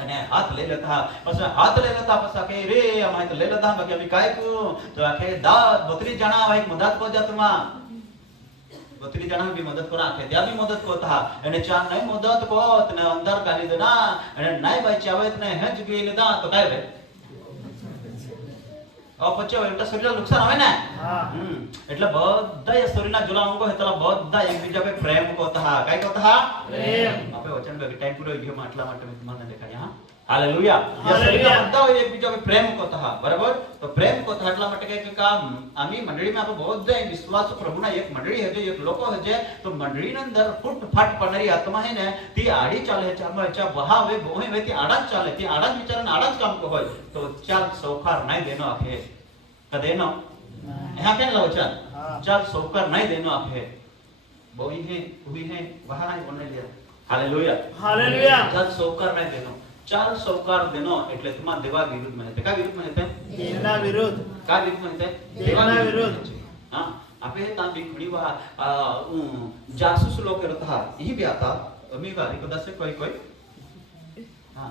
અને હાથ લઈ લેતા પછી હાથ લઈ લેતા પછી કે રે અમે તો લઈ લેતા બાકી અમે કાઈ કો તો આખે દાદ બત્રી જણા ભાઈ મદદ કો જતમાં बत्री जना भी मदद करा के त्या भी मदद कोता અને ચાર નહીં મદદ કોત ને અંદર કાલી દેના અને નહીં ભાઈ ચાવેત ને હેજ ગઈ લેતા તો કાય રે આ પછી એટલે શરીર નુકસાન આવે ને એટલે બધા એ શરીરના જોલા અંગો હેતલા બધા એકબીજા पे પ્રેમ કોતા કાઈ કોતા પ્રેમ આપણે વચન બે ટાઈમ પૂરો ગયો માટલા માટે મને દેખાડ્યા હા हालेलुया ये शरीर बनता है एक बीजा पे प्रेम कोता है बराबर तो प्रेम कोता એટલા માટે કે કામ આમી મંડળીમાં આપણે बहुत વિશ્વાસ પ્રભુના એક મંડળી છે જે એક લોકો છે તો મંડળીના અંદર ફૂટ ફાટ પડનારી આત્મા છે ને તે આડી ચાલે છે આમાં ચા બહાવે બોહે વેતી આડા જ ચાલે તે આડા જ વિચારને આડા જ કામ કો હોય તો ચાલ સૌકાર નહીં દેનો આખે કદેનો यहाँ क्या लो चाल सौकर नहीं देनो आखे बोई है हुई है वहां नहीं बोलने लिया हालेलुया हालेलुया चाल सौकर नहीं देनो चाल सौकार देनो એટલે તમા દેવા વિરુદ્ધમાં છે કા વિરુદ્ધમાં છે દેવના વિરુદ્ધ કા વિરુદ્ધમાં છે દેવના વિરુદ્ધ हां आपे ता भी घणी वा जासूस लोग रहता यही भी आता अमी वारी पता से कोई कोई हां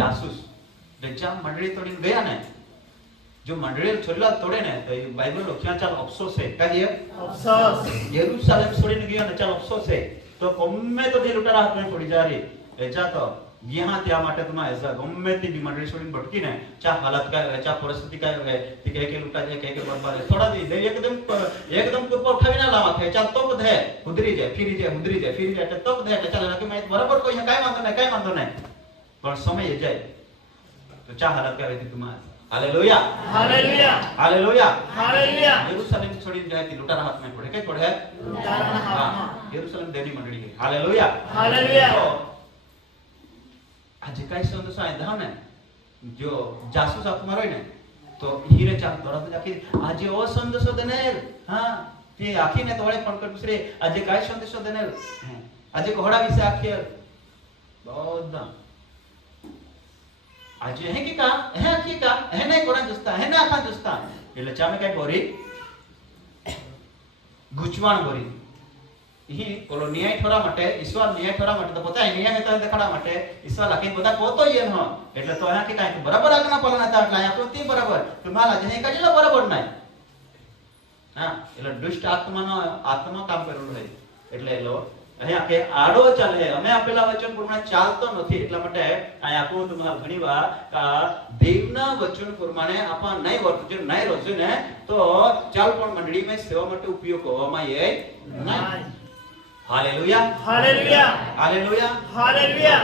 जासूस जब मंडली तोड़ीने गया ने जो मंडली छोड़ला तोड़े ने तो बाइबल लो क्या चाल अफसोस है क्या ये अफसोस यरूशलेम छोड़ीने गया ने चाल अफसोस है तो गम्मे तो दे लुटारा हाथ में पड़ी जा रही ऐसा तो यहाँ त्या माटे तुम्हा ऐसा गम्मे ती भी मंडली छोड़ीने भटकी ने चा हालत काय है चा परिस्थिति काय है ती कह के लुटा जाए कह के बर्बाद है थोड़ा दी एकदम ऊपर उठावी ना लावा थे चा तो है उधरी जाए फिरी जाए तो है चल कि मैं बराबर कोई है काय मानतो नहीं पर समय जाए तो चा हालत काय रहती तुम्हारी हालेलुया हालेलुया हालेलुया हालेलुया यरूशलेम छोड़ीने जाए थी लुटारा हाथ में पड़े कई पड़े है लुटारा हाथ में यरूशलेम देनी मंडली है हालेलुया हालेलुया आज काय संदेश आहे धा ने जो जासूस आत्मा रहे ने तो हीरे चाल दरत जाकी आज ओ संदेश देनेर हां ते आखी ने तोळे पण कर दुसरे आज काय संदेश देनेर आज घोड़ा विषय आखी बहुत आज है की का है आखी का है नहीं कोणा जस्ता है ना आखा जस्ता એટલે ચામે काय बोरी गुचवाण बोरी ही कोलो न्याय ठोरा માટે ઈશ્વર ન્યાય ठोरा માટે તો પોતા ન્યાય હેતા દેખાડા માટે ઈશ્વર લાખી બધા પોતો યે ન એટલે તો આયા કે કાઈ બરાબર આગના પાલન હતા એટલે આયા પ્રતિ બરાબર તમારા જને કાજેલા બરાબર નહીં હા એટલે દુષ્ટ આત્મા કામ કરેલું છે એટલે લો અહીંયા કે આડો ચાલે, અમે આપેલા વચન પ્રમાણે ચાલતો નથી. એટલા માટે અહીંયા આખું તમારે ઘણીવાર દેવના વચન પ્રમાણે આપા નહીં વર્તું છે, નહીં રોજે ને તો ચાલ પણ મંડળીમાં સેવા માટે ઉપયોગ કરવામાં એ નહીં. Hallelujah, hallelujah, hallelujah, hallelujah,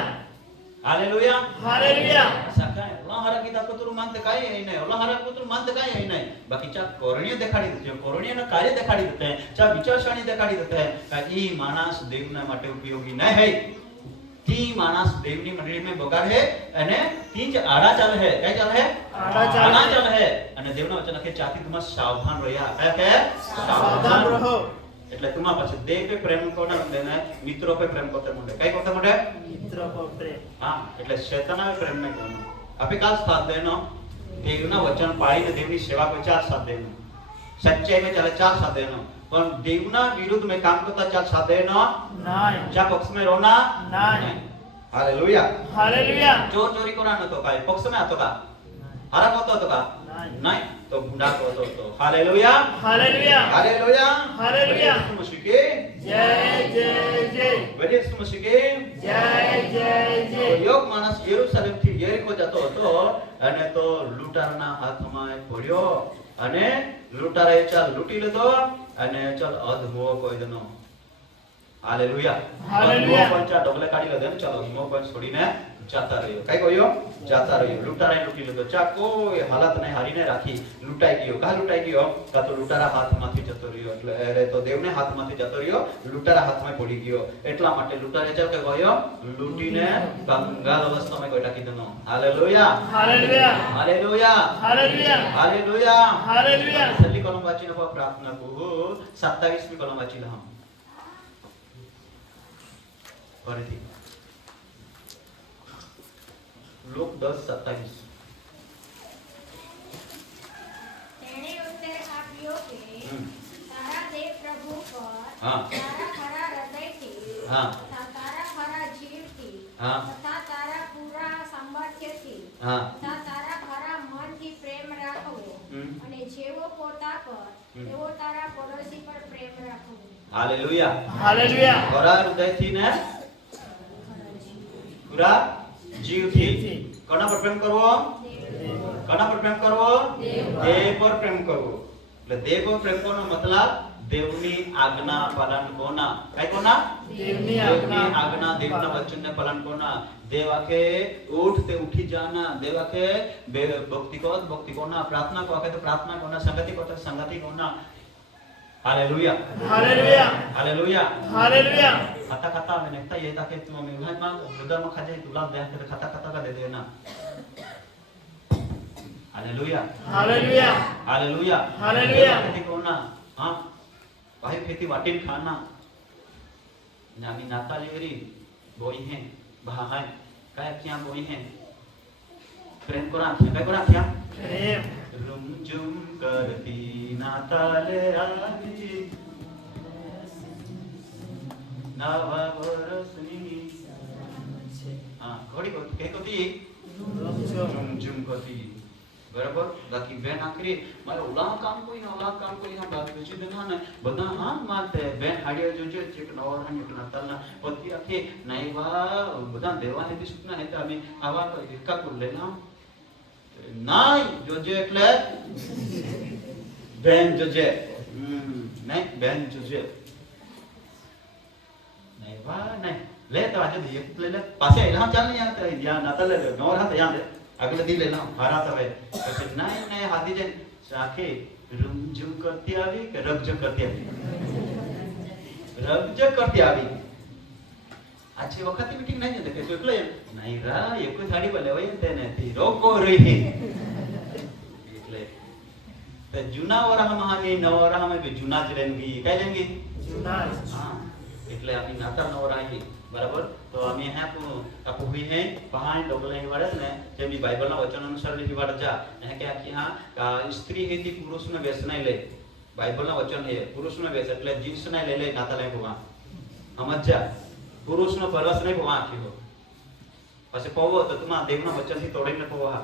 hallelujah, hallelujah. સાકા અલ્લાહ હરા કીધા કતરું માનતે કાઈ હે નહીં, અલ્લાહ હરા કતરું માનતે કાઈ હે નહીં. બાકી ચા કોરણીય દેખાડી દેતે, કોરણીયના કાર્ય દેખાડી દેતે, ચા વિચારસરણી દેખાડી દેતે કે ઈ માણસ દેવના માટે ઉપયોગી ન હે. તી માણસ દેવની મંડળીમાં બગાડ હે અને તી જ આડા ચાલે હે. કઈ ચાલે હે? આડા ચાલે હે. અને દેવના વચન કે ચાથી તમે સાવધાન રહ્યા. કયા કે સાવધાન રહો. એટલે તમારા પાસે દેવ पे પ્રેમ કોના દેને, મિત્રો पे પ્રેમ કરતે મોડે. કઈ કરતે મોડે? મિત્ર પર પ્રેમ. હા, એટલે શૈતાના પ્રેમ में કોનો આપે કાલ સાથ દેનો, દેવના વચન પાળીને દેવની સેવા પર ચાર સાથ દેનો, સચ્ચાઈ में ચાલે ચાર સાથ દેનો. પણ દેવના વિરુદ્ધ में काम करता चार साथ देनो નહીં. क्या पक्ष में रोना नहीं. Hallelujah, hallelujah. चोर चोरी कोना न तो काय पक्ष में आतो का, हरा होतो तो का नहीं. नहीं, तो गुंडा को तो हालेलुया, हालेलुया, हालेलुया, हालेलुया. मसीह के जय जय जय, वरिष्ठ मसीह के जय जय जय. योग मानस यरूशलेम થી યરીકો જતો હતો અને તો લૂંટારના હાથમાં પડ્યો અને લૂંટારાએ ચાલ લૂંટી લીધો અને ચાલ અધમો કોઈ દનો. Hallelujah, hallelujah. અધમો પંચા ડગલે કાઢી લીધો ને ચાલ અધમો પંચ છોડીને જાતા રહ્યો. કઈ કહ્યો? જાતા રહ્યો. લૂંટારાએ લૂંટી લીધો. ચા કોઈ હાલત નહીં હારીને રાખી. લૂંટાઈ ગયો. કા લૂંટાઈ ગયો? કા તો લૂંટારા હાથમાંથી જતો રહ્યો. એટલે અરે તો દેવને હાથમાંથી જતો રહ્યો, લૂંટારા હાથમાં પડી ગયો. એટલા માટે લૂંટારે ચાલ કે ગયો લૂંટીને કંગાલ અવસ્થામાં કોઈ ટાકી દેનો. Hallelujah, hallelujah, hallelujah, hallelujah, hallelujah. Hallelujah. છેલ્લી કલમ વાંચીને પ્રાર્થના કરું. 27મી કલમ વાંચી લઉં ફરીથી. લોક 10:27. તેણે ઉત્તર આપ્યો કે તારા દેવ પ્રભુ પર હા. તારા ખરા હૃદયથી, હા. તારા ખરા જીવથી, હા. તથા તારા પૂરા સામર્થ્યથી, હા. તથા તારા ખરા મનથી પ્રેમ રાખવો, હમ. અને જેવો પોતા પર એવો તારા પડોશી પર પ્રેમ રાખવો. હાલેલુયા. हालेलुया. ખરા હૃદયથી ને પૂરા જીવથી. કોના પર પ્રેમ કરવો? કોના પર પ્રેમ કરવો? દેવ પર પ્રેમ કરવો. એટલે દેવ પર પ્રેમ કરવાનો મતલબ દેવની આજ્ઞા પાલન કોના? કઈ કોના? દેવની દેવની આજ્ઞા. આજ્ઞા, દેવના વચનને પાલન કોના? देव आके उठते उठी जाना, देव आके भक्ति कोना, प्रार्थना को आके तो प्रार्थना कोना, संगति को तो संगति कोना. Hallelujah, hallelujah, hallelujah, hallelujah. खाता खाता में नेक्ता ये ताकि तुम में उधर मां उधर में खाजे तुला दे के खाता खाता का दे देना. Hallelujah, hallelujah, hallelujah, hallelujah. खेती कोना, हां भाई खेती वाटिन खाना नामी नाता लेरी बोई है बहा है काय क्या बोई है प्रेम को राख्या काय को राख्या प्रेम रुमझुम करती नाताले आवी नवा वरसनी हां घोड़ी को के कोती रुमझुम करती बराबर. बाकी बेन आखरी मारे उला काम कोई ना बात बेची देना ने बदा हां मानते बेन हाडिया जोजे चेक नवर हन एक नातालना पति आखे नाही वा बदा देवाने भी सुतना है तो हमें आवा को एका को लेना नाही जोजे એટલે બેન જોજે નહીં બેન જોજે નહીં વા નહીં ले तो आज दिए ले ले पासे इलाम चल नहीं आता या नाता ले नौर हाथ यहां दे अगले दिन लेना हारा तवे तो नहीं नहीं हाथी जन साखे रुमझुम करती आवी के रगज करती आवी अच्छी वक्त मीटिंग नहीं देखे तो एकले नहीं रा एको साड़ी बोले वही तेने थी रोको रही એટલે तो जूना वरा हमानी नवरा हमें भी जूना ज लेंगी काय लेंगी जुना हां એટલે આપણી નાતા નવરા આવી બરાબર. તો અમે અહીંયા આપુ हुई है पहाड़ डोगले हिवाड़े ने जे भी बाइबल ना वचन अनुसार हिवाड़ जा यहाँ के आखी हां का स्त्री है ती पुरुष ने वेश नहीं ले बाइबल ना वचन है पुरुष ने वेश એટલે જીન્સ નહીં ले ले નાતા લઈ ભવા સમજ जा पुरुष નો પરસ નહીં ભવા આખી हो પછી પવો તો તમા દેવના વચનથી તોડીને પવો હા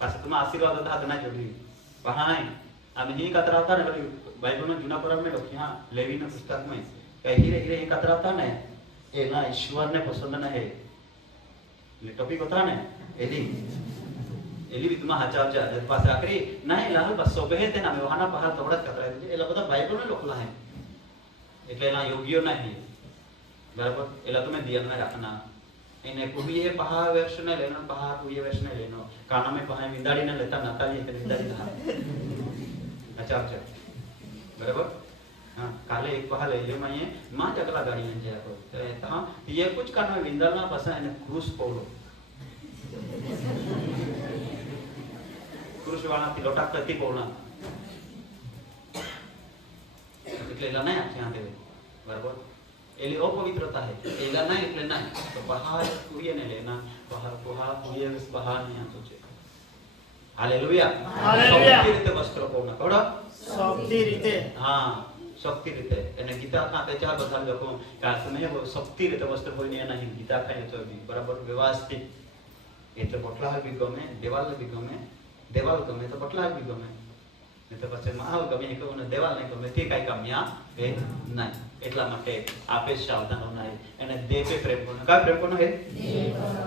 પછી તમા આશીર્વાદ હતા ના જોડી પહાઈ અમે ही कतराता ने बाइबल में जूना परम में लखी हां लेवी ना पुस्तक में કે हीरे हीरे एकत्र હતા ને એના ઈશ્વરને પસંદ નહે એટલે ટોપિક હતા ને એલી વિધમાં હાચા પાસે આખરી ના લાલ બસો બે તેના વ્યવહારના પહાડ તોડત કતરાય છે એટલે બધા બાઇબલને લખલા હે એટલે એના યોગ્ય નહીં બરાબર એટલે તમે ધ્યાનમાં રાખના એને કુબીએ પહા વેર્ષ ને લેનો પહા કુબીએ વેર્ષ ને લેનો કાના में પહા વિંદાડી ને લેતા નતાજી કે વિંદાડી ના अच्छा अच्छा बराबर हाँ काले एक पहा ले ले मैं मां जगला गाड़ी में जाया को तो हाँ ये कुछ करना विंदलना पसा है क्रूस पोलो क्रूस वाला थी लोटा करती पोलना એટલે એલા નહીં આખે આંધે બરાબર એલી અપવિત્રતા હે એલા નહીં એટલે નહીં તો પહાડ કુઈએ ને લેના પહાડ કુઈએ પહાડ નહીં આતો છે હાલેલુયા હાલેલુયા શક્તિ રીતે વસ્ત્ર પૂર્ણ કરો શક્તિ રીતે હા શક્તિ રીતે એને ગીતા ખાતે ચાર બધા લોકો કે તમે શક્તિ રીતે વસ્ત્ર પૂરીને નહીં ગીતા ખાય તો બરાબર વ્યવસ્થિત એટલે પટલા બી ગમે દેવાલ બી ગમે દેવાલ ગમે તો પટલા બી ગમે ને તો પછી માલ ગમે કે ઓને દેવાલ નહીં ગમે તે કાઈ કામ્યા એ નહીં એટલા માટે આપે સાવધાન હોના એને દેહ पे प्रेम करना का प्रेम करना है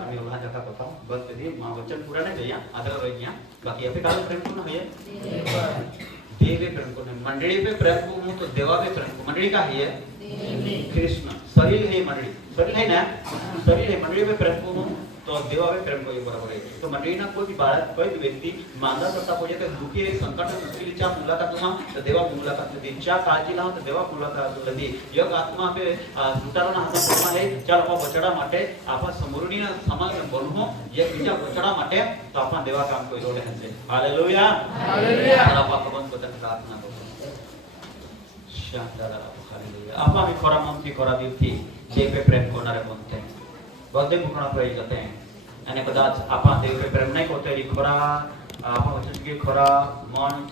मैं वहां जाता बताऊं बस यदि मां वचन पूरा नहीं गया आधा रह गया बाकी अभी का प्रेम करना है देह पे प्रेम करना मंडली पे प्रेम को तो देवा पे प्रेम को मंडली का है कृष्ण शरीर है मंडली शरीर है ना शरीर है मंडली पे प्रेम को तो देवा पे प्रेम को ये बराबर है तो मंडली ना कोई भी बालक कोई भी व्यक्ति मांदा करता हो जाए दुखी है संकट मुश्किलीच्या मुलाकात ला तो देवा मुलाकात दी च्या काळजीला तो देवा मुलाकात दी योग आत्मा पे लुटारोना हाथમાં है ચાલ આપા બચડા માટે આપા સમૃદ્ધિના સમાજ બનવો એક બીજા બચડા માટે તો આપા દેવા કામ કોઈ રોડે હશે હાલેલુયા હાલેલુયા આપા કબન બદન પ્રાર્થના કરો શાંતારા હાલેલુયા આપા मी ખોરા મમથી ખોરા દીવથી જે पे प्रेम કોનારે બનતે બધે ગુણા પ્રઈ જતે અને કદાચ આપા દેવ पे प्रेम નહીં કોતે ખોરા આપા વચન કે ખોરા મન